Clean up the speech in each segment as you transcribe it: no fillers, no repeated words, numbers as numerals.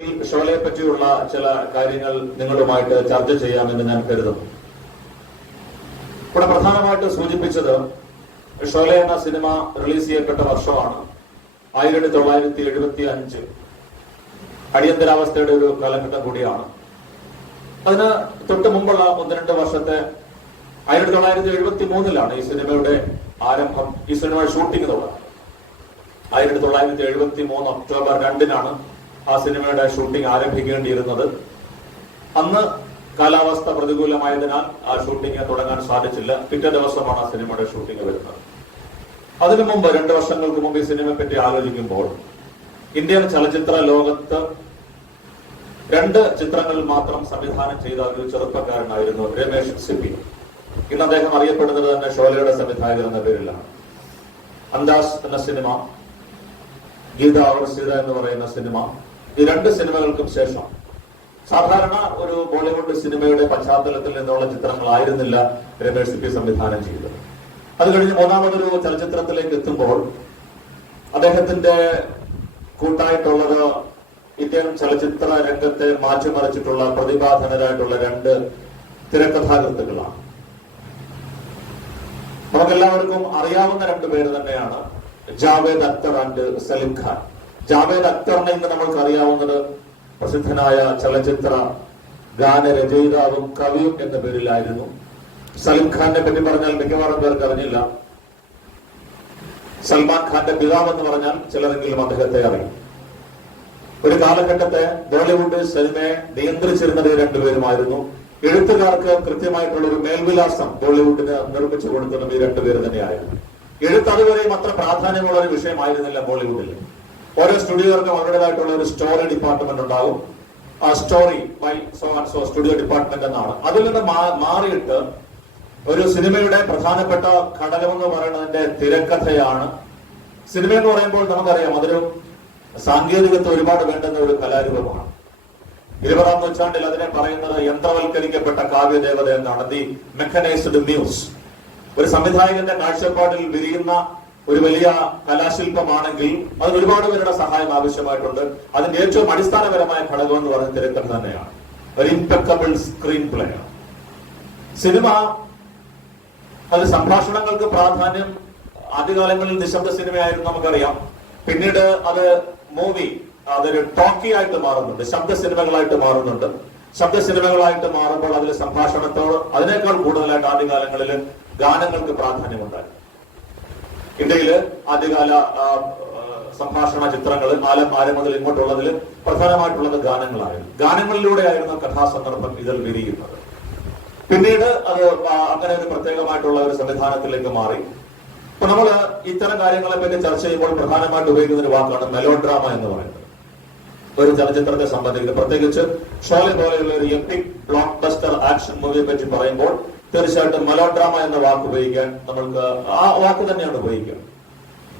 ഷോലയെ പറ്റിയുള്ള ചില കാര്യങ്ങൾ നിങ്ങളുമായിട്ട് ചർച്ച ചെയ്യാമെന്ന് ഞാൻ കരുതുന്നു. ഇവിടെ പ്രധാനമായിട്ട് സൂചിപ്പിച്ചത് ഷോലെ എന്ന സിനിമ റിലീസ് ചെയ്യപ്പെട്ട വർഷമാണ് 1975. അടിയന്തരാവസ്ഥയുടെ ഒരു കാലഘട്ടം കൂടിയാണ്. അതിന് തൊട്ട് മുമ്പുള്ള 1-2 വർഷത്തെ 1973 ഈ സിനിമയുടെ ആരംഭം, ഈ സിനിമയുടെ ഷൂട്ടിംഗ് തുടങ്ങുന്നത്. 1973 ഒക്ടോബർ 2 ആ സിനിമയുടെ ഷൂട്ടിംഗ് ആരംഭിക്കേണ്ടിയിരുന്നത്. അന്ന് കാലാവസ്ഥ പ്രതികൂലമായതിനാൽ ആ ഷൂട്ടിംഗ് തുടങ്ങാൻ സാധിച്ചില്ല. പിറ്റേ ദിവസമാണ് ആ സിനിമയുടെ ഷൂട്ടിംഗ് വരുന്നത്. അതിനു മുമ്പ് 2 വർഷങ്ങൾക്ക് മുമ്പ് ഈ സിനിമയെ പറ്റി ആലോചിക്കുമ്പോൾ ഇന്ത്യൻ ചലച്ചിത്ര ലോകത്ത് 2 ചിത്രങ്ങൾ മാത്രം സംവിധാനം ചെയ്ത ഒരു ചെറുപ്പക്കാരനായിരുന്നു രമേശ് സിപ്പി. ഇന്ന് അദ്ദേഹം അറിയപ്പെടുന്നത് തന്നെ ഷോലയുടെ സംവിധായകർ എന്ന പേരിലാണ്. അന്താസ് എന്ന സിനിമ, ഗീത അവർ സീത എന്ന് പറയുന്ന സിനിമ, ഈ 2 സിനിമകൾക്കും ശേഷം സാധാരണ ഒരു ബോളിവുഡ് സിനിമയുടെ പശ്ചാത്തലത്തിൽ നിന്നുള്ള ചിത്രങ്ങളായിരുന്നില്ല രമേശ് സിപ്പി സംവിധാനം ചെയ്തത്. അത് കഴിഞ്ഞ് 3ാമതൊരു ചലച്ചിത്രത്തിലേക്ക് എത്തുമ്പോൾ അദ്ദേഹത്തിന്റെ കൂട്ടായിട്ടുള്ളത് ഇന്ത്യൻ ചലച്ചിത്ര രംഗത്തെ മാറ്റിമറിച്ചിട്ടുള്ള പ്രതിഭാധനരായിട്ടുള്ള 2 തിരക്കഥാകൃത്തുക്കളാണ്. നമുക്കെല്ലാവർക്കും അറിയാവുന്ന 2 പേര് തന്നെയാണ് ജാവേദ് അക്തർ ആൻഡ് സലിം ഖാൻ. ജാവേദ് അക്തറിനെ ഇന്ന് നമ്മൾക്ക് അറിയാവുന്നത് പ്രസിദ്ധനായ ചലച്ചിത്ര ഗാനരചയിതാവും കവിയും എന്ന പേരിലായിരുന്നു. സലിം ഖാനെ പറ്റി പറഞ്ഞാൽ മിക്കവാറും പേർക്ക് അറിഞ്ഞില്ല. സൽമാൻ ഖാന്റെ പിതാവ് എന്ന് പറഞ്ഞാൽ ചിലരെങ്കിലും അദ്ദേഹത്തെ അറിയും. ഒരു കാലഘട്ടത്തെ ബോളിവുഡ് സിനിമയെ നിയന്ത്രിച്ചിരുന്നത് 2 പേരുമായിരുന്നു. എഴുത്തുകാർക്ക് കൃത്യമായിട്ടുള്ള ഒരു മേൽവിലാസം ബോളിവുഡിന് നിർമ്മിച്ചു കൊടുത്തതും ഈ 2 പേര് തന്നെയായിരുന്നു. എഴുത്ത് അതുവരെയും അത്ര പ്രാധാന്യമുള്ള ഒരു വിഷയമായിരുന്നില്ല ബോളിവുഡിൽ. ഓരോ സ്റ്റുഡിയോകൾക്കും അവരുടേതായിട്ടുള്ള ഒരു സ്റ്റോറി ഡിപ്പാർട്ട്മെന്റ് ഉണ്ടാകും. ആ story by so and so studio department എന്നാണ്. അതിൽ നിന്ന് മാറിയിട്ട് ഒരു സിനിമയുടെ പ്രധാനപ്പെട്ട ഘടകം എന്ന് പറയുന്നതിന്റെ തിരക്കഥയാണ്. സിനിമ എന്ന് പറയുമ്പോൾ നമുക്കറിയാം അതൊരു സാങ്കേതികത്വം ഒരുപാട് വേണ്ടുന്ന ഒരു കലാരൂപമാണ്. 20ാം നൂറ്റാണ്ടിൽ അതിനെ പറയുന്നത് യന്ത്രവൽക്കരിക്കപ്പെട്ട കാവ്യദേവത എന്നാണ്, ദി മെക്കനൈസ്ഡ് മ്യൂസ്. ഒരു സംവിധായകന്റെ കാഴ്ചപ്പാടിൽ വിരിയുന്ന ഒരു വലിയ കലാശില്പമാണെങ്കിൽ അതിന് ഒരുപാട് പേരുടെ സഹായം ആവശ്യമായിട്ടുണ്ട്. അതിന്റെ ഏറ്റവും അടിസ്ഥാനപരമായ ഘടകം എന്ന് പറയുന്നത് തിരക്കഥ തന്നെയാണ്. ഒരു ഇംപെക്കബിൾ സ്ക്രീൻ പ്ലേ. സിനിമ അത് സംഭാഷണങ്ങൾക്ക് പ്രാധാന്യം ആദ്യകാലങ്ങളിൽ നിശബ്ദ സിനിമയായിരുന്നു നമുക്കറിയാം. പിന്നീട് അത് മൂവി, അതൊരു ടോക്കി ആയിട്ട് മാറുന്നുണ്ട്, ശബ്ദ സിനിമകളായിട്ട് മാറുന്നുണ്ട്. ശബ്ദ സിനിമകളായിട്ട് മാറുമ്പോൾ അതിൽ സംഭാഷണത്തോട് അതിനേക്കാൾ കൂടുതലായിട്ട് ആദ്യകാലങ്ങളിൽ ഗാനങ്ങൾക്ക് പ്രാധാന്യമുണ്ടായിരുന്നു. ഇന്ത്യയില് ആദ്യകാല സംഭാഷണ ചിത്രങ്ങൾ ആലം മുതൽ ഇങ്ങോട്ടുള്ളതിൽ പ്രധാനമായിട്ടുള്ളത് ഗാനങ്ങളായിരുന്നു. ഗാനങ്ങളിലൂടെയായിരുന്നു കഥാസന്ദർഭം ഇതിൽ വിരിയുന്നത്. പിന്നീട് അത് അങ്ങനെ ഒരു പ്രത്യേകമായിട്ടുള്ള ഒരു സംവിധാനത്തിലേക്ക് മാറി. അപ്പൊ നമ്മൾ ഇത്തരം കാര്യങ്ങളെ പറ്റി ചർച്ച ചെയ്യുമ്പോൾ പ്രധാനമായിട്ട് ഉപയോഗിക്കുന്ന ഒരു വാക്കാണ് മെലോഡ്രാമ എന്ന് പറയുന്നത്. ഒരു ചലച്ചിത്രത്തെ സംബന്ധിക്കുന്നത്, പ്രത്യേകിച്ച് ഷോലെ പോലെയുള്ള ഒരു എപ്പിക് ബ്ലോക്ക് ബസ്റ്റർ ആക്ഷൻ മൂവിയെ പറ്റി പറയുമ്പോൾ തീർച്ചയായിട്ടും മെലോഡ്രാമ എന്ന വാക്ക് ഉപയോഗിക്കാൻ നമ്മൾക്ക് ആ വാക്ക് തന്നെയാണ് ഉപയോഗിക്കുക.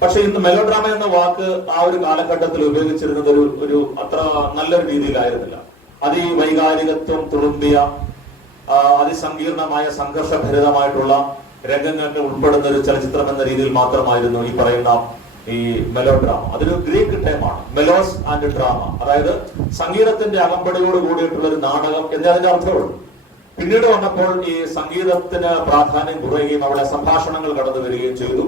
പക്ഷെ ഇന്ന് മെലോഡ്രാമ എന്ന വാക്ക് ആ ഒരു കാലഘട്ടത്തിൽ ഉപയോഗിച്ചിരുന്നത് ഒരു അത്ര നല്ലൊരു രീതിയിലായിരുന്നില്ല. അതിവൈകാരികത്വം തുളുമ്പിയ അതിസങ്കീർണമായ സംഘർഷഭരിതമായിട്ടുള്ള രംഗങ്ങൾക്ക് ഉൾപ്പെടുന്ന ഒരു ചലച്ചിത്രം എന്ന രീതിയിൽ മാത്രമായിരുന്നു ഈ പറയുന്ന ഈ മെലോഡ്രാമ. അതൊരു ഗ്രീക്ക് ടേമാണ്, മെലോസ് ആൻഡ് ഡ്രാമ. അതായത് സംഗീതത്തിന്റെ അകമ്പടിയോട് കൂടിയിട്ടുള്ള ഒരു നാടകം എന്നേ അതിന്റെ അർത്ഥമുള്ളൂ. പിന്നീട് വന്നപ്പോൾ ഈ സംഗീതത്തിന് പ്രാധാന്യം കുറയുകയും അവിടെ സംഭാഷണങ്ങൾ കടന്നു വരികയും ചെയ്തു.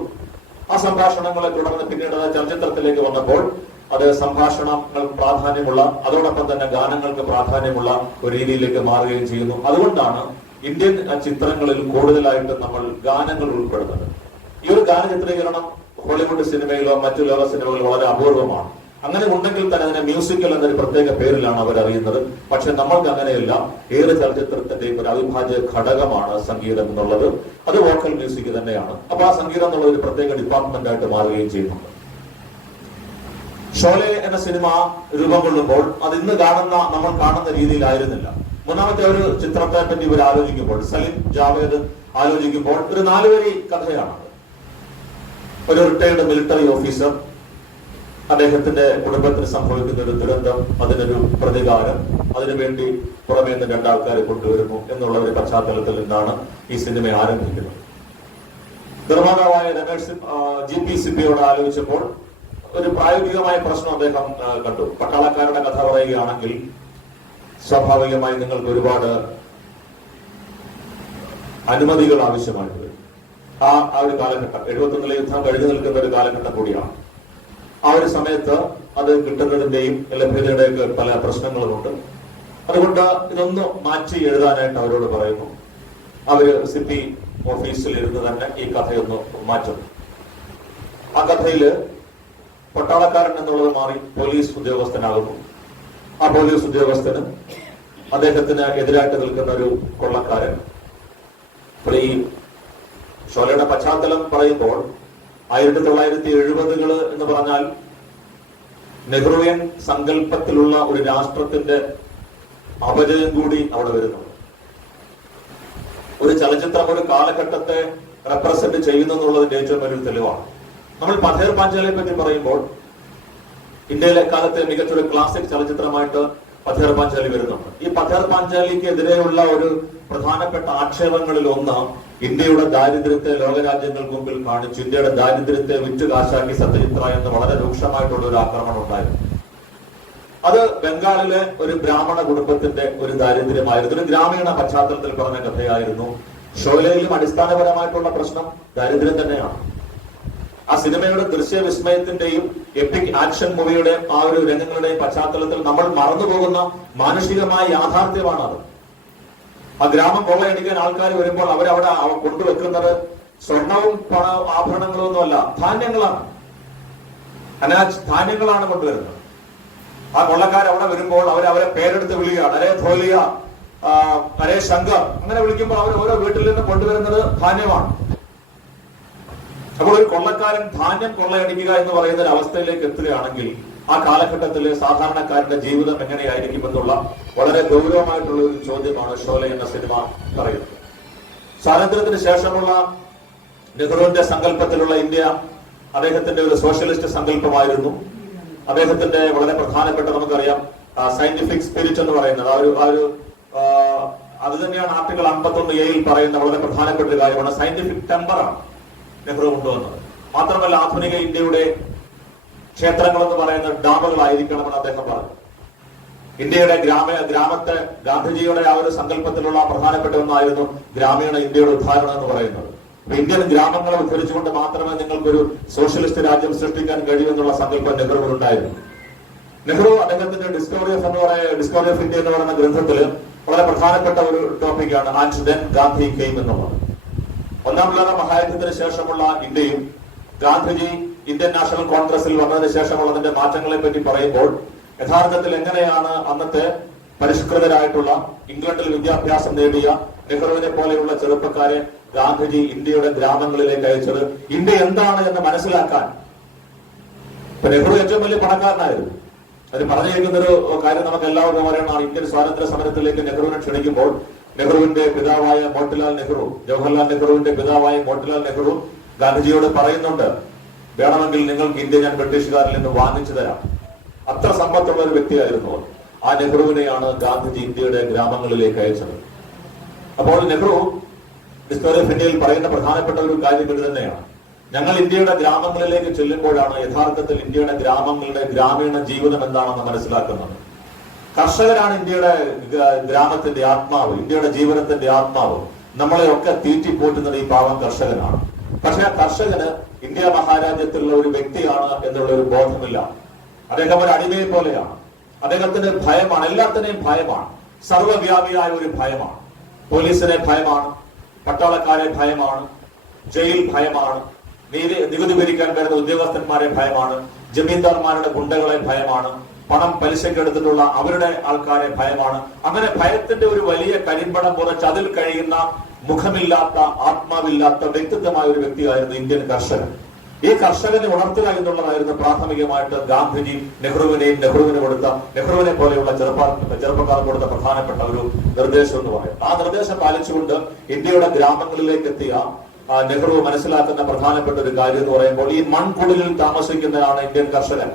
ആ സംഭാഷണങ്ങളെ തുടർന്ന് പിന്നീട് ചലച്ചിത്രത്തിലേക്ക് വന്നപ്പോൾ അത് സംഭാഷണങ്ങൾ പ്രാധാന്യമുള്ള, അതോടൊപ്പം തന്നെ ഗാനങ്ങൾക്ക് പ്രാധാന്യമുള്ള ഒരു രീതിയിലേക്ക് മാറുകയും ചെയ്യുന്നു. അതുകൊണ്ടാണ് ഇന്ത്യൻ ചിത്രങ്ങളിൽ കൂടുതലായിട്ട് നമ്മൾ ഗാനങ്ങൾ ഉൾപ്പെടുന്നത്. ഈ ഒരു ഗാന ചിത്രീകരണം ഹോളിവുഡ് സിനിമയിലോ മറ്റു ലോക സിനിമകളിലോ വളരെ അപൂർവമാണ്. അങ്ങനെ ഉണ്ടെങ്കിൽ തന്നെ അതിനെ മ്യൂസിക്കൽ എന്നൊരു പ്രത്യേക പേരിലാണ് അവർ അറിയുന്നത്. പക്ഷെ നമ്മൾക്ക് അങ്ങനെയല്ല. ഏത് ചലച്ചിത്രത്തിന്റെയും ഒരു അവിഭാജ്യ ഘടകമാണ് സംഗീതം എന്നുള്ളത്. അത് വോക്കൽ മ്യൂസിക് തന്നെയാണ്. അപ്പൊ ആ സംഗീതം എന്നുള്ള ഒരു പ്രത്യേക ഡിപ്പാർട്ട്മെന്റ് ആയിട്ട് മാറുകയും ചെയ്യുന്നുണ്ട്. ഷോലെ എന്ന സിനിമ രൂപം കൊള്ളുമ്പോൾ അത് ഇന്ന് നമ്മൾ കാണുന്ന രീതിയിലായിരുന്നില്ല. 3ാമത്തെ ഒരു ചിത്രത്തെ പറ്റി ഇവർ ആലോചിക്കുമ്പോൾ, സലിം ജാവേദ് ആലോചിക്കുമ്പോൾ ഒരു 4 വരി കഥയാണ്. ഒരു റിട്ടയർഡ് മിലിറ്ററി ഓഫീസർ, അദ്ദേഹത്തിന്റെ കുടുംബത്തിന് സംഭവിക്കുന്ന ഒരു ദുരന്തം, അതിനൊരു പ്രതികാരം, അതിനുവേണ്ടി പുറമേ നിന്ന് 2 ആൾക്കാരെ കൊണ്ടുവരുന്നു എന്നുള്ള ഒരു പശ്ചാത്തലത്തിൽ നിന്നാണ് ഈ സിനിമ ആരംഭിക്കുന്നത്. നിർമ്മാതാവായ രമേശ് GP സിപ്പിയോട് ആലോചിച്ചപ്പോൾ ഒരു പ്രായോഗികമായ പ്രശ്നം അദ്ദേഹം കണ്ടു. പട്ടാളക്കാരുടെ കഥ പറയുകയാണെങ്കിൽ സ്വാഭാവികമായി നിങ്ങൾക്ക് ഒരുപാട് അനുമതികൾ ആവശ്യമായിട്ട് വരും. ആ ഒരു കാലഘട്ടം 71 യുദ്ധം കഴിഞ്ഞു നിൽക്കുന്ന ഒരു കാലഘട്ടം കൂടിയാണ്. ആ ഒരു സമയത്ത് അത് കിട്ടുന്നതിന്റെയും ലഭ്യതയുടെയൊക്കെ പല പ്രശ്നങ്ങളുമുണ്ട്. അതുകൊണ്ട് ഇതൊന്ന് മാറ്റി എഴുതാനായിട്ട് അവരോട് പറയുന്നു. അവര് സിറ്റി ഓഫീസിൽ ഇരുന്ന് തന്നെ ഈ കഥയൊന്ന് മാറ്റുന്നു. ആ കഥയില് പട്ടാളക്കാരൻ എന്നുള്ളത് മാറി പോലീസ് ഉദ്യോഗസ്ഥനാകുന്നു. ആ പോലീസ് ഉദ്യോഗസ്ഥന് അദ്ദേഹത്തിന് എതിരായിട്ട് നിൽക്കുന്ന ഒരു കൊള്ളക്കാരൻ. ഈ ഷോലയുടെ പശ്ചാത്തലം പറയുമ്പോൾ 1970 എന്ന് പറഞ്ഞാൽ നെഹ്റുവിയൻ സങ്കല്പത്തിലുള്ള ഒരു രാഷ്ട്രത്തിന്റെ അപജയം കൂടി അവിടെ വരുന്നുണ്ട്. ഒരു ചലച്ചിത്രം ഒരു കാലഘട്ടത്തെ റെപ്രസെന്റ് ചെയ്യുന്നു എന്നുള്ളതിന്റെ ഏറ്റവും വലിയൊരു തെളിവാണ്. നമ്മൾ പഥേർ പാഞ്ചാലിയെ പറ്റി പറയുമ്പോൾ ഇന്ത്യയിലെ കാലത്തെ മികച്ചൊരു ക്ലാസിക് ചലച്ചിത്രമായിട്ട് പഥേർ പാഞ്ചാലി വരുന്നുണ്ട്. ഈ പഥേർ പാഞ്ചാലിക്ക് എതിരെയുള്ള ഒരു പ്രധാനപ്പെട്ട ആക്ഷേപങ്ങളിൽ ഒന്ന് ഇന്ത്യയുടെ ദാരിദ്ര്യത്തെ ലോകരാജ്യങ്ങൾക്ക് മുമ്പിൽ കാണിച്ചു. ഇന്ത്യയുടെ ദാരിദ്ര്യത്തെ വിറ്റ് കാശാക്കി സത്യജിത്ര എന്ന് വളരെ രൂക്ഷമായിട്ടുള്ള ഒരു ആക്രമണം ഉണ്ടായിരുന്നു. അത് ബംഗാളിലെ ഒരു ബ്രാഹ്മണ കുടുംബത്തിന്റെ ഒരു ദാരിദ്ര്യമായിരുന്നു. ഒരു ഗ്രാമീണ പശ്ചാത്തലത്തിൽ പറഞ്ഞ കഥയായിരുന്നു. ഷോലയിലും അടിസ്ഥാനപരമായിട്ടുള്ള പ്രശ്നം ദാരിദ്ര്യം തന്നെയാണ്. ആ സിനിമയുടെ ദൃശ്യവിസ്മയത്തിന്റെയും എപ്പിക് ആക്ഷൻ മൂവിയുടെ ആ ഒരു രംഗങ്ങളുടെയും പശ്ചാത്തലത്തിൽ നമ്മൾ മറന്നുപോകുന്ന മാനുഷികമായ യാഥാർത്ഥ്യമാണ് അത്. ആ ഗ്രാമം കൊള്ളയടിക്കാൻ ആൾക്കാർ വരുമ്പോൾ അവരവിടെ കൊണ്ടുവെക്കുന്നത് സ്വർണവും പണ ആഭരണങ്ങളും ഒന്നുമല്ല, ധാന്യങ്ങളാണ്. ധാന്യങ്ങളാണ് കൊണ്ടുവരുന്നത്. ആ കൊള്ളക്കാർ അവിടെ വരുമ്പോൾ അവരെ പേരെടുത്ത് വിളിക്കുകയാണ്. അരേ ധോലിയ, അരേ ശങ്കർ, അങ്ങനെ വിളിക്കുമ്പോൾ അവർ ഓരോ വീട്ടിൽ നിന്ന് കൊണ്ടുവരുന്നത് ധാന്യമാണ്. അപ്പോൾ ഒരു കൊള്ളക്കാരൻ ധാന്യം കൊള്ളയടിക്കുക എന്ന് പറയുന്ന ഒരു അവസ്ഥയിലേക്ക് എത്തുകയാണെങ്കിൽ ആ കാലഘട്ടത്തിൽ സാധാരണക്കാരന്റെ ജീവിതം എങ്ങനെയായിരിക്കും എന്നുള്ള വളരെ ഗൗരവമായിട്ടുള്ള ഒരു ചോദ്യമാണ് ഷോലെ എന്ന സിനിമ പറയുന്നത്. സ്വാതന്ത്ര്യത്തിന് ശേഷമുള്ള നെഹ്റുവിന്റെ സങ്കല്പത്തിലുള്ള ഇന്ത്യ അദ്ദേഹത്തിന്റെ ഒരു സോഷ്യലിസ്റ്റ് സങ്കല്പമായിരുന്നു. അദ്ദേഹത്തിന്റെ വളരെ പ്രധാനപ്പെട്ട, നമുക്കറിയാം, സയന്റിഫിക് സ്പിരിറ്റ് എന്ന് പറയുന്നത് അത് തന്നെയാണ് ആർട്ടിക്കിൾ 51A പറയുന്ന വളരെ പ്രധാനപ്പെട്ട ഒരു കാര്യമാണ്. സയന്റിഫിക് ടെമ്പറാണ് നെഹ്റു കൊണ്ടുവന്നത്. മാത്രമല്ല ആധുനിക ഇന്ത്യയുടെ ക്ഷേത്രങ്ങൾ എന്ന് പറയുന്നത് ഡാമുകളായിരിക്കണമെന്ന് അദ്ദേഹം പറഞ്ഞു. ഇന്ത്യയുടെ ഗ്രാമത്തെ ഗാന്ധിജിയുടെ ആ ഒരു സങ്കല്പത്തിലുള്ള പ്രധാനപ്പെട്ട ഒന്നായിരുന്നു ഗ്രാമീണ ഇന്ത്യയുടെ ഉദാഹരണം എന്ന് പറയുന്നത്. ഇന്ത്യൻ ഗ്രാമങ്ങളെ ഉദ്ധരിച്ചുകൊണ്ട് മാത്രമേ നിങ്ങൾക്കൊരു സോഷ്യലിസ്റ്റ് രാജ്യം സൃഷ്ടിക്കാൻ കഴിയുമെന്നുള്ള സങ്കല്പം നെഹ്റുവിനുണ്ടായിരുന്നു. നെഹ്റു അദ്ദേഹത്തിന്റെ ഡിസ്കവറി ഓഫ് ഇന്ത്യ എന്ന് പറയുന്ന ഗ്രന്ഥത്തിൽ വളരെ പ്രധാനപ്പെട്ട ഒരു ടോപ്പിക്കാണ് ആൻഡ് ദെൻ ഗാന്ധി കെയിം എന്നുള്ളത്. ഒന്നാം ലോക മഹായുദ്ധത്തിന് ശേഷമുള്ള ഇന്ത്യയും ഗാന്ധിജി ഇന്ത്യൻ നാഷണൽ കോൺഗ്രസിൽ വന്നതിന് ശേഷമുള്ളതിന്റെ മാറ്റങ്ങളെ പറ്റി പറയുമ്പോൾ യഥാർത്ഥത്തിൽ എങ്ങനെയാണ് അന്നത്തെ പരിഷ്കൃതരായിട്ടുള്ള ഇംഗ്ലണ്ടിൽ വിദ്യാഭ്യാസം നേടിയ നെഹ്റുവിനെ പോലെയുള്ള ചെറുപ്പക്കാരെ ഗാന്ധിജി ഇന്ത്യയുടെ ഗ്രാമങ്ങളിലേക്ക് അയച്ചത്, ഇന്ത്യ എന്താണ് എന്ന് മനസ്സിലാക്കാൻ. ഇപ്പൊ നെഹ്റു ഏറ്റവും വലിയ പണക്കാരനായിരുന്നു. അത് പറഞ്ഞിരിക്കുന്നൊരു കാര്യം നമുക്ക് എല്ലാവർക്കും അറിയണം. ഇന്ത്യൻ സ്വാതന്ത്ര്യ സമരത്തിലേക്ക് നെഹ്റുവിനെ ക്ഷണിക്കുമ്പോൾ നെഹ്റുവിന്റെ പിതാവായ മോട്ടിലാൽ നെഹ്റു, ജവഹർലാൽ നെഹ്റുവിന്റെ പിതാവായ മോട്ടിലാൽ നെഹ്റു ഗാന്ധിജിയോട് പറയുന്നുണ്ട്, വേണമെങ്കിൽ നിങ്ങൾക്ക് ഇന്ത്യ ഞാൻ ബ്രിട്ടീഷുകാരിൽ നിന്ന് വാങ്ങിച്ചു തരാം. അത്ര സമ്പത്തുള്ള ഒരു വ്യക്തിയായിരുന്നു. ആ നെഹ്റുവിനെയാണ് ഗാന്ധിജി ഇന്ത്യയുടെ ഗ്രാമങ്ങളിലേക്ക് അയച്ചത്. അപ്പോൾ നെഹ്റു ഡിസ്കവറി ഓഫ് ഇന്ത്യയിൽ പറയുന്ന പ്രധാനപ്പെട്ട ഒരു കാര്യം ഇത് തന്നെയാണ്. ഞങ്ങൾ ഇന്ത്യയുടെ ഗ്രാമങ്ങളിലേക്ക് ചെല്ലുമ്പോഴാണ് യഥാർത്ഥത്തിൽ ഇന്ത്യയുടെ ഗ്രാമങ്ങളുടെ ഗ്രാമീണ ജീവിതം എന്താണെന്ന് മനസ്സിലാക്കുന്നത്. കർഷകരാണ് ഇന്ത്യയുടെ ഗ്രാമത്തിന്റെ ആത്മാവ്, ഇന്ത്യയുടെ ജീവനത്തിന്റെ ആത്മാവ്. നമ്മളെ ഒക്കെ തീറ്റിപ്പോറ്റുന്നത് ഈ പാവം കർഷകനാണ്. പക്ഷെ ആ കർഷകന് ഇന്ത്യ മഹാരാജ്യത്തിലുള്ള ഒരു വ്യക്തിയാണ് എന്നുള്ള ഒരു ബോധമില്ല. അദ്ദേഹം ഒരു അടിമയെ പോലെയാണ്. അദ്ദേഹത്തിന് ഭയമാണ്, എല്ലാത്തിനെയും ഭയമാണ്. സർവ്വവ്യാപിയായ ഒരു ഭയമാണ്. പോലീസിനെ ഭയമാണ്, പട്ടാളക്കാരെ ഭയമാണ്, ജയിൽ ഭയമാണ്, നികുതി പിരിക്കാൻ വരുന്ന ഉദ്യോഗസ്ഥന്മാരെ ഭയമാണ്, ജമീന്ദാർമാരുടെ ഗുണ്ടകളെ ഭയമാണ്, പണം പലിശക്കെടുത്തിട്ടുള്ള അവരുടെ ആൾക്കാരെ ഭയമാണ്. അങ്ങനെ ഭയത്തിന്റെ ഒരു വലിയ കരിമ്പടം പുറച്ച് അതിൽ കഴിയുന്ന മുഖമില്ലാത്ത, ആത്മാവില്ലാത്ത, വ്യക്തിത്വമായ ഒരു വ്യക്തിയായിരുന്നു ഇന്ത്യൻ കർഷകൻ. ഈ കർഷകനെ ഉണർത്തുക എന്നുള്ളതായിരുന്നു പ്രാഥമികമായിട്ട് ഗാന്ധിജി നെഹ്റുവിനെ പോലെയുള്ള ചെറുപ്പക്കാർക്ക് കൊടുത്ത പ്രധാനപ്പെട്ട ഒരു നിർദ്ദേശം എന്ന് പറയുന്നത്. ആ നിർദ്ദേശം പാലിച്ചുകൊണ്ട് ഇന്ത്യയുടെ ഗ്രാമങ്ങളിലേക്ക് എത്തിയ നെഹ്റു മനസ്സിലാക്കുന്ന പ്രധാനപ്പെട്ട ഒരു കാര്യം എന്ന് പറയുമ്പോൾ ഈ മൺകുടിലിൽ താമസിക്കുന്നതാണ് ഇന്ത്യൻ കർഷകൻ.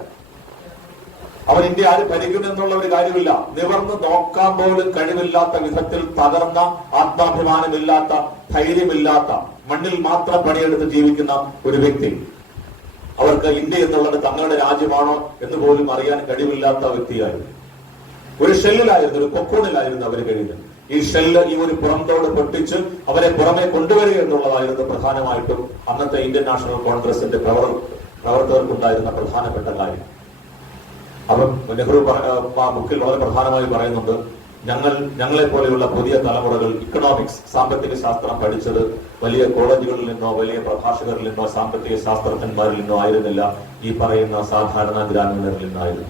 അവൻ ഇന്ത്യ ആര് ഭരിക്കുമെന്നുള്ള ഒരു കാര്യമില്ല. നിവർന്ന് നോക്കാൻ പോലും കഴിവില്ലാത്ത വിധത്തിൽ തകർന്ന, ആത്മാഭിമാനമില്ലാത്ത, ധൈര്യമില്ലാത്ത, മണ്ണിൽ മാത്രം പണിയെടുത്ത് ജീവിക്കുന്ന ഒരു വ്യക്തി. അവർക്ക് അവർക്ക് ഇന്ത്യ എന്നുള്ളത് തങ്ങളുടെ രാജ്യമാണോ എന്ന് പോലും അറിയാൻ കഴിവില്ലാത്ത വ്യക്തിയായിരുന്നു. ഒരു ഷെല്ലിലായിരുന്നു, ഒരു കൊക്കൂണിലായിരുന്നു അവർ കഴിയുന്നത്. ഈ ഷെല്ല്, ഈ ഒരു പുറംതോട് പൊട്ടിച്ച് അവരെ പുറമെ കൊണ്ടുവരിക എന്നുള്ളതായിരുന്നു പ്രധാനമായിട്ടും അന്നത്തെ ഇന്ത്യൻ നാഷണൽ കോൺഗ്രസിന്റെ പ്രവർത്തകർക്കുണ്ടായിരുന്ന പ്രധാനപ്പെട്ട കാര്യം. അപ്പം നെഹ്റു ബുക്കിൽ വളരെ പ്രധാനമായി പറയുന്നുണ്ട്, ഞങ്ങളെ പോലെയുള്ള പുതിയ തലമുറകൾ ഇക്കണോമിക്സ്, സാമ്പത്തിക ശാസ്ത്രം പഠിച്ചത് വലിയ കോളേജുകളിൽ നിന്നോ വലിയ പ്രഭാഷകരിൽ നിന്നോ സാമ്പത്തിക ശാസ്ത്രജ്ഞന്മാരിൽ നിന്നോ ആയിരുന്നില്ല, ഈ പറയുന്ന സാധാരണ ഗ്രാമീണരിൽ നിന്നായിരുന്നു.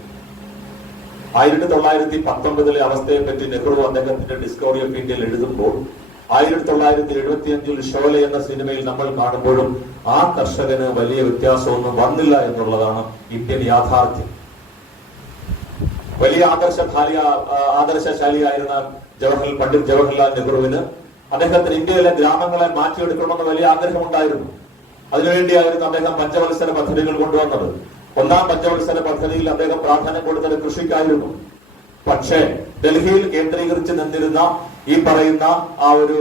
1919 അവസ്ഥയെ പറ്റി നെഹ്റു അദ്ദേഹത്തിന്റെ ഡിസ്കവറി ഓഫ് ഇന്ത്യയിൽ എഴുതുമ്പോൾ 1975 ഷോലെ എന്ന സിനിമയിൽ നമ്മൾ കാണുമ്പോഴും ആ കർഷകന് വലിയ വ്യത്യാസമൊന്നും വന്നില്ല എന്നുള്ളതാണ് ഇന്ത്യൻ യാഥാർത്ഥ്യം. വലിയ ആദർശശാലിയായിരുന്ന പണ്ഡിറ്റ് ജവഹർലാൽ നെഹ്റുവിന് അദ്ദേഹത്തിന് ഇന്ത്യയിലെ ഗ്രാമങ്ങളെ മാറ്റിയെടുക്കണമെന്ന് വലിയ ആഗ്രഹമുണ്ടായിരുന്നു. അതിനുവേണ്ടിയായിരുന്നു അദ്ദേഹം പഞ്ചവത്സര പദ്ധതികൾ കൊണ്ടുവന്നത്. ഒന്നാം പഞ്ചവത്സര പദ്ധതിയിൽ അദ്ദേഹം പ്രാധാന്യം കൊടുത്തത് കൃഷിക്കായിരുന്നു. പക്ഷേ ഡൽഹിയിൽ കേന്ദ്രീകരിച്ച് നിന്നിരുന്ന ഈ പറയുന്ന ആ ഒരു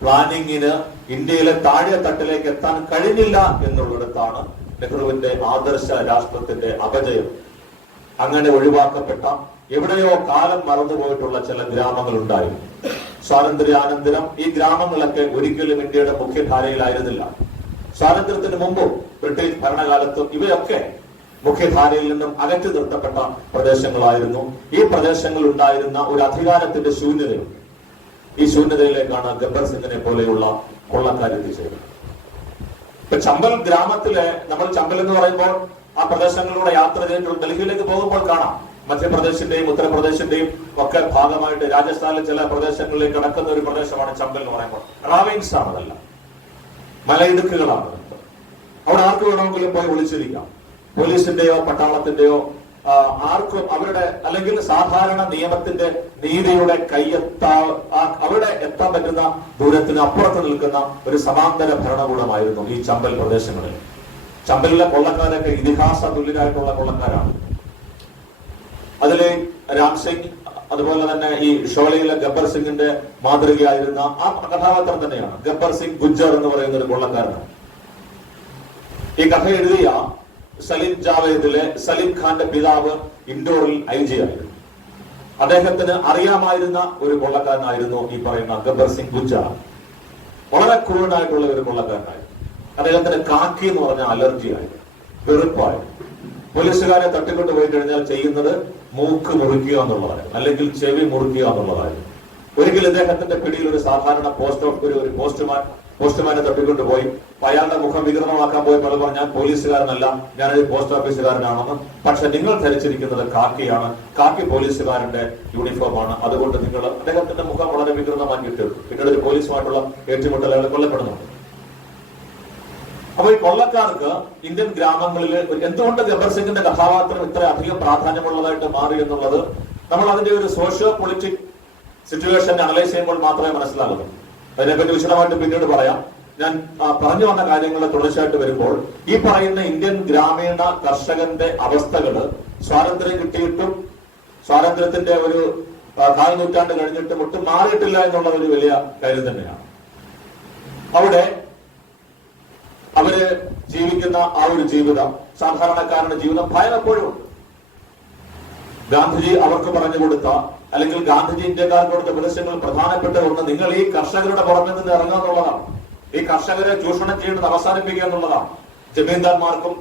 പ്ലാനിങ്ങിന് ഇന്ത്യയിലെ താഴെ തട്ടിലേക്ക് എത്താൻ കഴിഞ്ഞില്ല എന്നുള്ളിടത്താണ് നെഹ്റുവിന്റെ ആദർശ രാഷ്ട്രത്തിന്റെ അപജയം. അങ്ങനെ ഒഴിവാക്കപ്പെട്ട, എവിടെയോ കാലം മറന്നുപോയിട്ടുള്ള ചില ഗ്രാമങ്ങൾ ഉണ്ടായി. സ്വാതന്ത്ര്യാനന്തരം ഈ ഗ്രാമങ്ങളൊക്കെ ഒരിക്കലും ഇന്ത്യയുടെ മുഖ്യധാരയിലായിരുന്നില്ല. സ്വാതന്ത്ര്യത്തിന് മുമ്പും ബ്രിട്ടീഷ് ഭരണകാലത്തും ഇവയൊക്കെ മുഖ്യധാരയിൽ നിന്നും അകറ്റി നിർത്തപ്പെട്ട പ്രദേശങ്ങളായിരുന്നു. ഈ പ്രദേശങ്ങളിൽ ഉണ്ടായിരുന്ന ഒരു അധികാരത്തിന്റെ ശൂന്യതയും, ഈ ശൂന്യതയിലേക്കാണ് ഗബ്ബർ സിംഗിനെ പോലെയുള്ള കൊള്ളക്കാർ എത്തിച്ചേരുന്നത്. ഇപ്പൊ ചമ്പൽ ഗ്രാമത്തിലെ, നമ്മൾ ചമ്പൽ എന്ന് പറയുമ്പോൾ ആ പ്രദേശങ്ങളിലൂടെ യാത്ര ചെയ്തിട്ടുള്ള ഡൽഹിയിലേക്ക് പോകുമ്പോൾ കാണാം, മധ്യപ്രദേശിന്റെയും ഉത്തർപ്രദേശിന്റെയും ഒക്കെ ഭാഗമായിട്ട് രാജസ്ഥാനിലെ ചില പ്രദേശങ്ങളിലേക്ക് കടക്കുന്ന ഒരു പ്രദേശമാണ് ചമ്പൽ എന്ന് പറയുമ്പോൾ. റാവൈൻസ് ആണ്, അതല്ല, മലയിടുക്കുകളാണ്. അവിടെ ആർക്ക് വേണമെങ്കിലും പോയി ഒളിച്ചിരിക്കാം. പോലീസിന്റെയോ പട്ടാളത്തിന്റെയോ ആർക്കും അവരുടെ, അല്ലെങ്കിൽ സാധാരണ നിയമത്തിന്റെ നീതിയുടെ അവിടെ എത്താൻ പറ്റുന്ന ദൂരത്തിന് അപ്പുറത്ത് നിൽക്കുന്ന ഒരു സമാന്തര ഭരണകൂടമായിരുന്നു ഈ ചമ്പൽ പ്രദേശങ്ങളിൽ. ചമ്പലിലെ കൊള്ളക്കാരൊക്കെ ഇതിഹാസ തുല്യരായിട്ടുള്ള കൊള്ളക്കാരാണ്. അതിലെ രാം സിംഗ്, അതുപോലെ തന്നെ ഈ ഷോലയിലെ ഗബ്ബർ സിംഗിന്റെ മാതൃകയായിരുന്ന ആ കഥാപാത്രം തന്നെയാണ് ഗബ്ബർ സിംഗ് ഗുജ്ജർ എന്ന് പറയുന്ന ഒരു കൊള്ളക്കാരനാണ്. ഈ കഥ എഴുതിയ സലീം ജാവേദിലെ സലീം ഖാന്റെ പിതാവ് ഇൻഡോറിൽ IG ആയിരുന്നു. അദ്ദേഹത്തിന് അറിയാമായിരുന്ന ഒരു കൊള്ളക്കാരനായിരുന്നു ഈ പറയുന്ന ഗബ്ബർ സിംഗ് ഗുജ്ജർ. വളരെ ക്രൂരനായിട്ടുള്ള ഒരു കൊള്ളക്കാരനായിരുന്നു. അദ്ദേഹത്തിന് കാക്കി എന്ന് പറഞ്ഞ അലർജിയായി, വെറുപ്പായി. പോലീസുകാരെ തട്ടിക്കൊണ്ട് പോയി കഴിഞ്ഞാൽ ചെയ്യുന്നത് മൂക്ക് മുറിക്കുക എന്നുള്ളതായിരുന്നു, അല്ലെങ്കിൽ ചെവി മുറിക്കുക എന്നുള്ളതായിരുന്നു. ഒരിക്കൽ ഇദ്ദേഹത്തിന്റെ പിടിയിൽ ഒരു സാധാരണ പോസ്റ്റ്മാനെ തട്ടിക്കൊണ്ട് പോയി. അയാളുടെ മുഖം വികൃതമാക്കാൻ പോയപ്പോൾ പറഞ്ഞു, ഞാൻ പോലീസുകാരനല്ല, ഞാനൊരു പോസ്റ്റ് ഓഫീസുകാരനാണെന്ന്. പക്ഷെ നിങ്ങൾ ധരിച്ചിരിക്കുന്നത് കാക്കിയാണ്, കാക്കി പോലീസുകാരന്റെ യൂണിഫോമാണ്, അതുകൊണ്ട് നിങ്ങൾ, അദ്ദേഹത്തിന്റെ മുഖം വളരെ വികൃതമാക്കിയിട്ട് പിന്നീട് ഒരു പോലീസുമായിട്ടുള്ള ഏറ്റുമുട്ടലുകൾ കൊല്ലപ്പെടുന്നുണ്ട്. അപ്പൊ ഈ കൊള്ളക്കാർക്ക് ഇന്ത്യൻ ഗ്രാമങ്ങളിൽ എന്തുകൊണ്ട് ഗബ്ബർ സിംഗിന്റെ കഥാപാത്രം ഇത്ര അധികം പ്രാധാന്യമുള്ളതായിട്ട് മാറി എന്നുള്ളത് നമ്മൾ അതിന്റെ ഒരു സോഷ്യോ പൊളിറ്റിക് സിറ്റുവേഷൻ അനലൈസ് ചെയ്യുമ്പോൾ മാത്രമേ മനസ്സിലാകുന്നു. അതിനെപ്പറ്റി വിശദമായിട്ട് പിന്നീട് പറയാം. ഞാൻ പറഞ്ഞു വന്ന കാര്യങ്ങൾ തുടർച്ചയായിട്ട് വരുമ്പോൾ ഈ പറയുന്ന ഇന്ത്യൻ ഗ്രാമീണ കർഷകന്റെ അവസ്ഥകള് സ്വാതന്ത്ര്യം കിട്ടിയിട്ടും സ്വാതന്ത്ര്യത്തിന്റെ ഒരു 4 നൂറ്റാണ്ട് കഴിഞ്ഞിട്ടും ഒട്ടും മാറിയിട്ടില്ല എന്നുള്ള ഒരു വലിയ കാര്യം തന്നെയാണ്. അവിടെ അവര് ജീവിക്കുന്ന ആ ഒരു ജീവിതം, സാധാരണക്കാരുടെ ജീവിതം ഭയം എപ്പോഴും ഉണ്ട്. ഗാന്ധിജി അവർക്ക് പറഞ്ഞു കൊടുത്ത, അല്ലെങ്കിൽ ഗാന്ധിജി ഇന്ത്യക്കാർക്ക് കൊടുത്ത ഉപദേശങ്ങൾ പ്രധാനപ്പെട്ട ഒന്ന്, നിങ്ങൾ ഈ കർഷകരുടെ പുറമെ നിന്ന് ഇറങ്ങുക എന്നുള്ളതാണ്. ഈ കർഷകരെ ചൂഷണം ചെയ്യുന്നത് അവസാനിപ്പിക്കുക എന്നുള്ളതാണ്. ജമീന്ദാർമാർക്കും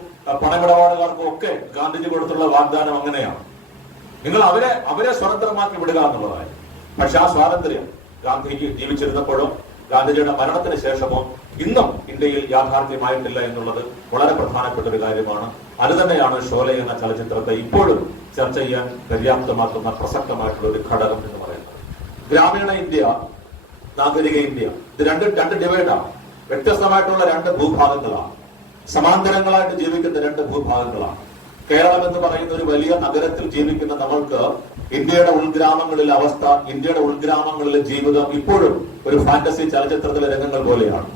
പണമിടപാടുകാർക്കും ഒക്കെ ഗാന്ധിജി കൊടുത്തുള്ള വാഗ്ദാനം അങ്ങനെയാണ്. നിങ്ങൾ അവരെ സ്വതന്ത്രമാക്കി വിടുക എന്നുള്ളതായി. പക്ഷെ ആ സ്വാതന്ത്ര്യം ഗാന്ധിജി ജീവിച്ചിരുന്നപ്പോഴും ഗാന്ധിജിയുടെ മരണത്തിന് ശേഷമോ ഇന്നും ഇന്ത്യയിൽ യാഥാർത്ഥ്യമായിട്ടില്ല എന്നുള്ളത് വളരെ പ്രധാനപ്പെട്ട ഒരു കാര്യമാണ്. അത് തന്നെയാണ് ഷോലെ എന്ന ചലച്ചിത്രത്തെ ഇപ്പോഴും ചർച്ച ചെയ്യാൻ പര്യാപ്തമാക്കുന്ന പ്രസക്തമായിട്ടുള്ള ഒരു ഘടകം എന്ന് പറയുന്നത്. ഗ്രാമീണ ഇന്ത്യ, നാഗരിക ഇന്ത്യ, ഇത് രണ്ട് ഡിവൈഡാണ്. വ്യത്യസ്തമായിട്ടുള്ള 2 ഭൂഭാഗങ്ങളാണ്. സമാന്തരങ്ങളായിട്ട് ജീവിക്കുന്ന 2 ഭൂഭാഗങ്ങളാണ്. കേരളം എന്ന് പറയുന്ന ഒരു വലിയ നഗരത്തിൽ ജീവിക്കുന്ന നമ്മൾക്ക് ഇന്ത്യയുടെ ഉൾഗ്രാമങ്ങളിലെ അവസ്ഥ, ഇന്ത്യയുടെ ഉൾഗ്രാമങ്ങളിലെ ജീവിതം ഇപ്പോഴും ഒരു ഫാന്റസി ചലച്ചിത്രത്തിലെ രംഗങ്ങൾ പോലെയാണ്.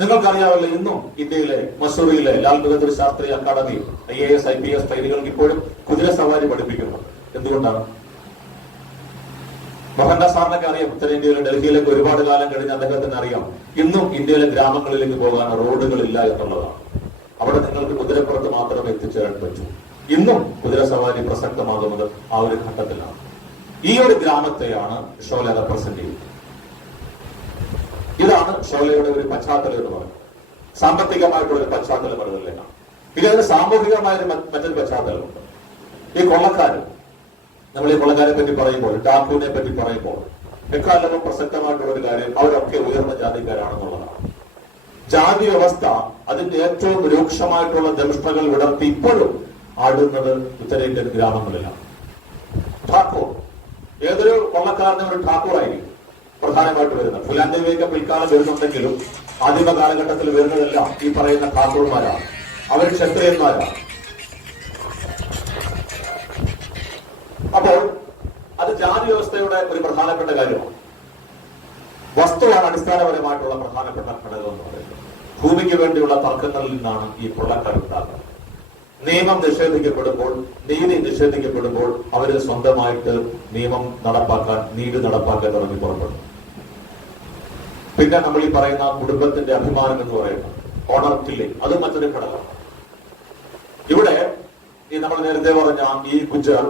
നിങ്ങൾക്കറിയാമല്ലോ, ഇന്നും ഇന്ത്യയിലെ മസൂറിയിലെ Lal Bahadur Shastri academy IAS IPS ട്രെയിനികൾക്ക് ഇപ്പോഴും കുതിര സവാരി പഠിപ്പിക്കുന്നുണ്ട്. എന്തുകൊണ്ടാണ്? മോഹൻദാസ് സാറിനൊക്കെ അറിയാം, ഉത്തരേന്ത്യയിലെ ഡൽഹിയിലേക്ക് ഒരുപാട് കാലം കഴിഞ്ഞ് അദ്ദേഹത്തിന് അറിയാം, ഇന്നും ഇന്ത്യയിലെ ഗ്രാമങ്ങളിലേക്ക് പോകാൻ റോഡുകളില്ല എന്നുള്ളതാണ്. അവിടെ നിങ്ങൾ ജനങ്ങൾക്ക് കുതിരപ്പുറത്ത് മാത്രമേ എത്തിച്ചേരാൻ പറ്റൂ. ഇന്നും കുതിരസവാരി പ്രസക്തമാകുന്നത് ആ ഒരു ഘട്ടത്തിലാണ്. ഈ ഒരു ഗ്രാമത്തെയാണ് ഷോല റെപ്രസെന്റ് ചെയ്യുന്നത്. ഇതാണ് ഷോലയുടെ ഒരു പശ്ചാത്തലം എന്ന് പറയുന്നത്. സാമ്പത്തികമായിട്ടുള്ള ഒരു പശ്ചാത്തലം പറയുന്നില്ല. പിന്നെ അതിന് സാമൂഹികമായ മറ്റൊരു പശ്ചാത്തലമുണ്ട്. ഈ കൊള്ളക്കാര്, നമ്മൾ ഈ കൊള്ളക്കാരെ പറ്റി പറയുമ്പോൾ, ഡാക്കുവിനെ പറ്റി പറയുമ്പോൾ എക്കാലവും പ്രസക്തമായിട്ടുള്ള ഒരു കാര്യം അവരൊക്കെ ഉയർന്ന ജാതിക്കാരാണെന്നുള്ളതാണ്. ജാതി വ്യവസ്ഥ അതിന്റെ ഏറ്റവും രൂക്ഷമായിട്ടുള്ള ദംഷ്ടകൾ വിടർത്തി ഇപ്പോഴും ആടുന്നത് ഉത്തരേന്ത്യൻ ഗ്രാമങ്ങളിലാണ്. ഠാക്കൂർ, ഏതൊരു കൊള്ളക്കാരനും ഒരു ഠാക്കൂറായിരിക്കും പ്രധാനമായിട്ട് വരുന്നത്. ഫുലാൻദേവിയൊക്കെ പിൽക്കാലം വരുന്നുണ്ടെങ്കിലും ആദിമ കാലഘട്ടത്തിൽ വരുന്നതെല്ലാം ഈ പറയുന്ന ഠാക്കൂർമാരാണ്. അവർ ക്ഷത്രിയന്മാരാണ്. അപ്പോൾ അത് ജാതി വ്യവസ്ഥയുടെ ഒരു പ്രധാനപ്പെട്ട കാര്യമാണ്. വസ്തുവാണ് അടിസ്ഥാനപരമായിട്ടുള്ള പ്രധാനപ്പെട്ട ഘടകം എന്ന് പറയുന്നത്. ഭൂമിക്ക് വേണ്ടിയുള്ള തർക്കങ്ങളിൽ നിന്നാണ് ഈ കൊള്ളക്കാരുണ്ടാകുന്നത്. നിയമം നിഷേധിക്കപ്പെടുമ്പോൾ, നീതി നിഷേധിക്കപ്പെടുമ്പോൾ അവര് സ്വന്തമായിട്ട് നിയമം നടപ്പാക്കാൻ, നീതി നടപ്പാക്കാൻ തുടങ്ങി പുറപ്പെടും. പിന്നെ നമ്മൾ ഈ പറയുന്ന കുടുംബത്തിന്റെ അഭിമാനം എന്ന് പറയുന്നത് ഓണർ കില്ലിംഗ്, അത് മറ്റൊരു ഘടകം. ഇവിടെ ഈ നമ്മൾ നേരത്തെ പറഞ്ഞ ഈ ഗുജ്ജർ,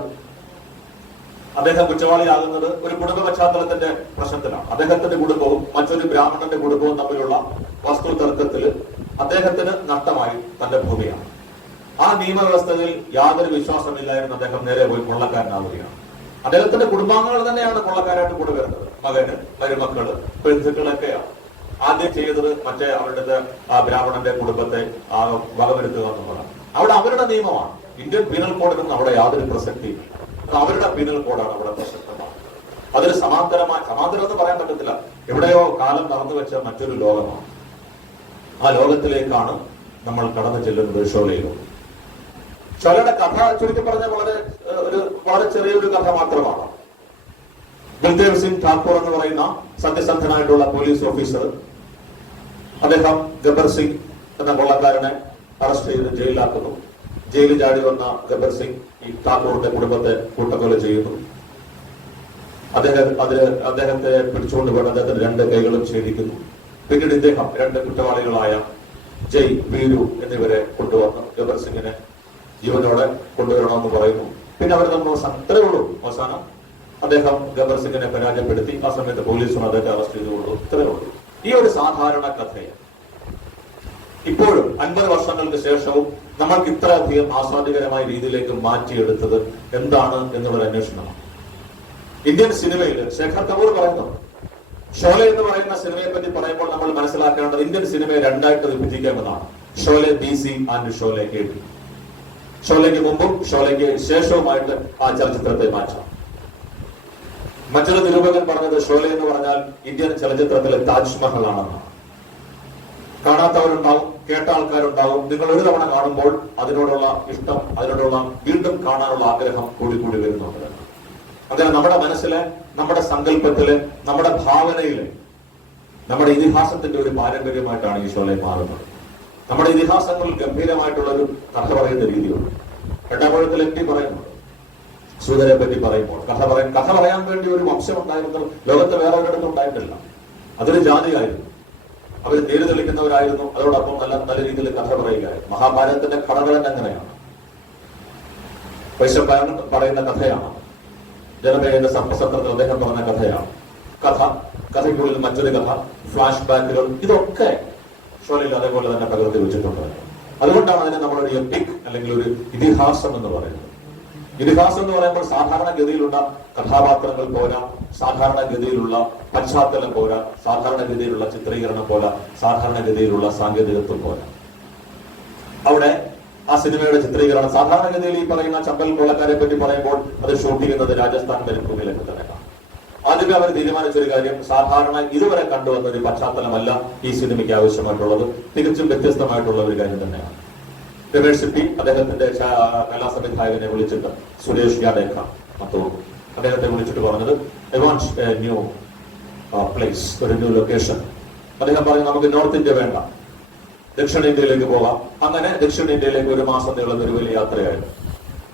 അദ്ദേഹം കുറ്റവാളിയാകുന്നത് ഒരു കുടുംബ പശ്ചാത്തലത്തിന്റെ പ്രശ്നത്തിലാണ്. അദ്ദേഹത്തിന്റെ കുടുംബവും മറ്റൊരു ബ്രാഹ്മണന്റെ കുടുംബവും തമ്മിലുള്ള വസ്തു തർക്കത്തിൽ അദ്ദേഹത്തിന് നഷ്ടമായി തന്റെ ഭൂമിയാണ്. ആ നിയമവ്യവസ്ഥയിൽ യാതൊരു വിശ്വാസമില്ലായിരുന്നു. അദ്ദേഹം നേരെ പോയി കൊള്ളക്കാരനാവുകയാണ്. അദ്ദേഹത്തിന്റെ കുടുംബാംഗങ്ങൾ തന്നെയാണ് കൊള്ളക്കാരായിട്ട് കൂടെ വരുന്നത്. മകന്, മരുമക്കള്, ബന്ധുക്കളൊക്കെയാണ്. ആദ്യം ചെയ്തത് മറ്റേ അവരുടെ ആ ബ്രാഹ്മണന്റെ കുടുംബത്തെ വകവരുത്തുക എന്നുള്ളതാണ്. അവിടെ അവരുടെ നിയമമാണ്. ഇന്ത്യൻ പീനൽ കോഡിനൊന്നും അവിടെ യാതൊരു പ്രസക്തിയില്ല. അവരുടെ പീനൽ കോഡാണ് അവിടെ പ്രസക്തമാണ്. അതൊരു സമാന്തരം എന്ന് പറയാൻ പറ്റത്തില്ല. എവിടെയോ കാലം നടന്നു വെച്ച മറ്റൊരു ലോകമാണ്. ആ ലോകത്തിലേക്കാണ് നമ്മൾ കടന്നു ചെല്ലുന്നത് ഷോലയിലൂടെ. ഷോലയുടെ കഥ ചുരുക്കി പറഞ്ഞ വളരെ ചെറിയൊരു കഥ മാത്രമാണ്. ബൽദേവ് സിംഗ് ഠാക്കൂർ എന്ന് പറയുന്ന സത്യസന്ധനായിട്ടുള്ള പോലീസ് ഓഫീസർ, അദ്ദേഹം ഗബ്ബർ സിംഗ് എന്ന കൊള്ളക്കാരനെ അറസ്റ്റ് ചെയ്ത് ജയിലിലാക്കുന്നു. ജയിലിൽ ചാടി വന്ന ഗബ്ബർ സിംഗ് ഈ ഠാക്കൂറിന്റെ കുടുംബത്തെ കൂട്ടക്കൊല ചെയ്യുന്നു. അദ്ദേഹത്തെ പിടിച്ചുകൊണ്ട് പോയി അദ്ദേഹത്തിന്റെ 2 കൈകളും ഛേദിക്കുന്നു. പിന്നീട് ഇദ്ദേഹം 2 കുറ്റവാളികളായ ജയ്, വീരു എന്നിവരെ കൊണ്ടുവന്ന് ഗബ്ബർ സിംഗിനെ ജീവനോടെ കൊണ്ടുവരണമെന്ന് പറയുന്നു. പിന്നെ അവർ നമ്മൾ അത്രേ ഉള്ളൂ. അവസാനം അദ്ദേഹം ഗബ്ബർ സിംഗിനെ പരാജയപ്പെടുത്തി. ആ സമയത്ത് പോലീസും അദ്ദേഹത്തെ അറസ്റ്റ് ചെയ്തുകൊള്ളൂ. ഇത്രേ ഉള്ളൂ. ഈ ഒരു സാധാരണ കഥയെ ഇപ്പോഴും 50 വർഷങ്ങൾക്ക് ശേഷവും നമ്മൾക്ക് ഇത്രയധികം ആസ്വാദികരമായ രീതിയിലേക്ക് മാറ്റിയെടുത്തത് എന്താണ് എന്നുള്ളൊരു അന്വേഷണമാണ്. ഇന്ത്യൻ സിനിമയിൽ ശേഖർ കപൂർ പറയുന്നു, ഷോലെ എന്ന് പറയുന്ന സിനിമയെ പറ്റി പറയുമ്പോൾ നമ്മൾ മനസ്സിലാക്കേണ്ടത് ഇന്ത്യൻ സിനിമയെ 2ആയിട്ട് വിഭജിക്കാമെന്നാണ്. Sholay BC and Sholay AD. ഷോലയ്ക്ക് മുമ്പും ഷോലയ്ക്ക് ശേഷവുമായിട്ട് ആ ചലച്ചിത്രത്തെ മാറ്റാം. മറ്റൊരു നിരൂപകൻ പറഞ്ഞത് ഷോലെ എന്ന് പറഞ്ഞാൽ ഇന്ത്യൻ ചലച്ചിത്രത്തിലെ താജ്മഹൽ ആണെന്നാണ്. കാണാത്തവരുണ്ടാവും, കേട്ട ആൾക്കാരുണ്ടാവും. നിങ്ങൾ ഒരു തവണ കാണുമ്പോൾ അതിനോടുള്ള ഇഷ്ടം, അതിനോടുള്ള വീണ്ടും കാണാനുള്ള ആഗ്രഹം കൂടി വരുന്നുണ്ട്. അങ്ങനെ നമ്മുടെ മനസ്സിലെ, നമ്മുടെ സങ്കല്പത്തിലെ, നമ്മുടെ ഭാവനയിലെ, നമ്മുടെ ഇതിഹാസത്തിന്റെ ഒരു പാരമ്പര്യമായിട്ടാണ് ഈ ഷോലെ മാറുന്നത്. നമ്മുടെ ഇതിഹാസങ്ങളിൽ ഗംഭീരമായിട്ടുള്ള ഒരു കഥ പറയുന്ന രീതിയുണ്ട്. എട്ടാമ്പഴത്തിൽ MP പറയുന്നുണ്ട്, സൂതരെ പറ്റി പറയുമ്പോൾ കഥ പറയാൻ വേണ്ടി ഒരു വംശം ഉണ്ടായിരുന്നു. ലോകത്ത് വേറെ ഒരിടത്തും ഉണ്ടായിട്ടില്ല. അതൊരു ജാതിയായിരുന്നു. അവർ തേര് തെളിക്കുന്നവരായിരുന്നു. അതോടൊപ്പം നല്ല രീതിയിൽ കഥ പറയുകയായിരുന്നു. മഹാഭാരതത്തിന്റെ കഥകൾ തന്നെ അങ്ങനെയാണ്. വൈശമ്പായൻ പറയുന്ന കഥയാണ്. ജനമേയുടെ സർപ്പസത്രത്തിൽ അദ്ദേഹം പറഞ്ഞ കഥയാണ്. കഥയ്ക്കുള്ളിൽ മറ്റൊരു കഥ, ഫ്ലാഷ് ബാക്കുകൾ, ഇതൊക്കെ ഷോലയിൽ അതേപോലെ തന്നെ പകർത്തി വെച്ചിട്ടുണ്ട്. അതുകൊണ്ടാണ് അതിനെ നമ്മളൊരു എപ്പിക് അല്ലെങ്കിൽ ഒരു ഇതിഹാസം എന്ന് പറയുന്നത്. ഇതിഹാസം എന്ന് പറയുമ്പോൾ സാധാരണഗതിയിലുള്ള കഥാപാത്രങ്ങൾ പോരാ, സാധാരണഗതിയിലുള്ള പശ്ചാത്തലം പോരാ, സാധാരണഗതിയിലുള്ള ചിത്രീകരണം പോരാ, സാധാരണഗതിയിലുള്ള സാങ്കേതികത്വം പോരാ. അവിടെ ആ സിനിമയുടെ ചിത്രീകരണം സാധാരണഗതിയിൽ ഈ പറയുന്ന ചമ്പൽ കൊള്ളക്കാരെ പറ്റി പറയുമ്പോൾ അത് ഷൂട്ട് ചെയ്യുന്നത് രാജസ്ഥാൻ മരുഭൂമിയിലൊക്കെ തന്നെയാണ്. ആദ്യമേ അവർ തീരുമാനിച്ചൊരു കാര്യം, സാധാരണ ഇതുവരെ കണ്ടുവന്ന ഒരു പശ്ചാത്തലമല്ല ഈ സിനിമയ്ക്ക് ആവശ്യമായിട്ടുള്ളത്, തികച്ചും വ്യത്യസ്തമായിട്ടുള്ള ഒരു കാര്യം തന്നെയാണ്. രമേഷ് സിപ്പി അദ്ദേഹത്തിന്റെ കലാസംവിധായകനെ വിളിച്ചിട്ട്, സുരേഷ് യാദേഖ അദ്ദേഹത്തെ വിളിച്ചിട്ട് പറഞ്ഞത്, ന്യൂ പ്ലേസ്, ഒരു ന്യൂ ലൊക്കേഷൻ. അദ്ദേഹം പറഞ്ഞു, നമുക്ക് നോർത്ത് ഇന്ത്യ വേണ്ട, ദക്ഷിണേന്ത്യയിലേക്ക് പോകാം. അങ്ങനെ ദക്ഷിണേന്ത്യയിലേക്ക് 1 മാസം നീളുന്ന ഒരു വലിയ യാത്രയായിരുന്നു.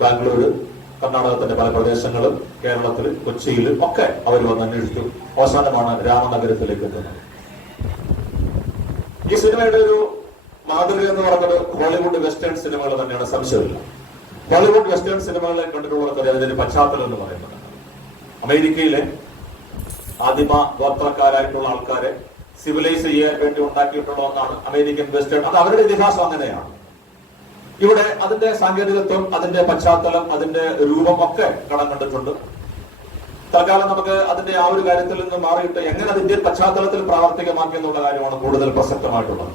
ബാംഗ്ലൂര്, കർണാടകത്തിന്റെ പല പ്രദേശങ്ങളും, കേരളത്തിൽ, കൊച്ചിയിലും ഒക്കെ അവർ വന്ന് അന്വേഷിച്ചു. അവസാനമാണ് രാമനഗരത്തിലേക്ക് എത്തുന്നത്. ഈ സിനിമയുടെ ഒരു മാതൃക എന്ന് പറയുന്നത് ഹോളിവുഡ് വെസ്റ്റേൺ സിനിമകൾ തന്നെയാണ്, സംശയമില്ല. ഹോളിവുഡ് വെസ്റ്റേൺ സിനിമകളെ കണ്ടിട്ടുള്ളവർക്ക് അതിന്റെ പശ്ചാത്തലം എന്ന് പറയുന്നത് അമേരിക്കയിലെ ആദിമ ഗോത്രക്കാരായിട്ടുള്ള ആൾക്കാരെ സിവിലൈസ് ചെയ്യാൻ വേണ്ടി ഉണ്ടാക്കിയിട്ടുള്ള ഒന്നാണ് അമേരിക്കൻ വെസ്റ്റേൺ. അത് അവരുടെ ഇതിഹാസം അങ്ങനെയാണ്. ഇവിടെ അതിന്റെ സാങ്കേതികത്വം, അതിന്റെ പശ്ചാത്തലം, അതിന്റെ രൂപം ഒക്കെ കടം കണ്ടിട്ടുണ്ട്. തൽക്കാലം നമുക്ക് അതിന്റെ ആ ഒരു കാര്യത്തിൽ നിന്ന് മാറിയിട്ട് എങ്ങനെ അതിന്റെ പശ്ചാത്തലത്തിൽ പ്രാവർത്തികമാക്കി എന്നുള്ള കാര്യമാണ് കൂടുതൽ പ്രസക്തമായിട്ടുള്ളത്.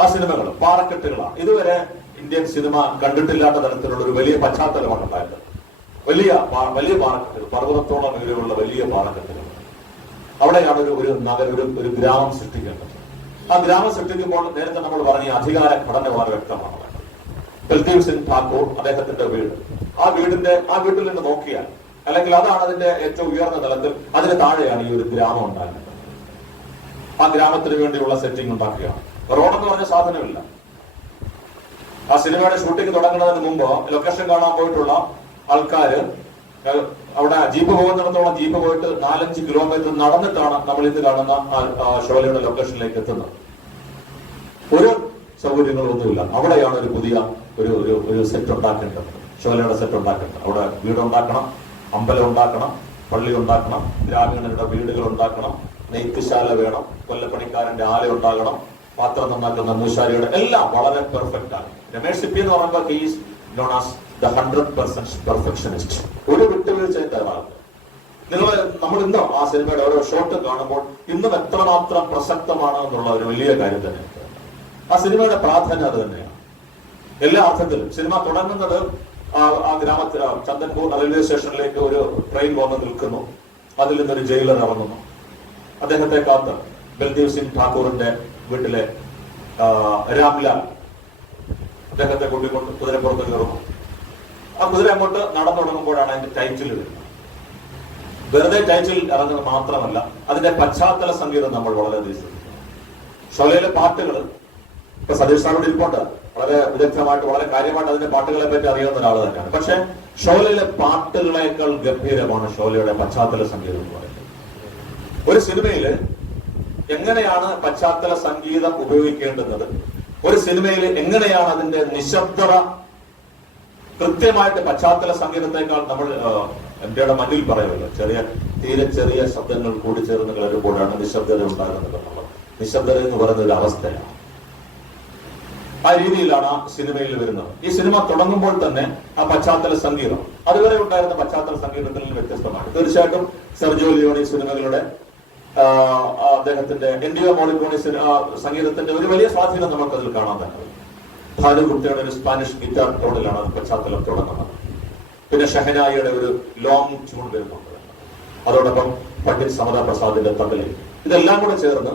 ആ സിനിമകൾ പാറക്കെട്ടുകളാണ്. ഇതുവരെ ഇന്ത്യൻ സിനിമ കണ്ടിട്ടില്ലാത്ത തരത്തിലുള്ള ഒരു വലിയ പശ്ചാത്തലമാണ് ഉണ്ടായത്. വലിയ പാറക്കെട്ടുകൾ, പർവ്വതത്തോളം ഉയരമുള്ള വലിയ പാറക്കെട്ടുകൾ. അവിടെയാണ് ഒരു ഗ്രാമം സൃഷ്ടിക്കേണ്ടത്. ആ ഗ്രാമം സൃഷ്ടിക്കുമ്പോൾ നേരത്തെ നമ്മൾ പറഞ്ഞ അധികാര ഘടന വളരെ വ്യക്തമാണ്. ബൽദേവ് സിംഗ് ഠാക്കൂർ, അദ്ദേഹത്തിന്റെ വീട്, ആ വീട്ടിൽ നിന്ന് നോക്കിയാൽ, അല്ലെങ്കിൽ അതാണ് അതിന്റെ ഏറ്റവും ഉയർന്ന തലത്തിൽ, അതിന് താഴെയാണ് ഈ ഒരു ഗ്രാമം ഉണ്ടാകുന്നത്. ആ ഗ്രാമത്തിന് വേണ്ടിയുള്ള സെറ്റിംഗ് ഉണ്ടാക്കുകയാണ്. റോഡെന്ന് പറഞ്ഞ സാധനമില്ല. ആ സിനിമയുടെ ഷൂട്ടിംഗ് തുടങ്ങുന്നതിന് മുമ്പ് ലൊക്കേഷൻ കാണാൻ പോയിട്ടുള്ള ആൾക്കാര് അവിടെ ജീപ്പ് പോകുന്നിടത്തോളം ജീപ്പ് പോയിട്ട് 4-5 കിലോമീറ്റർ നടന്നിട്ടാണ് നമ്മൾ ഇന്ന് കാണുന്ന ഷോലയുടെ ലൊക്കേഷനിലേക്ക് എത്തുന്നത്. ഒരു സൗകര്യങ്ങളൊന്നുമില്ല. അവിടെയാണ് ഒരു പുതിയ ഒരു സെറ്റ് ഉണ്ടാക്കേണ്ടത്, ഷോലയുടെ സെറ്റ് ഉണ്ടാക്കേണ്ടത്. അവിടെ വീടുണ്ടാക്കണം, അമ്പലം ഉണ്ടാക്കണം, പള്ളി ഉണ്ടാക്കണം, ഗ്രാമീണരുടെ വീടുകൾ ഉണ്ടാക്കണം, നെയ്ത്തുശാല വേണം, കൊല്ലപ്പണിക്കാരന്റെ ആല ഉണ്ടാകണം, പാത്രം നന്നാക്കുന്ന മൂശാരിയുടെ, എല്ലാം വളരെ പെർഫെക്റ്റ് ആണ്. രമേഷ് സിപ്പി എന്ന് പറയുമ്പോൾ he's known as the 100% perfectionist. ഒരു വിട്ടുവീഴ്ചയും തയ്യാറാകും. നമ്മൾ ഇന്ന് ആ സിനിമയുടെ ഓരോ ഷോട്ട് കാണുമ്പോൾ ഇന്നും എത്രമാത്രം പ്രസക്തമാണ് എന്നുള്ള ഒരു വലിയ കാര്യം തന്നെ. ആ സിനിമയുടെ പ്രാധാന്യം അത് തന്നെയാണ്. എല്ലാ അർത്ഥത്തിലും സിനിമ തുടങ്ങുന്നത് ആ ഗ്രാമത്തിൽ ചന്ദൻപൂർ റെയിൽവേ സ്റ്റേഷനിലേക്ക് ഒരു ട്രെയിൻ വന്ന് നിൽക്കുന്നു. അതിൽ നിന്നൊരു ജയിലർ ഇറങ്ങുന്നു. അദ്ദേഹത്തെ കാത്ത് ബൽദേവ് സിംഗ് ഠാക്കൂറിന്റെ വീട്ടിലെ രാംലാൽ അദ്ദേഹത്തെ കൂട്ടിക്കൊണ്ട് കുതിരപ്പുറത്ത് കയറുന്നു. ആ കുതിര അങ്ങോട്ട് നടന്നു തുടങ്ങുമ്പോഴാണ് അതിന്റെ ടൈറ്റിൽ വരുന്നത്. വെറുതെ ടൈറ്റിൽ ഇറങ്ങുന്നത് മാത്രമല്ല, അതിന്റെ പശ്ചാത്തല സംഗീതം നമ്മൾ വളരെയധികം ശ്രദ്ധിക്കണം. ഷോലയിലെ പാട്ടുകൾ ഇപ്പൊ സതീഷ് സാറോട് ഇരിപ്പുണ്ട്, വളരെ വിദഗ്ധമായിട്ട് വളരെ കാര്യമായിട്ട് അതിന്റെ പാട്ടുകളെ പറ്റി അറിയാവുന്ന ഒരാൾ തന്നെയാണ്. പക്ഷെ ഷോലയിലെ പാട്ടുകളേക്കാൾ ഗംഭീരമാണ് ഷോലയുടെ പശ്ചാത്തല സംഗീതം എന്ന് പറയുന്നത്. ഒരു സിനിമയില് എങ്ങനെയാണ് പശ്ചാത്തല സംഗീതം ഉപയോഗിക്കേണ്ടുന്നത്, ഒരു സിനിമയിൽ എങ്ങനെയാണ് അതിന്റെ നിശബ്ദത, കൃത്യമായിട്ട് പശ്ചാത്തല സംഗീതത്തെക്കാൾ നമ്മൾ എന്റെ മണ്ണിൽ പറയുമല്ലോ, തീരെ ചെറിയ ശബ്ദങ്ങൾ കൂടി ചേർന്ന് കലരുമ്പോഴാണ് നിശബ്ദത ഉണ്ടാകുന്നത്. നിശബ്ദത എന്ന് പറയുന്ന ഒരു അവസ്ഥയാണ്. ആ രീതിയിലാണ് ആ സിനിമയിൽ വരുന്നത്. ഈ സിനിമ തുടങ്ങുമ്പോൾ തന്നെ ആ പശ്ചാത്തല സംഗീതം അതുവരെ ഉണ്ടായിരുന്ന പശ്ചാത്തല സംഗീതത്തിൽ നിന്ന് വ്യത്യസ്തമാണ്. തീർച്ചയായിട്ടും സെർജിയോ ലിയോണി സിനിമകളുടെ അദ്ദേഹത്തിന്റെ എൻഡിയോ മോളിക്കോണി സംഗീതത്തിന്റെ ഒരു വലിയ സ്വാധീനം നമുക്ക് അതിൽ കാണാൻ തന്നെ. ഭാനു ഗുപ്തയുടെ ഒരു സ്പാനിഷ് ഗിറ്റാർ ടോണിലാണ് അത് പശ്ചാത്തലം തുടങ്ങുന്നത്. പിന്നെ ഷഹനായിയുടെ ഒരു ലോങ് ട്യൂൺ വരുന്നുണ്ട്. അതോടൊപ്പം പണ്ഡിറ്റ് സമത പ്രസാദിന്റെ തബല, ഇതെല്ലാം കൂടെ ചേർന്ന്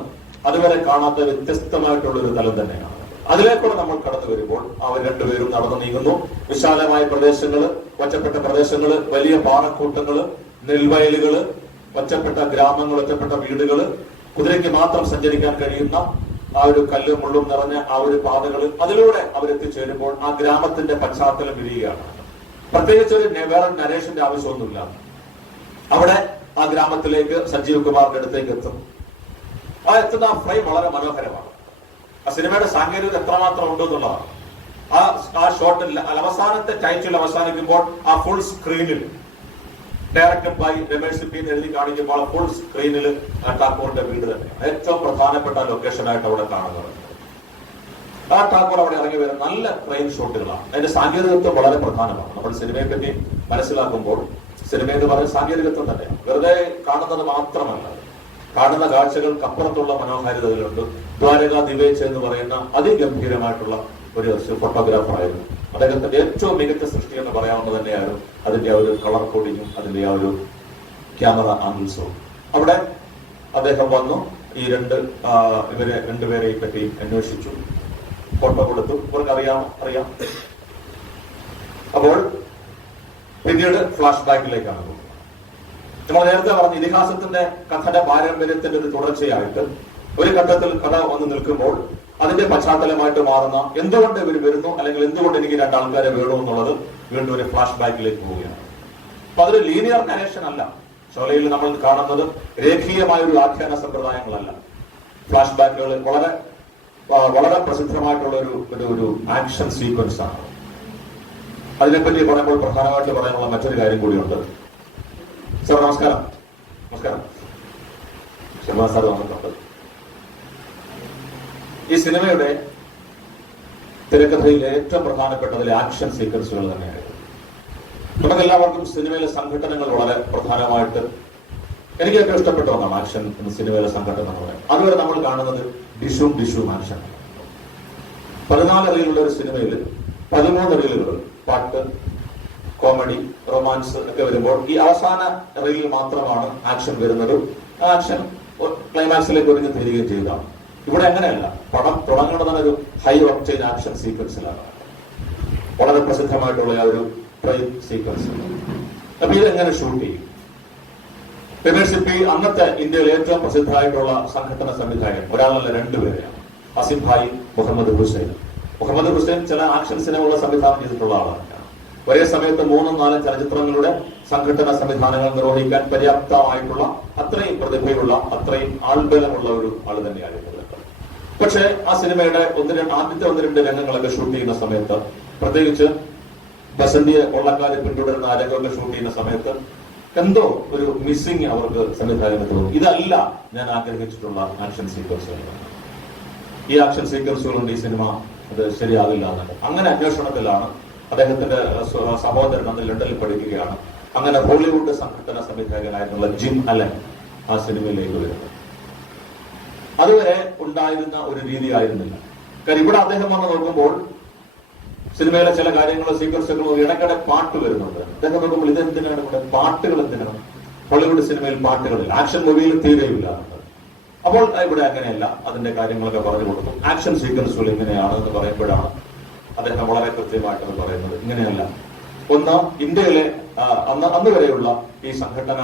അതുവരെ കാണാത്ത വ്യത്യസ്തമായിട്ടുള്ള ഒരു തലം തന്നെയാണ്. അതിലേക്കൂടെ നമ്മൾ കടന്നു വരുമ്പോൾ അവർ രണ്ടുപേരും നടന്നു നീങ്ങുന്നു. വിശാലമായ പ്രദേശങ്ങള്, ഒറ്റപ്പെട്ട പ്രദേശങ്ങള്, വലിയ പാറക്കൂട്ടങ്ങള്, നെൽവയലുകള്, ഒറ്റപ്പെട്ട ഗ്രാമങ്ങൾ, ഒറ്റപ്പെട്ട വീടുകള്, കുതിരയ്ക്ക് മാത്രം സഞ്ചരിക്കാൻ കഴിയുന്ന ആ ഒരു കല്ലും മുള്ളും നിറഞ്ഞ ആ ഒരു പാതകള്, അതിലൂടെ അവരെത്തിച്ചേരുമ്പോൾ ആ ഗ്രാമത്തിന്റെ പശ്ചാത്തലം വിരിയുകയാണ്. പ്രത്യേകിച്ച് വേറെ നരേഷന്റെ ആവശ്യമൊന്നുമില്ല. അവിടെ ആ ഗ്രാമത്തിലേക്ക് സഞ്ജീവ് കുമാറിന്റെ അടുത്തേക്ക് എത്തും. ആ എത്തുന്ന ആ ഫ്രെയിം വളരെ മനോഹരമാണ്. ആ സിനിമയുടെ സാങ്കേതികത എത്രമാത്രം ഉണ്ടെന്നുള്ളതാണ്. ആ ഷോട്ടിൽ അവസാനത്തെ ടൈറ്റിൽ അവസാനിക്കുമ്പോൾ ആ ഫുൾ സ്ക്രീനിൽ ഡയറക്ടഡ് ബൈ രമേഷ് സിപ്പി എന്ന് എഴുതി കാണിക്കുമ്പോൾ ഫുൾ സ്ക്രീനിൽ ഠാക്കൂറിന്റെ വീട് തന്നെയാണ് ഏറ്റവും പ്രധാനപ്പെട്ട ലൊക്കേഷനായിട്ട് അവിടെ കാണുന്നത്. ആ ഠാക്കൂർ അവിടെ ഇറങ്ങി വരുന്ന നല്ല ട്രെയിൻ ഷോട്ടുകളാണ്. അതിന്റെ സാങ്കേതികത്വം വളരെ പ്രധാനമാണ്. നമ്മൾ സിനിമയെ പറ്റി മനസ്സിലാക്കുമ്പോൾ സിനിമ എന്ന് പറയുന്ന സാങ്കേതികത്വം തന്നെയാണ്. വെറുതെ കാണുന്നത് മാത്രമല്ല, കാണുന്ന കാഴ്ചകൾക്കപ്പുറത്തുള്ള മനോഹാരിതകളുണ്ട്. ദ്വാരക ദിവേച്ച് എന്ന് പറയുന്ന അതിഗംഭീരമായിട്ടുള്ള ഒരു ഫോട്ടോഗ്രാഫറായിരുന്നു. അദ്ദേഹത്തിന്റെ ഏറ്റവും മികച്ച സൃഷ്ടി എന്ന് പറയാവുന്നത് തന്നെയായിരുന്നു അതിന്റെ ആ ഒരു കളർ കോഡിങ്ങും അതിന്റെ ആ ഒരു ക്യാമറ ആംഗിൾസും. അവിടെ അദ്ദേഹം വന്നു ഇവരെ രണ്ടുപേരെയും പറ്റി അന്വേഷിച്ചു, ഫോട്ടോ കൊടുത്തു. ഇവർക്ക് അറിയാം. അപ്പോൾ പിന്നീട് ഫ്ലാഷ് ബാക്കിലേക്കാണ് പോകുന്നത്. നമ്മൾ നേരത്തെ പറഞ്ഞ ഇതിഹാസത്തിന്റെ കഥയുടെ പാരമ്പര്യത്തിന്റെ ഒരു തുടർച്ചയായിട്ട് ഒരു ഘട്ടത്തിൽ കഥ വന്ന് നിൽക്കുമ്പോൾ അതിന്റെ പശ്ചാത്തലമായിട്ട് മാറുന്ന എന്തുകൊണ്ട് ഇവർ വരുന്നു, അല്ലെങ്കിൽ എന്തുകൊണ്ട് എനിക്ക് രണ്ടാൾക്കാരെ വേണു എന്നുള്ളത് വീണ്ടും ഒരു ഫ്ലാഷ് ബാക്കിലേക്ക് പോവുകയാണ്. അപ്പൊ അതൊരു ലീനിയർ നരേഷൻ അല്ല. ഷോലയിൽ നമ്മൾ കാണുന്നത് രേഖീയമായ ഒരു ആഖ്യാന സമ്പ്രദായങ്ങളല്ല. ഫ്ലാഷ് ബാക്കുകൾ വളരെ വളരെ പ്രസിദ്ധമായിട്ടുള്ള ഒരു ആക്ഷൻ സീക്വൻസ് ആണ്. അതിനെപ്പറ്റി പറയുമ്പോൾ പ്രധാനമായിട്ട് പറയാനുള്ള മറ്റൊരു കാര്യം കൂടിയുണ്ട്. സാർ നമസ്കാരം. നമസ്കാരം. ശർമ്മ സാർ വന്നിട്ടുണ്ട്. ഈ സിനിമയുടെ തിരക്കഥയിലെ ഏറ്റവും പ്രധാനപ്പെട്ടതിലെ ആക്ഷൻ സീക്വൻസുകൾ തന്നെയായിരുന്നു. നമുക്കെല്ലാവർക്കും സിനിമയിലെ സംഘടനകൾ വളരെ പ്രധാനമായിട്ട് എനിക്ക് ഏറ്റവും ഇഷ്ടപ്പെട്ട ഒന്നാണ് ആക്ഷൻ എന്ന സിനിമയിലെ സംഘടനകൾ. അതുവരെ നമ്മൾ കാണുന്നത് ഡിഷും ആക്ഷൻ. 14 റീലുള്ള ഒരു സിനിമയിൽ 13 റീലുകൾ പാട്ട്, കോമഡി, റൊമാൻസ് ഒക്കെ വരുമ്പോൾ ഈ അവസാന റീലിൽ മാത്രമാണ് ആക്ഷൻ വരുന്നത്. ആക്ഷൻ ക്ലൈമാക്സിലേക്ക് ഒരുങ്ങി തീരുകയും ചെയ്തതാണ്. ഇവിടെ അങ്ങനെയല്ല. പടം തുടങ്ങുന്നത് തന്നെ ഒരു ഹൈ ഒക്ടൈൻ ആക്ഷൻ സീക്വൻസിലാണ്. വളരെ പ്രസിദ്ധമായിട്ടുള്ള ആ ഒരു ട്രെയിൻ സീക്വൻസ്. അപ്പൊ ഇതെങ്ങനെ ഷൂട്ട് ചെയ്യും? അന്നത്തെ ഇന്ത്യയിൽ ഏറ്റവും പ്രസിദ്ധമായിട്ടുള്ള സംഘടന സംവിധായകൻ ഒരാളല്ല, 2 പേരെയാണ്. അസിം ഭായി, മുഹമ്മദ് ഹുസൈൻ. മുഹമ്മദ് ഹുസൈൻ ചില ആക്ഷൻ സിനിമകളുടെ സംവിധാനം ചെയ്തിട്ടുള്ള ആളാണ്. ഒരേ സമയത്ത് 3-4 ചലച്ചിത്രങ്ങളുടെ സംഘടന സംവിധാനങ്ങൾ നിർവഹിക്കാൻ പര്യാപ്തമായിട്ടുള്ള അത്രയും പ്രതിഭയുള്ള അത്രയും ആൾബലമുള്ള ഒരു ആൾ തന്നെയായിരുന്നു. പക്ഷേ ആ സിനിമയുടെ ആദ്യത്തെ 1-2 രംഗങ്ങളൊക്കെ ഷൂട്ട് ചെയ്യുന്ന സമയത്ത്, പ്രത്യേകിച്ച് ബസന്തിയെ കൊള്ളക്കാരെ പിന്തുടരുന്ന ആ രംഗമൊക്കെ ഷൂട്ട് ചെയ്യുന്ന സമയത്ത് എന്തോ ഒരു മിസ്സിംഗ് അവർക്ക് സംവിധായകന് തോന്നി. ഇതല്ല ഞാൻ ആഗ്രഹിച്ചിട്ടുള്ള ആക്ഷൻ സീക്വൻസുകൾ. ഈ ആക്ഷൻ സീക്വൻസുകളുണ്ട് ഈ സിനിമ, അത് ശരിയാകില്ല എന്നുണ്ട്. അങ്ങനെ അന്വേഷണത്തിലാണ് അദ്ദേഹത്തിന്റെ സഹോദരൻ അന്ന് ലണ്ടനിൽ പഠിക്കുകയാണ്. അങ്ങനെ ഹോളിവുഡ് സംഘടന സംവിധായകനായിരുന്നുള്ള ജിം അലൻ ആ സിനിമയിലേക്ക് വരുന്നത്. അതുവരെ ഉണ്ടായിരുന്ന ഒരു രീതി ആയിരുന്നില്ല. കാര്യം ഇവിടെ അദ്ദേഹം വന്ന് നോക്കുമ്പോൾ സിനിമയിലെ ചില കാര്യങ്ങളോ സീക്വൻസുകളോ ഇടയ്ക്കിടെ പാട്ട് വരുന്നുണ്ട്. അദ്ദേഹം നോക്കുമ്പോൾ ഇതെന്തിനാണ് ഇവിടെ പാട്ടുകൾ? എന്തിനാണ് ഹോളിവുഡ് സിനിമയിൽ പാട്ടുകളില്ല, ആക്ഷൻ മൂവിയിൽ തീരെയില്ല. അപ്പോൾ ഇവിടെ അങ്ങനെയല്ല. അതിന്റെ കാര്യങ്ങളൊക്കെ പറഞ്ഞു കൊടുക്കും. ആക്ഷൻ സീക്വൻസുകൾ ഇങ്ങനെയാണ് എന്ന് പറയുമ്പോഴാണ് അദ്ദേഹം വളരെ കൃത്യമായിട്ട് പറയുന്നത് ഇങ്ങനെയല്ല. ഒന്ന്, ഇന്ത്യയിലെ അന്ന് വരെയുള്ള ഈ സംഘടന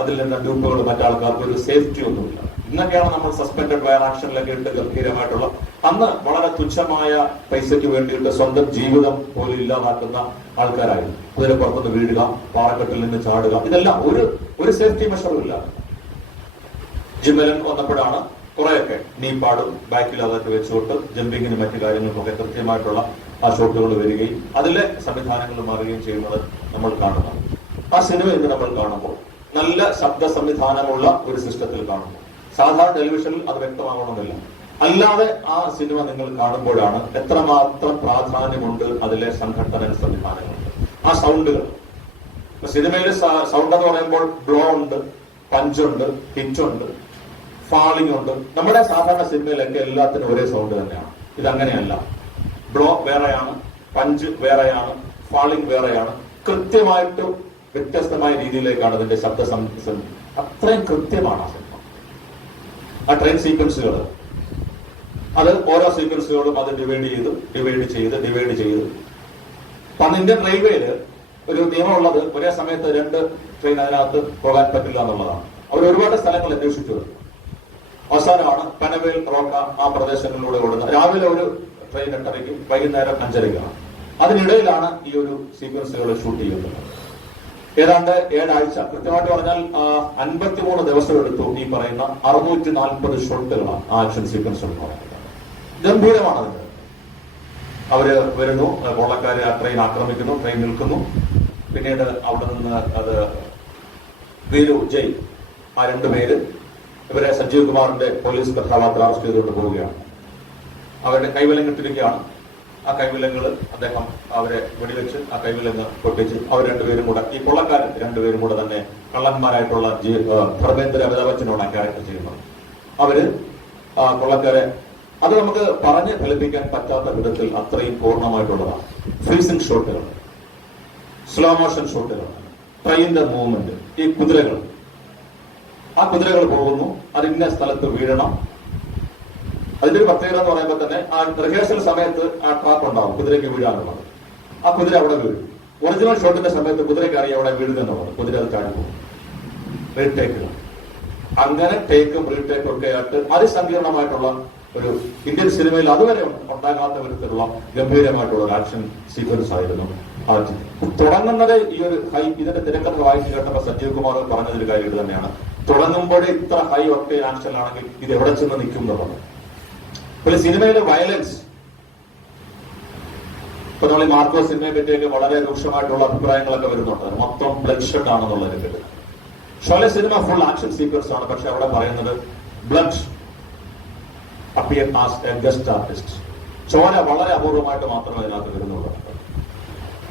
അതിൽ നിന്ന് ഗ്രൂപ്പുകൾ മറ്റാൾക്കാർക്ക് ഒരു സേഫ്റ്റി ഒന്നുമില്ല. ഇന്നൊക്കെയാണ് നമ്മൾ സസ്പെൻഡഡ് വയർ ആക്ഷനിലൊക്കെ ഇട്ട് ഗംഭീരമായിട്ടുള്ള, അന്ന് വളരെ തുച്ഛമായ പൈസയ്ക്ക് വേണ്ടിയിട്ട് സ്വന്തം ജീവിതം പോലും ഇല്ലാതാക്കുന്ന ആൾക്കാരായിരുന്നു. അതിന് പുറത്തുനിന്ന് വീഴുക, പാറക്കെട്ടിൽ നിന്ന് ചാടുക, ഇതെല്ലാം ഒരു സേഫ്റ്റി മെഷറും ഇല്ല. ജിമ്മലൻ വന്നപ്പോഴാണ് കുറെയൊക്കെ നീപ്പാടും ബാക്കിൽ അതൊക്കെ വെച്ചുകൊണ്ട് ജമ്പിങ്ങിനും മറ്റു കാര്യങ്ങൾക്കൊക്കെ കൃത്യമായിട്ടുള്ള ആ ഷോട്ടുകൾ വരികയും അതിലെ സംവിധാനങ്ങൾ മാറുകയും ചെയ്യുന്നത് നമ്മൾ കാണുന്നു. ആ സിനിമ ഇന്ന് നമ്മൾ കാണുമ്പോൾ നല്ല ശബ്ദ സംവിധാനമുള്ള ഒരു സിസ്റ്റത്തിൽ കാണുന്നു. സാധാരണ ടെലിവിഷനിൽ അത് വ്യക്തമാകണമെന്നില്ല. അല്ലാതെ ആ സിനിമ നിങ്ങൾ കാണുമ്പോഴാണ് എത്രമാത്രം പ്രാധാന്യമുണ്ട് അതിലെ സംഘടന സംവിധാനങ്ങളുണ്ട്. ആ സൗണ്ടുകൾ സിനിമയിൽ സൗണ്ട് എന്ന് പറയുമ്പോൾ ബ്ലോ ഉണ്ട്, പഞ്ചുണ്ട്, ഹിറ്റുണ്ട്, ഫാളിംഗ് ഉണ്ട്. നമ്മുടെ സാധാരണ സിനിമയിലൊക്കെ എല്ലാത്തിനും ഒരേ സൗണ്ട് തന്നെയാണ്. ഇതങ്ങനെയല്ല. ബ്ലോ വേറെയാണ്, പഞ്ച് വേറെയാണ്, ഫാളിംഗ് വേറെയാണ്. കൃത്യമായിട്ട് വ്യത്യസ്തമായ രീതിയിലേക്കാണ് അതിന്റെ ശബ്ദ അത്രയും കൃത്യമാണ് ആ സിനിമ. ആ ട്രെയിൻ സീക്വൻസുകൾ, അത് ഓരോ സീക്വൻസുകളും അത് ഡിവൈഡ് ചെയ്ത് അന്ന് ഇന്ത്യൻ റെയിൽവേയില് ഒരു നിയമമുള്ളത് ഒരേ സമയത്ത് 2 ട്രെയിൻ അതിനകത്ത് പോകാൻ പറ്റില്ല എന്നുള്ളതാണ്. അവർ ഒരുപാട് സ്ഥലങ്ങൾ അന്വേഷിച്ചു. അവസാനമാണ് പനവേൽ, റോക്ക ആ പ്രദേശങ്ങളിലൂടെ ഓടുന്നത്. രാവിലെ ഒരു ട്രെയിൻ 8:30ക്കും വൈകുന്നേരം 5:30ക്കാണ്. അതിനിടയിലാണ് ഈ ഒരു സീക്വൻസുകൾ ഷൂട്ട് ചെയ്യുന്നത്. ഏതാണ്ട് 7 ആഴ്ച, കൃത്യമായിട്ട് പറഞ്ഞാൽ 53 ദിവസം എടുത്തു ഈ പറയുന്ന 640 ഷോട്ടുകളാണ് ആ ആക്ഷൻ സീക്വൻസ് എന്ന് പറയുന്നത്. ഗംഭീരമാണ് അതിന്. അവര് വരുന്നു, കൊള്ളക്കാര് ആ ട്രെയിൻ ആക്രമിക്കുന്നു, ട്രെയിൻ നിൽക്കുന്നു. പിന്നീട് അവിടെ നിന്ന് അത് വീരു, ജയ്, ആ 2 പേര് ഇവരെ സഞ്ജീവ് കുമാറിന്റെ പോലീസ് കഥാപാത്രം അറസ്റ്റ് ചെയ്തുകൊണ്ട് പോവുകയാണ്. അവരുടെ കൈവലം ഇട്ടിരിക്കുകയാണ്. ആ കൈവിലങ്ങൾ അദ്ദേഹം അവരെ വെടിവെച്ച് ആ കൈവിലങ്ങ് പൊട്ടിച്ച് അവർ 2 പേരും കൂടെ, ഈ കൊള്ളക്കാരൻ 2 പേരും കൂടെ തന്നെ കള്ളന്മാരായിട്ടുള്ള ധർമ്മേന്ദ്ര അമിതാഭ് ബച്ചനാണ് ക്യാരക്ടർ ചെയ്യുന്നത്. അവര് കൊള്ളക്കാരെ അത് നമുക്ക് പറഞ്ഞ് ഫലിപ്പിക്കാൻ പറ്റാത്ത വിധത്തിൽ അത്രയും പൂർണ്ണമായിട്ടുള്ളതാണ്. ഫ്രീസിംഗ് ഷോട്ടുകൾ, സ്ലോ മോഷൻ ഷോട്ടുകൾ, ട്രെയിനിന്റെ മൂവ്മെന്റ്, ഈ കുതിരകൾ, ആ കുതിരകൾ പോകുന്നു, അത് ഇന്ന സ്ഥലത്ത് വീഴണം. അതിന്റെ ഒരു പ്രത്യേകത എന്ന് പറയുമ്പോൾ തന്നെ ആ റിഹേഴ്സൽ സമയത്ത് ആ ട്രാപ്പ് ഉണ്ടാവും കുതിരയ്ക്ക് വീഴാനുള്ളത്. ആ കുതിര അവിടെ വീഴും. ഒറിജിനൽ ഷോട്ടിന്റെ സമയത്ത് കുതിരയ്ക്ക് അറിയാം അവിടെ വീഴുന്നുള്ളത്. കുതിര അത് ചാടിപ്പോകും. റീടേക്കുകൾ, അങ്ങനെ ടേക്കും റീടേക്കും ഒക്കെ ആയിട്ട് അതിസങ്കീർണമായിട്ടുള്ള ഒരു ഇന്ത്യൻ സിനിമയിൽ അതുവരെ ഉണ്ടാകാത്ത വിധത്തിലുള്ള ഗംഭീരമായിട്ടുള്ള ഒരു ആക്ഷൻ സീക്വൻസ് ആയിരുന്നു. തുടങ്ങുന്നത് ഈ ഒരു ഹൈ, ഇതിന്റെ തിരക്കഥ വായിച്ചു കേട്ടപ്പോൾ സഞ്ജീവ് കുമാർ പറഞ്ഞതൊരു കാര്യം ഇത് തന്നെയാണ്. തുടങ്ങുമ്പോഴേ ഇത്ര ഹൈ ഒക്ടൈൻ ആക്ഷനിലാണെങ്കിൽ ഇത് എവിടെ ചെന്ന് നിൽക്കും എന്നുള്ളത്. പിന്നെ സിനിമയിലെ വയലൻസ്, ഇപ്പൊ നമ്മൾ ഈ മാർക്കോ സിനിമയെ പറ്റിയൊക്കെ വളരെ രൂക്ഷമായിട്ടുള്ള അഭിപ്രായങ്ങളൊക്കെ വരുന്നുണ്ട്. മൊത്തം ബ്ലഡ് ഷെഡ് ആണെന്നുള്ളതിനെ പറ്റി. Sholay cinema full action sequence ആണ്. പക്ഷെ അവിടെ പറയുന്നത് blood appear as A guest artist. ചോര വളരെ അപൂർവമായിട്ട് മാത്രമേ അതിനകത്ത് വരുന്നുള്ളൂ.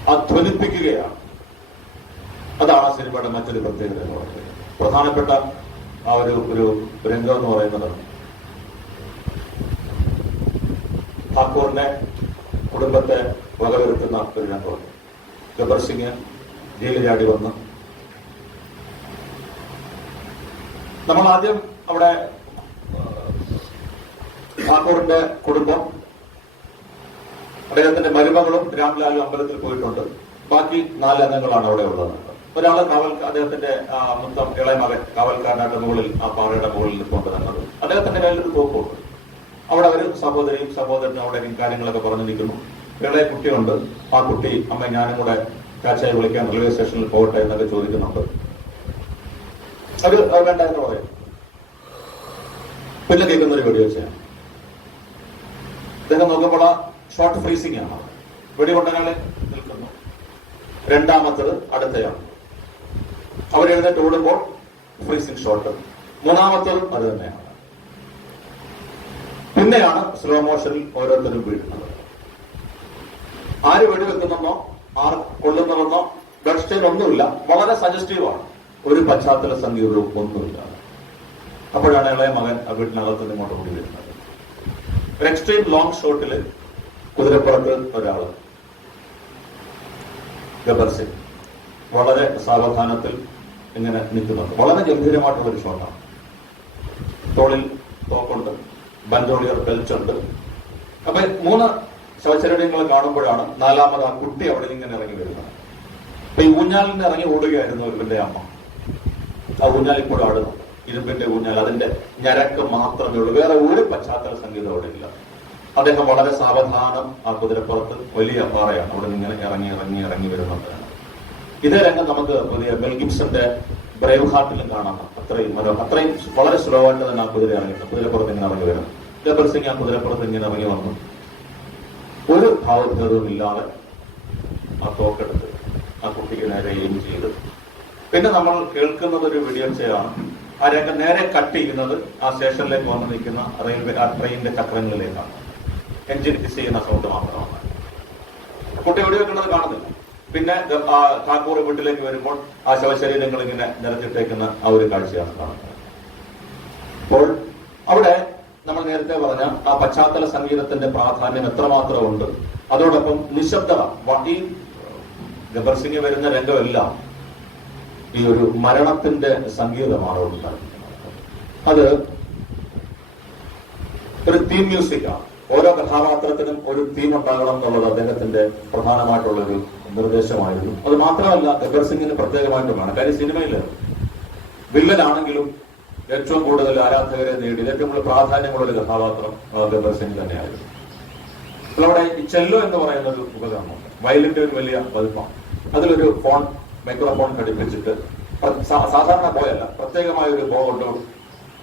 അത് ധ്വനിപ്പിക്കുകയാണ്. അതാണ് ആ സിനിമയുടെ മറ്റൊരു പ്രത്യേകത എന്ന് പറയുന്നത്. പ്രധാനപ്പെട്ട ആ ഒരു രംഗം എന്ന് പറയുന്നത് ഠാക്കൂറിന്റെ കുടുംബത്തെ വകവരുത്തുന്ന ഒരു രംഗമാണ്. ഗബ്ബർ സിംഗ് ജയിലിൽ ചാടി വന്ന് നമ്മൾ ആദ്യം അവിടെ ഠാക്കൂറിന്റെ കുടുംബം, അദ്ദേഹത്തിന്റെ മരുമകളും രാംലാലും അമ്പലത്തിൽ പോയിട്ടുണ്ട്. ബാക്കി 4 അംഗങ്ങളാണ് അവിടെ ഉള്ളത്. ഒരാള് അദ്ദേഹത്തിന്റെ മൊത്തം ഇളയ മകൻ കാവൽക്കാരനായിട്ട് മുകളിൽ ആ പാറയുടെ മുകളിൽ നിൽക്കൊണ്ട് തന്നത്. അദ്ദേഹത്തിന്റെ കയ്യിലൊരു തോക്കുണ്ട്. അവിടെ ഒരു സഹോദരിയും സഹോദരനും അവിടെ കാര്യങ്ങളൊക്കെ പറഞ്ഞു നിൽക്കുന്നു. ഇളയ കുട്ടിയുണ്ട്. ആ കുട്ടി അമ്മ ഞാനും കൂടെ ചാച്ചായി വിളിക്കാൻ റെയിൽവേ സ്റ്റേഷനിൽ പോകട്ടെ എന്നൊക്കെ ചോദിക്കുന്നുണ്ട്. അത് വേണ്ട എന്ന് പറയും. പിന്നെ കേൾക്കുന്ന ഒരു വെടിവെച്ചാണ്. അദ്ദേഹം നോക്കുമ്പോൾ ഷോർട്ട് ഫ്രീസിംഗ് ആണ്. വെടികൊണ്ടനാളെ നിൽക്കുന്നു. രണ്ടാമത്തത് അടുത്തയാണ്. അവരെഴുന്നേറ്റ് ഓടുമ്പോൾ ഫ്രീസിംഗ് ഷോട്ട്. മൂന്നാമത്തതും അത് തന്നെയാണ്. പിന്നെയാണ് സ്ലോ മോഷനിൽ ഓരോരുത്തരും വീഴുന്നത്. ആര് വെടിവെക്കുന്നെന്നോ ആർ കൊള്ളുന്നതെന്നോ ബ്ലഡ് സ്റ്റെയിൻ ഒന്നുമില്ല. വളരെ സജസ്റ്റീവാണ്. ഒരു പശ്ചാത്തല സംഗീതവും ഒന്നുമില്ല. അപ്പോഴാണ് ഇളയ മകൻ ആ വീട്ടിനകത്ത് ഇങ്ങോട്ട് ഓടി വരുന്നത്. ഒരു എക്സ്ട്രീം ലോങ് ഷോട്ടില് കുതിരപ്പുറത്ത് ഒരാള്, ഗബ്ബർ സിംഗ് വളരെ സാവധാനത്തിൽ ഇങ്ങനെ നിൽക്കുന്നുണ്ട്. വളരെ ഗംഭീരമായിട്ടുള്ള ഒരു ഷോട്ടാണ്. തോളിൽ തോക്കുണ്ട്, ബൻഡോളിയർ ബെൽറ്റ് ഉണ്ട്. അപ്പൊ 3 ശവശരീരങ്ങൾ കാണുമ്പോഴാണ് 4ാമത് ആ കുട്ടി അവിടെ ഇങ്ങനെ ഇറങ്ങി വരുന്നത്. അപ്പൊ ഈ ഊഞ്ഞാലിന് ഇറങ്ങി ഓടുകയായിരുന്നു ഒരുവന്റെ അമ്മ. ആ ഊഞ്ഞാൽ ഇപ്പോഴും ആടുന്നു. ഇരുമ്പിന്റെ ഊഞ്ഞാൽ, അതിന്റെ ഞരക്ക് മാത്രമേ ഉള്ളൂ. വേറെ ഒരു പശ്ചാത്തല സംഗീതം അവിടെ ഇല്ല. അദ്ദേഹം വളരെ സാവധാനം ആ കുതിരപ്പുറത്ത്, വലിയ പാറയാണ്, അവിടെ ഇങ്ങനെ ഇറങ്ങി വരുന്നുണ്ട്. ഇതേ രംഗം നമുക്ക് പുതിയ മെൽ ഗിബ്സന്റെ ബ്രേവ് ഹാർട്ടിലും കാണാം. അത്രയും വളരെ സ്ലോ ആയിട്ട് തന്നെ ആ കുതിരപ്പുറത്ത് ഇങ്ങനെ ഇറങ്ങി വരും. ഗബ്ബർ സിംഗ് ആ കുതിരപ്പുറത്ത് ഇങ്ങനെ ഇറങ്ങി വന്നു. ഒരു ഭാവഭേദവും ഇല്ലാതെ ആ തോക്കെടുത്ത് ആ കുട്ടിക്ക് നേരെ എയിം ചെയ്ത്. പിന്നെ നമ്മൾ കേൾക്കുന്നത് ഒരു വെടിയൊച്ചയാണ്. ആ രംഗം നേരെ കട്ട് ചെയ്യുന്നത് ആ സ്റ്റേഷനിലേക്ക് വന്ന് നിൽക്കുന്ന ആ ട്രെയിനിന്റെ ചക്രങ്ങളിലേക്കാണ്. എഞ്ചിൻ ഹിസ് ചെയ്യുന്ന സൗണ്ട് മാത്രമാണ്. കുട്ടി വെടിവെക്കുന്നത് കാണുന്നില്ല. പിന്നെ ഠാക്കൂർ വീട്ടിലേക്ക് വരുമ്പോൾ ആ ശവശരീരങ്ങൾ ഇങ്ങനെ നിരത്തിട്ടേക്കുന്ന ആ ഒരു കാഴ്ചയാണ് കാണുന്നത്. അപ്പോൾ അവിടെ നമ്മൾ നേരത്തെ പറഞ്ഞ ആ പശ്ചാത്തല സംഗീതത്തിന്റെ പ്രാധാന്യം എത്രമാത്രം ഉണ്ട്. അതോടൊപ്പം നിശബ്ദത. ഈ ഗബ്ബർ സിംഗ് വരുന്ന രംഗമെല്ലാം ഈ ഒരു മരണത്തിന്റെ സംഗീതമാണ് ഉണ്ടായിരിക്കുന്നത്. അത് ഒരു തീം മ്യൂസിക്കാണ്. ഓരോ കഥാപാത്രത്തിനും ഒരു തീം ഉണ്ടാകണം എന്നുള്ളത് അദ്ദേഹത്തിന്റെ പ്രധാനമായിട്ടുള്ളൊരു നിർദ്ദേശമായിരുന്നു. അത് മാത്രമല്ല, ഗബ്ബർ സിംഗിന് പ്രത്യേകമായിട്ടുമാണ്. കാര്യം സിനിമയില് വില്ലനാണെങ്കിലും ഏറ്റവും കൂടുതൽ ആരാധകരെ നേടി ഏറ്റവും കൂടുതൽ പ്രാധാന്യമുള്ള ഒരു കഥാപാത്രം ഗബ്ബർ സിംഗ് തന്നെയായിരുന്നു. അവിടെ ഈ ചെല്ലോ എന്ന് പറയുന്ന ഒരു ഉപകരണമുണ്ട്. വയലിന്റെ ഒരു വലിയ പതിപ്പാണ്. അതിലൊരു മൈക്രോഫോൺ ഘടിപ്പിച്ചിട്ട് സാധാരണ ബോയല്ല, പ്രത്യേകമായ ഒരു ബോ കൊണ്ട്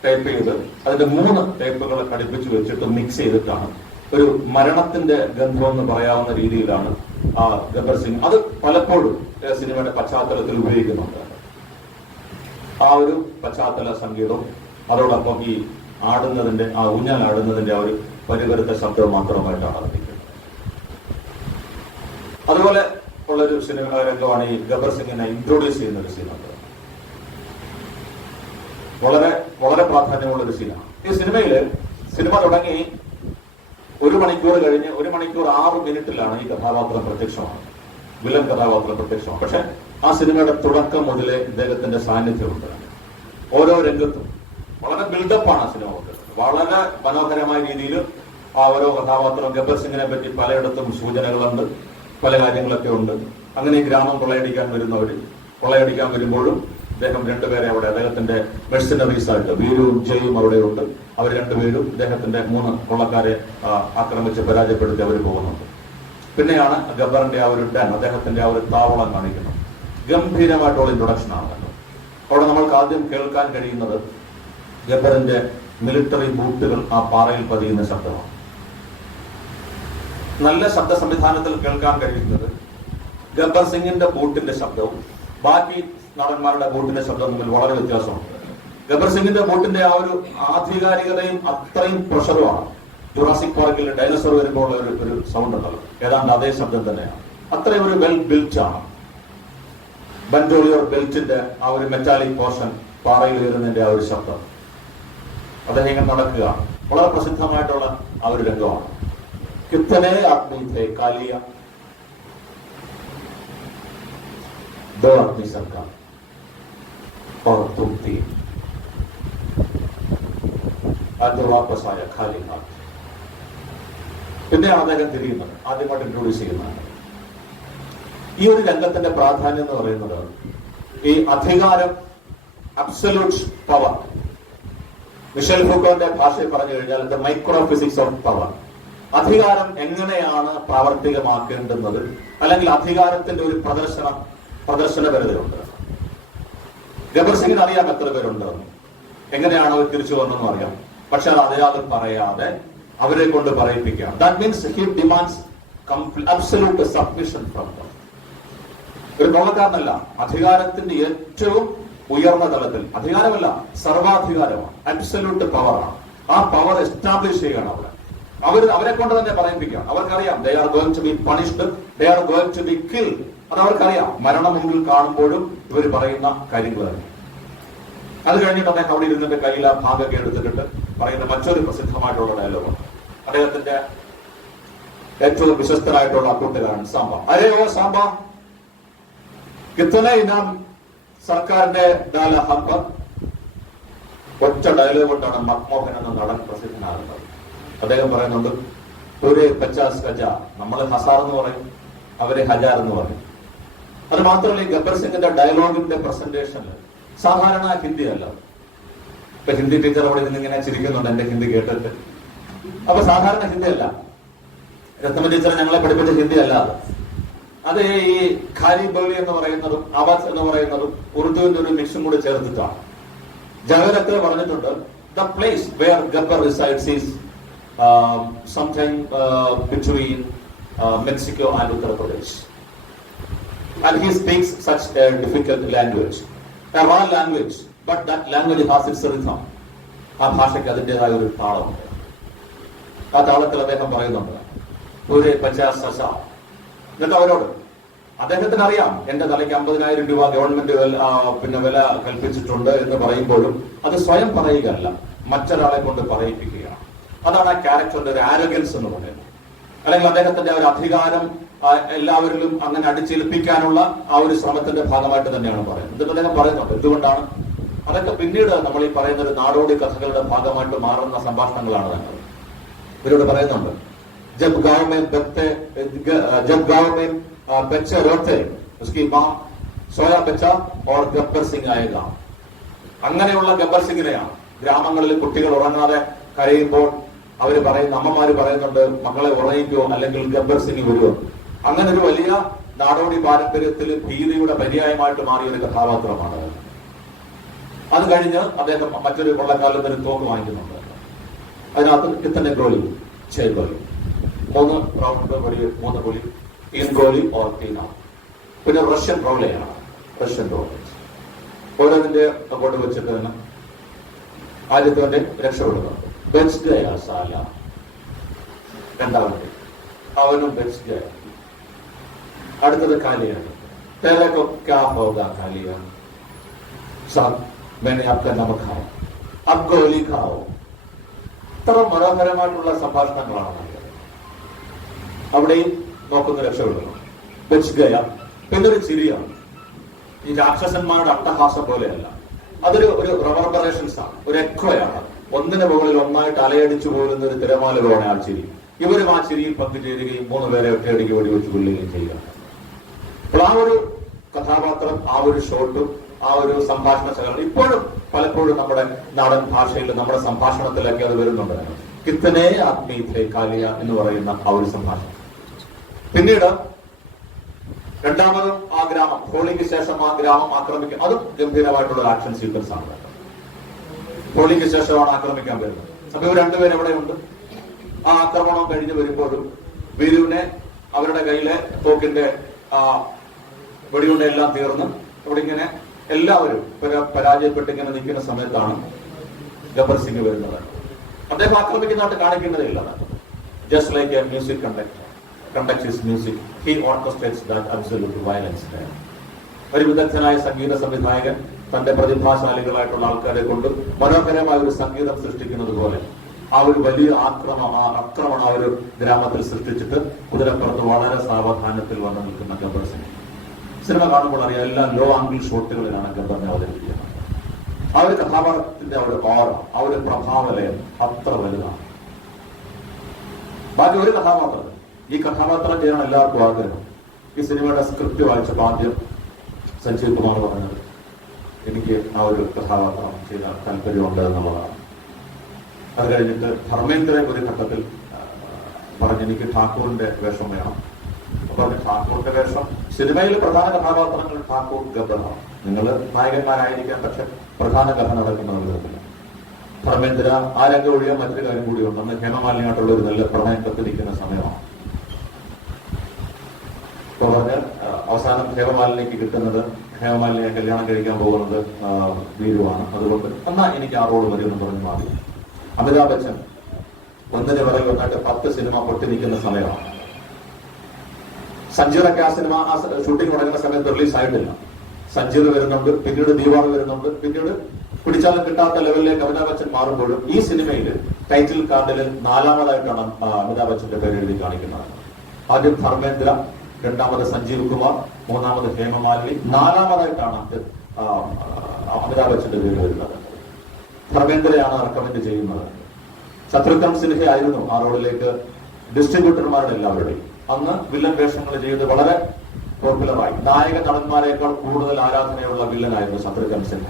ടൈപ്പ് ചെയ്ത് അതിന്റെ 3 ടേപ്പുകൾ ഘടിപ്പിച്ച് വെച്ചിട്ട് മിക്സ് ചെയ്തിട്ടാണ് ഒരു മരണത്തിന്റെ ഗന്ധം എന്ന് പറയാവുന്ന രീതിയിലാണ് ആ ഗബ്ബർ സിംഗ് അത് പലപ്പോഴും സിനിമയുടെ പശ്ചാത്തലത്തിൽ ഉപയോഗിക്കുന്നുണ്ട്. ആ ഒരു പശ്ചാത്തല സംഗീതം, അതോടൊപ്പം ഈ ആടുന്നതിന്റെ ആ ഊഞ്ഞാൽ ആടുന്നതിന്റെ ആ ഒരു പരിവരുത്ത ശബ്ദം മാത്രമായിട്ടാണ് അറിയിക്കുന്നത്. അതുപോലെ ഉള്ളൊരു സിനിമ രംഗമാണ് ഈ ഗബ്ബർ സിംഗിനെ ഇൻട്രോഡ്യൂസ് ചെയ്യുന്ന ഒരു സീനുണ്ട്. വളരെ വളരെ പ്രാധാന്യമുള്ള ഒരു സീനാണ്. ഈ സിനിമ തുടങ്ങി 1 മണിക്കൂർ കഴിഞ്ഞ് 1 മണിക്കൂർ 6 മിനിറ്റിലാണ് ഈ കഥാപാത്രം പ്രത്യക്ഷമാണ്. വില്ലൻ കഥാപാത്രം പ്രത്യക്ഷമാണ്. പക്ഷെ ആ സിനിമയുടെ തുടക്കം മുതലേ ഇദ്ദേഹത്തിന്റെ സാന്നിധ്യമുണ്ട്. ഓരോ രംഗത്തും വളരെ ബിൽഡപ്പാണ് ആ സിനിമ കൊണ്ട്. വളരെ മനോഹരമായ രീതിയിൽ ആ ഓരോ കഥാപാത്രം ഗബ്ബർ സിംഗിനെ പറ്റി പലയിടത്തും സൂചനകളുണ്ട്, പല കാര്യങ്ങളൊക്കെ ഉണ്ട്. അങ്ങനെ ഈ ഗ്രാമം കൊള്ളയടിക്കാൻ വരുമ്പോഴും അദ്ദേഹം 2 പേരെ അവിടെ അദ്ദേഹത്തിന്റെ മെർസിനറീസ് ആയിട്ട് വീരുവും ജയും അവിടെയുണ്ട്. അവർ 2 പേരും ഇദ്ദേഹത്തിന്റെ 3 കൊള്ളക്കാരെ ആക്രമിച്ച് പരാജയപ്പെടുത്തി അവർ പോകുന്നുണ്ട്. പിന്നെയാണ് ഗബ്ബറിന്റെ ആ ഒരു ഡൻ, അദ്ദേഹത്തിന്റെ ആ ഒരു താവളം കാണിക്കുന്നത്. ഗംഭീരമായിട്ടുള്ള ഇൻട്രൊഡക്ഷൻ ആണ്. അവിടെ നമ്മൾക്ക് ആദ്യം കേൾക്കാൻ കഴിയുന്നത് ഗബ്ബറിന്റെ മിലിറ്ററി ബൂട്ടുകൾ ആ പാറയിൽ പതിയുന്ന ശബ്ദമാണ്. നല്ല ശബ്ദ സംവിധാനത്തിൽ കേൾക്കാൻ കഴിയുന്നത് ഗബ്ബർ സിംഗിന്റെ ബൂട്ടിന്റെ ശബ്ദവും ബാക്കി നടന്മാരുടെ ബൂട്ടിന്റെ ശബ്ദവും തമ്മിൽ വളരെ വ്യത്യാസമുണ്ട്. ഗബ്ബർ സിംഗിന്റെ ബൂട്ടിന്റെ ആ ഒരു ആധികാരികതയും അത്രയും പ്രഷറുമാണ്. ജുറാസിക് പാർക്കിൽ ഡൈനോസർ വരുമ്പോൾ ഒരു സൗണ്ട് ഉണ്ടല്ലോ, ഏതാണ്ട് അതേ ശബ്ദം തന്നെയാണ്. അത്രയും ഒരു വെൽ ബിൽറ്റ് ആണ്. ബൻജോളിയോർ ബെൽറ്റിന്റെ ആ ഒരു മെറ്റാലിക് പോർഷൻ പാറയിൽ വരുന്നതിന്റെ ആ ഒരു ശബ്ദം, അദ്ദേഹം ഇങ്ങനെ നടക്കുക, വളരെ പ്രസിദ്ധമായിട്ടുള്ള ആ ഒരു രംഗമാണ്. കിത്തനെ ആദ്മി थे कालिया दो आदमी सरकार और तुम तीन അത് വാപ്പസായ ഖാലി ഹാത്ത്. പിന്നെ അദ്ദേഹം തിരിയുന്നത് ആദ്യമായിട്ട് ഇൻട്രോഡ്യൂസ് ചെയ്യുന്നതാണ്. ഈ ഒരു രംഗത്തിന്റെ പ്രാധാന്യം എന്ന് പറയുന്നത് ഈ അധികാരം, അബ്സല്യൂട്ട് പവർ. മിഷേൽ ഫൂക്കോന്റെ ഭാഷയിൽ പറഞ്ഞു കഴിഞ്ഞാൽ the micro physics of power. അധികാരം എങ്ങനെയാണ് പ്രാവർത്തികമാക്കേണ്ടുന്നത്, അല്ലെങ്കിൽ അധികാരത്തിന്റെ ഒരു പ്രദർശനപരതയുണ്ട്. ഗബ്ബർ സിംഗിന് അറിയാം എത്ര പേരുണ്ടെന്ന്, എങ്ങനെയാണ് അവർ തിരിച്ചു വന്നെന്ന് അറിയാം. പക്ഷെ അത് അറിയാതെ പറയാതെ അവരെ കൊണ്ട് പറയിപ്പിക്കാം. That means he demands absolute submission from them. ഒരു കൊള്ളക്കാരനല്ല, അധികാരത്തിന്റെ ഏറ്റവും ഉയർന്ന തലത്തിൽ അധികാരമല്ല, സർവാധികാരമാണ്, അബ്സല്യൂട്ട് പവറാണ്. ആ പവർ എസ്റ്റാബ്ലിഷ് ചെയ്യണം അവരെ കൊണ്ട് തന്നെ പറയിപ്പിക്കാം. അവർക്കറിയാം they are going to be punished, they are going to be killed. അത് അവർക്കറിയാം. മരണം മുമ്പിൽ കാണുമ്പോഴും ഇവർ പറയുന്ന കാര്യങ്ങൾ തന്നെ. അത് കഴിഞ്ഞിട്ട് അദ്ദേഹം അവിടെ ഇരുന്നിട്ട് കയ്യിൽ ആ ഭാഗമൊക്കെ എടുത്തിട്ട് പറയുന്ന മറ്റൊരു പ്രസിദ്ധമായിട്ടുള്ള ഡയലോഗാണ്. അദ്ദേഹത്തിന്റെ ഏറ്റവും വിശ്വസ്തനായിട്ടുള്ള കൂട്ടുകാരൻ സാമ്പ. അരേ ഓ സാമ്പ കിത്തനെ ഇനാം സർക്കാരിന്റെ ഡാല ഹമ്പ. ഒറ്റ ഡയലോഗ് കൊണ്ടാണ് മക്മോഹൻ എന്ന നടൻ പ്രസിദ്ധനാകുന്നത്. അദ്ദേഹം പറയുന്നുണ്ട്, ഒരു 50 ഗജ, നമ്മൾ ഹസാർ എന്ന് പറയും, അവരെ ഹജാർ എന്ന് പറയും. അത് മാത്രമല്ല, ഈ ഗബ്ബർ സിംഗിന്റെ ഡയലോഗിന്റെ പ്രസന്റേഷനിൽ സാധാരണ ഹിന്ദി അല്ല. ഇപ്പൊ ഹിന്ദി ടീച്ചർ അവിടെ നിന്ന് ഇങ്ങനെ ചിരിക്കുന്നുണ്ട് എന്റെ ഹിന്ദി കേട്ടിട്ട്. അപ്പൊ സാധാരണ ഹിന്ദി അല്ല, രത്നമ ടീച്ചർ ഞങ്ങളെ പഠിപ്പിച്ച ഹിന്ദി അല്ല അത് ഈ ഖാരി ബോലി എന്ന് പറയുന്നതും ആവാസ് എന്ന് പറയുന്നതും ഉറുദുവിന്റെ ഒരു മിക്സും കൂടി ചേർത്തിട്ടാണ്. ജവഹർ അക്തർ പറഞ്ഞിട്ടുണ്ട്, the place where Gabbar resides is something between Mexico and Uttar Pradesh. And he speaks such a difficult language, a raw language, but that language has its rhythm. ആ ഭാഷയ്ക്ക് അതിൻ്റെതായ ഒരു താളമുണ്ട്. ആ താളത്തിൽ അദ്ദേഹം പറയുന്നുണ്ട്, ഒരു 50 സസ. എന്നിട്ട് അവരോട്, അദ്ദേഹത്തിന് അറിയാം എന്റെ തലയ്ക്ക് 50,000 രൂപ ഗവൺമെന്റ് വില കൽപ്പിച്ചിട്ടുണ്ട് എന്ന് പറയുമ്പോഴും അത് സ്വയം പറയുകയല്ല, മറ്റൊരാളെ കൊണ്ട് പറയിപ്പിക്കുകയാണ്. അതാണ് ആ ക്യാരക്ടറിന്റെ ഒരു ആരോഗ്യൻസ് എന്ന് പറയുന്നത്. അല്ലെങ്കിൽ അദ്ദേഹത്തിന്റെ ഒരു അധികാരം എല്ലാവരിലും അങ്ങനെ അടിച്ചേൽപ്പിക്കാനുള്ള ആ ഒരു ശ്രമത്തിന്റെ ഭാഗമായിട്ട് തന്നെയാണ് പറയുന്നത്. എന്നിട്ട് അദ്ദേഹം പറയുന്നുണ്ട് എന്തുകൊണ്ടാണ് അതൊക്കെ പിന്നീട് നമ്മൾ ഈ പറയുന്ന ഒരു നാടോടി കഥകളുടെ ഭാഗമായിട്ട് മാറുന്ന സംഭാഷണങ്ങളാണ് ഞങ്ങൾ. ഇവരോട് പറയുന്നുണ്ട്, ജബ് ഗാവ് മേ ബच्चे रोते उसकी मां सोया बच्चा और गब्बर सिंह आएगा. അങ്ങനെയുള്ള ഗബ്ബർ സിംഗിനെയാണ് ഗ്രാമങ്ങളിൽ കുട്ടികൾ ഉറങ്ങാതെ കരയുമ്പോൾ അവര് പറയുന്ന അമ്മമാര് പറയുന്നുണ്ട്, മക്കളെ ഉറങ്ങിക്കോ അല്ലെങ്കിൽ ഗബ്ബർ സിംഗ് വരുമോ. അങ്ങനെ ഒരു വലിയ നാടോടി പാരമ്പര്യത്തിൽ ഭീതിയുടെ പര്യായമായിട്ട് മാറിയ ഒരു കഥാപാത്രമാണ്. അത് കഴിഞ്ഞ് അദ്ദേഹം മറ്റൊരു കൊള്ളക്കാലിൽ നിന്ന് തോക്ക് വാങ്ങിക്കുന്നുണ്ട്. അതിനകത്ത് കിത്തനെ ഗോലി, 6 ഗോലി, 3 റൗണ്ട് ഗോലി, 3 ഗോലി, 3 ഗോലി ഓർ 3 ഔട്ട്. പിന്നെ റഷ്യൻ റൗളയാണ്, റഷ്യൻ റൗള്. ഓരോന്നിന്റെ അങ്ങോട്ട് വെച്ചിട്ട് തന്നെ ആദ്യത്തെ രക്ഷപ്പെടുന്നുണ്ട്. സാല രണ്ടാമത്തെ അവനും അടുത്തത് കാലിയാണ്. तेरे क्या होगा कालिया साहब मैंने आपका नमक खाया अब गोली खाओ. ഇത്ര മനോഹരമായിട്ടുള്ള സംഭാഷണങ്ങളാണ് അവിടെയും നോക്കുന്ന രക്ഷപ്പെടുന്നു. പിന്നെ ഒരു ചിരിയാണ്. ഈ രാക്ഷസന്മാരുടെ അട്ടഹാസം പോലെയല്ല, അതൊരു റെവർബറേഷൻസ് ആണ്, ഒരു എക്കോയാണ്. ഒന്നിന് മുകളിൽ ഒന്നായിട്ട് അലയടിച്ചു പോകുന്ന ഒരു തിരമാല പോണ ആ ചിരി. ഇവരും ആ ചിരിയിൽ പങ്കുചേരുകയും 3 പേരെ ഒറ്റയടിക്ക് വെടിവെച്ച് കൊള്ളുകയും ചെയ്യുക. അപ്പോൾ ആ ഒരു കഥാപാത്രം, ആ ഒരു ഷോട്ടും ആ ഒരു സംഭാഷണ ശകലം ഇപ്പോഴും പലപ്പോഴും നമ്മുടെ നാടൻ ഭാഷയിൽ നമ്മുടെ സംഭാഷണത്തിലൊക്കെ അത് വരുന്നുണ്ട്. കിത്തനെ ആദ്മി थे കാലിയ എന്ന് പറയുന്ന ആ ഒരു സംഭാഷണം. പിന്നീട് രണ്ടാമതും ആ ഗ്രാമം, ഹോളിക്ക് ശേഷം ആ ഗ്രാമം ആക്രമിക്കും. അതും ഗംഭീരമായിട്ടുള്ള ആക്ഷൻ സീക്വൻസ് ആണ്. ഹോളിക്ക് ശേഷമാണ് ആക്രമിക്കാൻ വരുന്നത്. അപ്പൊ ഇവർ രണ്ടുപേരും എവിടെയുണ്ട്? ആ ആക്രമണം കഴിഞ്ഞ് വരുമ്പോഴും വീരുവിനെ അവരുടെ കയ്യിലെ തോക്കിന്റെ വെടിയുണ്ടെല്ലാം തീർന്ന് അവിടെ ഇങ്ങനെ എല്ലാവരും പരാജയപ്പെട്ട് ഇങ്ങനെ നിൽക്കുന്ന സമയത്താണ് ഗബ്ബർ സിംഗ് വരുന്നത്. അദ്ദേഹം ആക്രമിക്കുന്നതായിട്ട് കാണിക്കേണ്ടതില്ല. Just like a music conducts his music, he orchestrates that absolute violence there. ഒരു വിദഗ്ധനായ സംഗീത സംവിധായകൻ തന്റെ പ്രതിഭാശാലികളായിട്ടുള്ള ആൾക്കാരെ കൊണ്ട് മനോഹരമായ ഒരു സംഗീതം സൃഷ്ടിക്കുന്നത് പോലെ ആ ഒരു വലിയ ആക്രമണം ആ ഒരു ഗ്രാമത്തിൽ സൃഷ്ടിച്ചിട്ട് കുതിരപ്പുറത്ത് വളരെ സാവധാനത്തിൽ വന്നു നിൽക്കുന്ന ഗബ്ബർ സിംഗ്. സിനിമ കാണുമ്പോൾ അറിയാം, എല്ലാം ലോ ആംഗിൾ ഷോട്ടുകളിലാണ് ഗബ്ബറിനെ അവതരിപ്പിക്കുന്നത്. ആ ഒരു കഥാപാത്രത്തിന്റെ ആ ഒരു ഓറ, ആ ഒരു പ്രഭാവലയം അത്ര വലുതാണ്. ബാക്കി ഒരു കഥാപാത്രം, ഈ കഥാപാത്രം ചെയ്യാൻ എല്ലാവർക്കും ആഗ്രഹം. ഈ സിനിമയുടെ സ്ക്രിപ്റ്റ് വായിച്ചപ്പോൾ ആദ്യം സഞ്ജീവ് കുമാർ പറഞ്ഞത് എനിക്ക് ആ ഒരു കഥാപാത്രം ചെയ്യാൻ താല്പര്യമുണ്ട് എന്നുള്ളതാണ്. അത് കഴിഞ്ഞിട്ട് ധർമ്മേന്ദ്രൻ ഒരു ഘട്ടത്തിൽ പറഞ്ഞ് എനിക്ക് ഠാക്കൂറിന്റെ വേഷം വേണം. അപ്പൊ ഠാക്കൂറിന്റെ വേഷം, സിനിമയിൽ പ്രധാന കഥാപാത്രങ്ങൾ ഠാക്കൂർ, ഗബ്ബറാണ്. നിങ്ങൾ നായകന്മാരായിരിക്കാം, പക്ഷെ പ്രധാന കഥ നടക്കുന്ന വിധത്തില്ല. ധർമ്മേന്ദ്ര ആ രംഗം ഒഴിയാൻ മറ്റൊരു കാര്യം കൂടിയുണ്ട്. അന്ന് ഹേമമാലിനിയായിട്ടുള്ള ഒരു നല്ല പ്രണയം കത്തിരിക്കുന്ന സമയമാണ്. ഇപ്പൊ പറഞ്ഞ് അവസാനം ഹേമമാലിനിക്ക് കിട്ടുന്നത്, ഹേമമാലിനിയെ കല്യാണം കഴിക്കാൻ പോകുന്നത് വീരുവാണ്. അതുകൊണ്ട് എന്നാ എനിക്ക് ആ റോള് വരുമെന്ന് പറഞ്ഞ് മാറി. അമിതാഭ് ബച്ചൻ ഒന്നിന് പിറകെ ഒന്നായിട്ട് 10 സിനിമ പൊട്ടി നിൽക്കുന്ന സമയമാണ്. സഞ്ജീറൊക്കെ ആ സിനിമ ആ ഷൂട്ടിംഗ് തുടങ്ങുന്ന സമയത്ത് റിലീസ് ആയിട്ടില്ല. സഞ്ജീർ വരുന്നുണ്ട്, പിന്നീട് ദീപാവലി വരുന്നുണ്ട്, പിന്നീട് പിടിച്ചാലും കിട്ടാത്ത ലെവലിലേക്ക് അമിതാഭ് ബച്ചൻ മാറുമ്പോഴും ഈ സിനിമയിൽ ടൈറ്റിൽ കാർഡിൽ 4ാമതായിട്ടാണ് അമിതാഭ് ബച്ചന്റെ പേര് എഴുതി കാണിക്കുന്നത്. ആദ്യം ധർമ്മേന്ദ്ര, രണ്ടാമത് സഞ്ജീവ് കുമാർ, 3ാമത് ഹേമമാലിനി, 4ാമതായിട്ടാണ് അമിതാഭ് ബച്ചന്റെ പേര് വരുന്നത്. ധർമ്മേന്ദ്രയാണ് റെക്കമെൻഡ് ചെയ്യുന്നത്. ശത്രുഘ്നൻ സിൻഹ ആയിരുന്നു ആ റോളിലേക്ക് ഡിസ്ട്രിബ്യൂട്ടർമാരുടെ എല്ലാവരുടെയും. അന്ന് വില്ലൻ വേഷങ്ങൾ ചെയ്ത് വളരെ പോപ്പുലറായി. നായക നടന്മാരെക്കാൾ കൂടുതൽ ആരാധനയുള്ള വില്ലനായിരുന്നു ശത്രുഘ്നൻ സിൻഹ.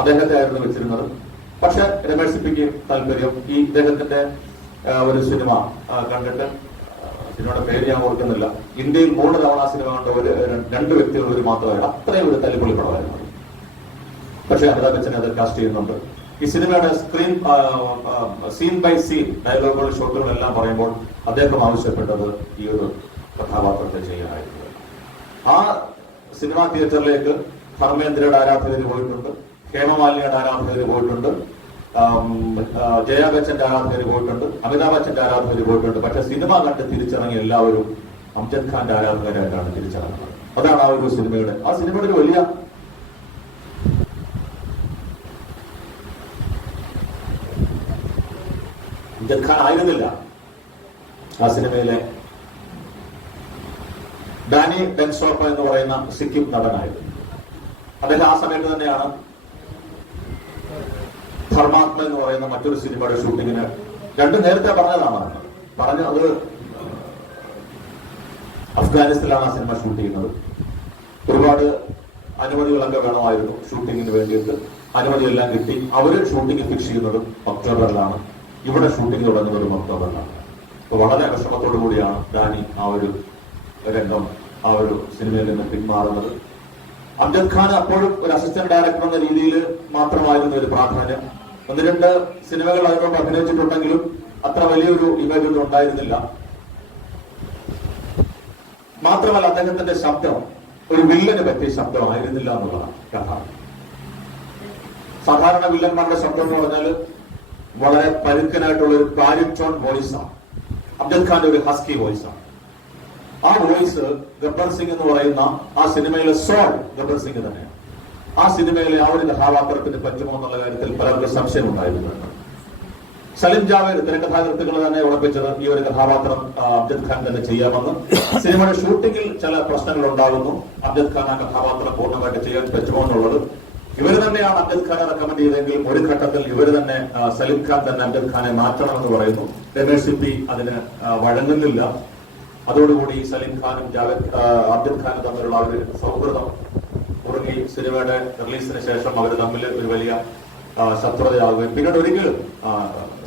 അദ്ദേഹത്തെ ആയിരുന്നു വെച്ചിരുന്നത്. പക്ഷെ രമേഷ് സിപ്പിക്ക് താല്പര്യം ഈ ഇദ്ദേഹത്തിന്റെ ഒരു സിനിമ കണ്ടിട്ട്, സിനിമയുടെ പേര് ഞാൻ ഓർക്കുന്നില്ല, ഇന്ത്യയിൽ 3 തവണ സിനിമ കണ്ട ഒരു 2 വ്യക്തികൾ ഒരു മാത്രമായിരുന്നു. അത്രയും ഒരു തല്ലിപ്പൊളി പടമായിരുന്നു. പക്ഷെ അമിതാഭ് ബച്ചനെ അത് കാസ്റ്റ് ചെയ്യുന്നുണ്ട്. ഈ സിനിമയുടെ സീൻ ബൈ സീൻ ഡയലോഗുകൾ, ഷോട്ടുകളെല്ലാം പറയുമ്പോൾ അദ്ദേഹം ആവശ്യപ്പെട്ടത് ഈ ഒരു കഥാപാത്രത്തെ ചെയ്യാനായിരുന്നു. ആ സിനിമാ തിയേറ്ററിലേക്ക് ധർമ്മേന്ദ്രയുടെ ആരാധകർ പോയിട്ടുണ്ട്, ഹേമമാലിനിയുടെ ആരാധകർ പോയിട്ടുണ്ട്, ജയാ ബച്ചന്റെ ആരാധകർ പോയിട്ടുണ്ട്, അമിതാഭ് ബച്ചന്റെ ആരാധകർ പോയിട്ടുണ്ട്. പക്ഷെ സിനിമ കണ്ട് തിരിച്ചിറങ്ങിയ എല്ലാവരും അംജദ് ഖാന്റെ ആരാധകരായിട്ടാണ് തിരിച്ചിറങ്ങുന്നത്. അതാണ് ആ ഒരു സിനിമയുടെ, ആ സിനിമയുടെ ഒരു വലിയ അംജദ് ഖാൻ ആയിരുന്നില്ല ആ സിനിമയിലെ ഡാനി ഡെൻസോപ്പ എന്ന് പറയുന്ന സിക്കിം നടനായിരുന്നു. അദ്ദേഹം ആ സമയത്ത് തന്നെയാണ് ധർമാത്മ എന്ന് പറയുന്ന മറ്റൊരു സിനിമയുടെ ഷൂട്ടിങ്ങിന്, രണ്ടും നേരത്തെ പറഞ്ഞതാണ്. അത് അഫ്ഗാനിസ്ഥാനിലാണ് ആ സിനിമ ഷൂട്ട് ചെയ്യുന്നത്. ഒരുപാട് അനുമതികളൊക്കെ വേണമായിരുന്നു ഷൂട്ടിങ്ങിന് വേണ്ടിയിട്ട്. അനുമതിയെല്ലാം കിട്ടി. അവര് ഷൂട്ടിംഗ് ഫിക്സ് ചെയ്യുന്നത് ഒക്ടോബറിലാണ്, ഇവിടെ ഷൂട്ടിംഗ് തുടങ്ങുന്നതും ഒക്ടോബറിലാണ്. അപ്പൊ വളരെ വിഷമത്തോടു കൂടിയാണ് ഡാനി ആ ഒരു രംഗം, ആ ഒരു സിനിമയിൽ നിന്ന് പിന്മാറുന്നത്. അംജദ് ഖാൻ അപ്പോഴും ഒരു അസിസ്റ്റന്റ് ഡയറക്ടർ എന്ന രീതിയിൽ മാത്രമായിരുന്നു ഒരു പ്രാധാന്യം. 1-2 സിനിമകൾ അതിനോട് അഭിനയിച്ചിട്ടുണ്ടെങ്കിലും അത്ര വലിയൊരു ഇമേജ് ഒന്നും ഉണ്ടായിരുന്നില്ല. മാത്രമല്ല അദ്ദേഹത്തിന്റെ ശബ്ദം ഒരു വില്ലന് പറ്റിയ ശബ്ദമായിരുന്നില്ല എന്നുള്ളതാണ് കഥ. സാധാരണ വില്ലന്മാരുടെ ശബ്ദം എന്ന് പറഞ്ഞാൽ വളരെ പരുക്കനായിട്ടുള്ള ഒരു ബാരിറ്റോൺ വോയിസാണ്. അംജദ് ഖാന്റെ ഒരു ഹസ്കി വോയിസാണ്. ആ വോയിസ് ഗബ്ബർ സിംഗ് എന്ന് പറയുന്ന ആ സിനിമയിലെ സോൾ ഗബ്ബർ സിംഗ് തന്നെയാണ്. ആ സിനിമയിലെ ആ ഒരു കഥാപാത്രത്തിന് പറ്റുമോ എന്നുള്ള കാര്യത്തിൽ പലർക്കും സംശയം ഉണ്ടായിരുന്നു. സലിം ജാവേദ് തിരക്കഥാകൃത്തുകൾ തന്നെ ഉറപ്പിച്ചത് ഈ ഒരു കഥാപാത്രം അംജദ് ഖാൻ തന്നെ ചെയ്യാമെന്ന്. സിനിമയുടെ ഷൂട്ടിങ്ങിൽ ചില പ്രശ്നങ്ങൾ ഉണ്ടാകുന്നു. അംജദ് ഖാൻ ആ കഥാപാത്രം പൂർണ്ണമായിട്ട് ചെയ്യാൻ പറ്റുമോ എന്നുള്ളത് ഇവർ തന്നെയാണ് അംജദ് ഖാനെ റെക്കമെൻഡ് ചെയ്തെങ്കിൽ ഒരു ഘട്ടത്തിൽ ഇവർ തന്നെ സലിം ഖാൻ തന്നെ അംജദ് ഖാനെ മാറ്റണമെന്ന് പറയുന്നു. രമേഷ് സിപ്പി അതിന് വഴങ്ങുന്നില്ല. അതോടുകൂടി സലിം ഖാനും അംജദ് ഖാനും തമ്മിലുള്ള ഒരു സൗഹൃദം ഉറങ്ങി. സിനിമയുടെ റിലീസിന് ശേഷം അവർ തമ്മിൽ ഒരു വലിയ ശത്രുതയാകുകയും പിന്നീട് ഒരിക്കലും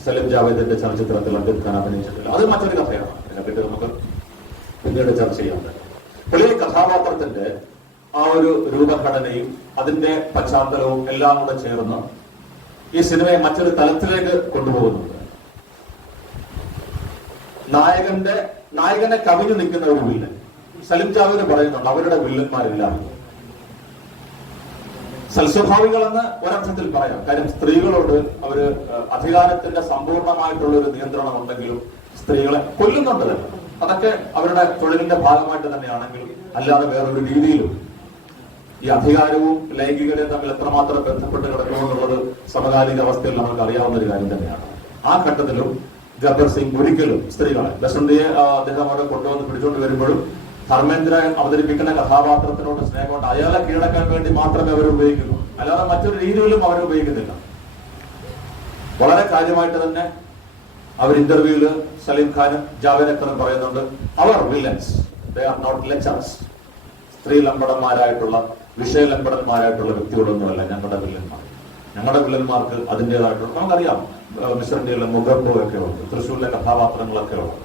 സലിം ജാവേദിന്റെ ചലച്ചിത്രത്തിൽ അംജദ് ഖാൻ അഭിനയിച്ചിട്ടില്ല. അത് മറ്റൊരു കഥയാണ്, അതിനെപ്പറ്റി നമുക്ക് പിന്നീട് ചർച്ച ചെയ്യാൻ പറ്റും. ഈ കഥാപാത്രത്തിന്റെ ആ ഒരു രൂപഘടനയും അതിന്റെ പശ്ചാത്തലവും എല്ലാം കൂടെ ചേർന്ന് ഈ സിനിമയെ മറ്റൊരു തലത്തിലേക്ക് കൊണ്ടുപോകുന്നുണ്ട്. നായകന്റെ നായകനെ കവിഞ്ഞു നിൽക്കുന്ന ഒരു വില്ലൻ. സലിം ജാവേദ് പറയുന്നുണ്ട് അവരുടെ വില്ലന്മാരില്ല. സൽസ്വഭാവികളെന്ന് ഒരർത്ഥത്തിൽ പറയാം. കാര്യം സ്ത്രീകളോട് അവര് അധികാരത്തിന്റെ സമ്പൂർണമായിട്ടുള്ള ഒരു നിയന്ത്രണം ഉണ്ടെങ്കിലും സ്ത്രീകളെ കൊല്ലുന്നുണ്ട് തന്നെ. അതൊക്കെ അവരുടെ തൊഴിലിന്റെ ഭാഗമായിട്ട് തന്നെയാണെങ്കിലും അല്ലാതെ വേറൊരു രീതിയിലും ഈ അധികാരവും ലൈംഗികതയും തമ്മിൽ എത്രമാത്രം ബന്ധപ്പെട്ട് കിടക്കുമെന്നുള്ളത് സമകാലിക അവസ്ഥയിൽ നമുക്ക് അറിയാവുന്ന ഒരു കാര്യം തന്നെയാണ്. ആ ഘട്ടത്തിലും ഗബ്ബർ സിംഗ് ഒരിക്കലും സ്ത്രീകളെ ബസന്തിയെ അദ്ദേഹം അവിടെ കൊണ്ടുവന്ന് പിടിച്ചുകൊണ്ട് വരുമ്പോഴും ധർമ്മേന്ദ്ര അവതരിപ്പിക്കുന്ന കഥാപാത്രത്തിനോട് സ്നേഹം കൊണ്ട് അയാളെ കീഴടക്കാൻ വേണ്ടി മാത്രമേ അവർ ഉപയോഗിക്കുന്നു, അല്ലാതെ മറ്റൊരു രീതിയിലും അവർ ഉപയോഗിക്കുന്നില്ല. വളരെ കാര്യമായിട്ട് തന്നെ അവർ ഇന്റർവ്യൂവില് സലീം ഖാനും ജാവേദ് അക്തറും പറയുന്നുണ്ട്, അവർ villains, they are not lechers. സ്ത്രീ ലംബടന്മാരായിട്ടുള്ള വിഷയലംബടന്മാരായിട്ടുള്ള വ്യക്തികളൊന്നുമല്ല ഞങ്ങളുടെ വില്ലന്മാർ. ഞങ്ങളുടെ വില്ലന്മാർക്ക് അതിൻ്റെതായിട്ടുള്ള, നമുക്കറിയാം മിസ്റ്റർ ഇന്ത്യയിലെ മുഖപ്പുമൊക്കെ ഉണ്ട്, തൃശ്ശൂരിലെ കഥാപാത്രങ്ങളൊക്കെ ഉണ്ട്.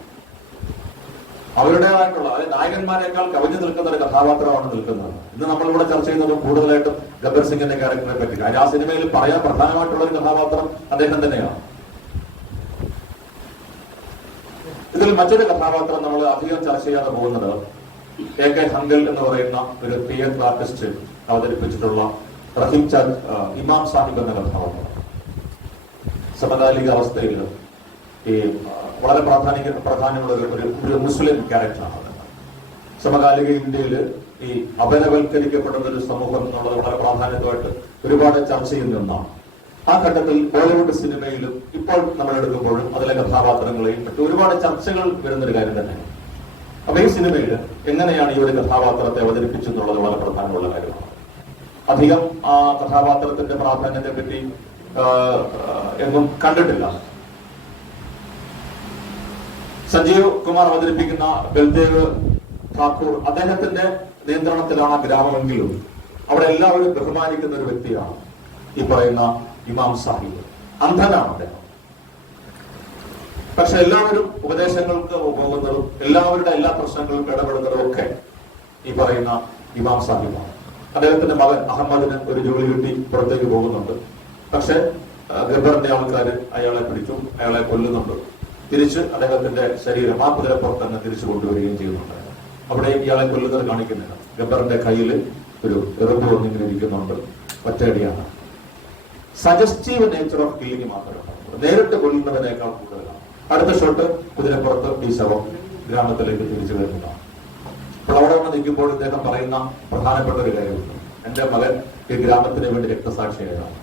അവരുടേതായിട്ടുള്ള നായകന്മാരെക്കാൾ കവിഞ്ഞു നിൽക്കുന്ന ഒരു കഥാപാത്രമാണ് നിൽക്കുന്നത്. ഇന്ന് നമ്മളിവിടെ ചർച്ച ചെയ്യുന്നത് കൂടുതലായിട്ടും ഗബ്ബർ സിംഗിന്റെ ക്യാരക്ടറെ പറ്റി. ആ സിനിമയിൽ പറയാൻ പ്രധാനമായിട്ടുള്ള ഒരു കഥാപാത്രം അദ്ദേഹം തന്നെയാണ്. ഇതിൽ മറ്റൊരു കഥാപാത്രം നമ്മൾ അധികം ചർച്ച ചെയ്യാതെ പോകുന്നത് AK ഹങ്കൽ എന്ന് പറയുന്ന ഒരു തിയേറ്റർ ആർട്ടിസ്റ്റ് അവതരിപ്പിച്ചിട്ടുള്ള റഹീം ചാദ് ഇമാം സാഹിബ് എന്ന കഥാപാത്രം. സമകാലിക അവസ്ഥയിൽ ഈ വളരെ പ്രാധാന്യമുള്ള ഒരു മുസ്ലിം ക്യാരക്ടറാണ്. സമകാലിക ഇന്ത്യയിൽ ഈ അപരവൽക്കരിക്കപ്പെടുന്ന ഒരു സമൂഹം എന്നുള്ളത് വളരെ പ്രാധാന്യമായിട്ട് ഒരുപാട് ചർച്ച ചെയ്യുന്ന ഒന്നാണ്. ആ ഘട്ടത്തിൽ ബോളിവുഡ് സിനിമയിലും ഇപ്പോൾ നമ്മൾ എടുക്കുമ്പോഴും അതിലെ കഥാപാത്രങ്ങളെയും മറ്റും ഒരുപാട് ചർച്ചകൾ വരുന്നൊരു കാര്യം തന്നെയാണ്. അപ്പൊ ഈ സിനിമയിൽ എങ്ങനെയാണ് ഈ ഒരു കഥാപാത്രത്തെ അവതരിപ്പിച്ചെന്നുള്ളത് വളരെ പ്രധാനമുള്ള കാര്യമാണ്. അധികം ആ കഥാപാത്രത്തിന്റെ പ്രാധാന്യത്തെ പറ്റി എങ്ങും കണ്ടിട്ടില്ല. സഞ്ജീവ് കുമാർ അവതരിപ്പിക്കുന്ന ബൽദേവ് ഠാക്കൂർ, അദ്ദേഹത്തിന്റെ നിയന്ത്രണത്തിലാണ് ഗ്രാമമെങ്കിലും അവിടെ എല്ലാവരും ബഹുമാനിക്കുന്ന ഒരു വ്യക്തിയാണ് ഈ പറയുന്ന ഇമാം സാഹിബ്. അന്ധനാണ് അദ്ദേഹം. പക്ഷെ എല്ലാവരും ഉപദേശങ്ങൾക്ക് പോകുന്നതും എല്ലാവരുടെ എല്ലാ പ്രശ്നങ്ങൾക്കും ഇടപെടുന്നതും ഒക്കെ ഈ പറയുന്ന ഇമാം സാഹിബാണ്. അദ്ദേഹത്തിന്റെ മകൻ അഹമ്മദിന് ഒരു ജോലി കിട്ടി പുറത്തേക്ക് പോകുന്നുണ്ട്. പക്ഷെ ഗബ്ബറിന്റെ ആൾക്കാർ അയാളെ പിടിച്ചു, അയാളെ കൊല്ലുന്നുണ്ട്. തിരിച്ച് അദ്ദേഹത്തിന്റെ ശരീരം ആ കുതിരപ്പുറത്ത് തന്നെ തിരിച്ചു കൊണ്ടുവരികയും ചെയ്യുന്നുണ്ട്. അവിടെ ഇയാളെ കൊല്ലുന്നത് കാണിക്കുന്നില്ല. ഗബ്ബറിന്റെ കയ്യിൽ ഒരു എറുമ്പ് വന്നിങ്ങനെ ഇരിക്കുന്നുണ്ട്. ഒറ്റയടിയാണ്. സജസ്റ്റീവ് നേച്ചർ ഓഫ് കില്ലിംഗ് മാത്രമാണ്. നേരിട്ട് കൊല്ലുന്നതിനേക്കാൾ കൂടുതലാണ്. അടുത്ത ഷോട്ട് കുതിരപ്പുറത്ത് ഈ ശവം ഗ്രാമത്തിലേക്ക് തിരിച്ചു വരുന്നതാണ്. അപ്പോൾ അവിടെ വന്ന് നിൽക്കുമ്പോൾ ഇദ്ദേഹം പറയുന്ന പ്രധാനപ്പെട്ട ഒരു കാര്യമുണ്ട്. എന്റെ മകൻ ഈ ഗ്രാമത്തിന് വേണ്ടി രക്തസാക്ഷിയായതാണ്.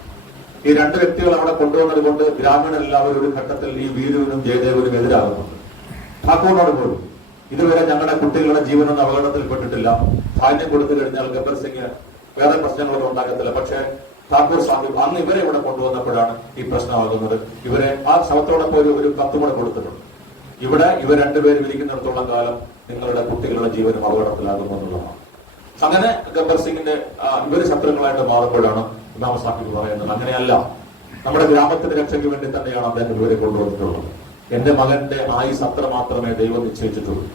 ഈ രണ്ട് വ്യക്തികൾ അവിടെ കൊണ്ടുവന്നത് കൊണ്ട് ഗ്രാമീണരെല്ലാവരും ഒരു ഘട്ടത്തിൽ ഈ വീരുവിനും ജയദേവനും എതിരാകുന്നുണ്ട്. ഠാക്കൂറിനോട് പോലും ഇതുവരെ ഞങ്ങളുടെ കുട്ടികളുടെ ജീവനൊന്നും അപകടത്തിൽപ്പെട്ടിട്ടില്ല, ധാന്യം കൊടുത്തു കഴിഞ്ഞാൽ ഗബ്ബർ സിംഗ് വേറെ പ്രശ്നങ്ങളൊന്നും ഉണ്ടാക്കത്തില്ല. പക്ഷേ ഠാക്കൂർ സാഹിബ് അന്ന് ഇവരെ ഇവിടെ കൊണ്ടുവന്നപ്പോഴാണ് ഈ പ്രശ്നമാകുന്നത്. ഇവരെ ആ ശവത്തോടൊപ്പം ഒരു കത്തും കൂടെ കൊടുത്തിട്ടുണ്ട്. ഇവിടെ ഇവർ രണ്ടുപേരും ഇരിക്കുന്നിടത്തോളം കാലം നിങ്ങളുടെ കുട്ടികളുടെ ജീവനും അപകടത്തിലാകുന്നു എന്നുള്ളതാണ്. അങ്ങനെ ഗബ്ബർ സിംഗിന്റെ ഇവര് ശത്രുക്കളായിട്ട് മാറുമ്പോഴാണ് ഇമാം സാഹിബ് പറയുന്നത്, അങ്ങനെയല്ല, നമ്മുടെ ഗ്രാമത്തിന്റെ രക്ഷയ്ക്ക് വേണ്ടി തന്നെയാണ് അദ്ദേഹം ഇവരെ കൊണ്ടുവന്നിട്ടുള്ളത്. എന്റെ മകന്റെ ആയുസ് അത്ര മാത്രമേ ദൈവം നിശ്ചയിച്ചിട്ടുള്ളൂ.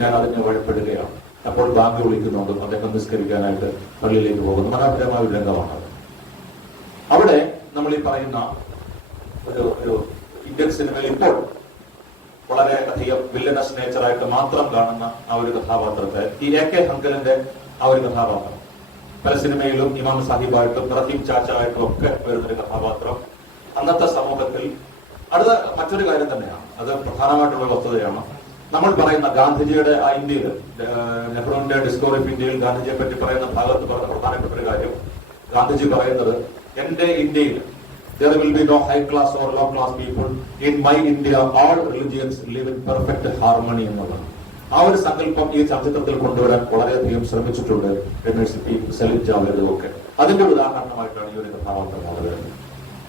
ഞാൻ അതിനെ വഴിപ്പെടുകയാണ്. അപ്പോൾ ബാങ്ക് വിളിക്കുന്നുണ്ട്. അദ്ദേഹം നിസ്കരിക്കാനായിട്ട് പള്ളിയിലേക്ക് പോകുന്നു. മനോഹരമായ ഒരു രംഗമാണ്. അവിടെ നമ്മൾ ഈ പറയുന്ന ഒരു ഇന്ത്യൻ സിനിമയിൽ ഇപ്പോൾ വളരെ അധികം വില്ലനസ് നേച്ചറായിട്ട് മാത്രം കാണുന്ന ആ ഒരു കഥാപാത്രത്തെ, ഈ AK ഹങ്കലിന്റെ ആ ഒരു കഥാപാത്രം പല സിനിമയിലും ഇമാം സാഹിബായിട്ടും റഹീം ചാച്ചായിട്ടും ഒക്കെ വരുന്നൊരു കഥാപാത്രം അന്നത്തെ സമൂഹത്തിൽ അടുത്ത മറ്റൊരു കാര്യം തന്നെയാണ്. അത് പ്രധാനമായിട്ടുള്ള വസ്തുതയാണ്. നമ്മൾ പറയുന്ന ഗാന്ധിജിയുടെ ആ ഇന്ത്യയിൽ നെഹ്റുവിന്റെ ഡിസ്കവറി ഓഫ് ഇന്ത്യയിൽ ഗാന്ധിജിയെ പറ്റി പറയുന്ന ഭാഗത്ത് പറഞ്ഞ പ്രധാനപ്പെട്ട ഒരു കാര്യം, ഗാന്ധിജി പറയുന്നത് എന്റെ ഇന്ത്യയിൽ there will be no high class or low class people. In my India all religions live in perfect harmony എന്നുള്ളതാണ്. ആ ഒരു സങ്കല്പം ഈ ചലച്ചിത്രത്തിൽ കൊണ്ടുവരാൻ വളരെയധികം ശ്രമിച്ചിട്ടുണ്ട് യൂണിവേഴ്സിറ്റി സലീം ജാവേദും ഒക്കെ. അതിന്റെ ഉദാഹരണമായിട്ടാണ് ഈ ഒരു കഥാപാത്രം വരുന്നത്.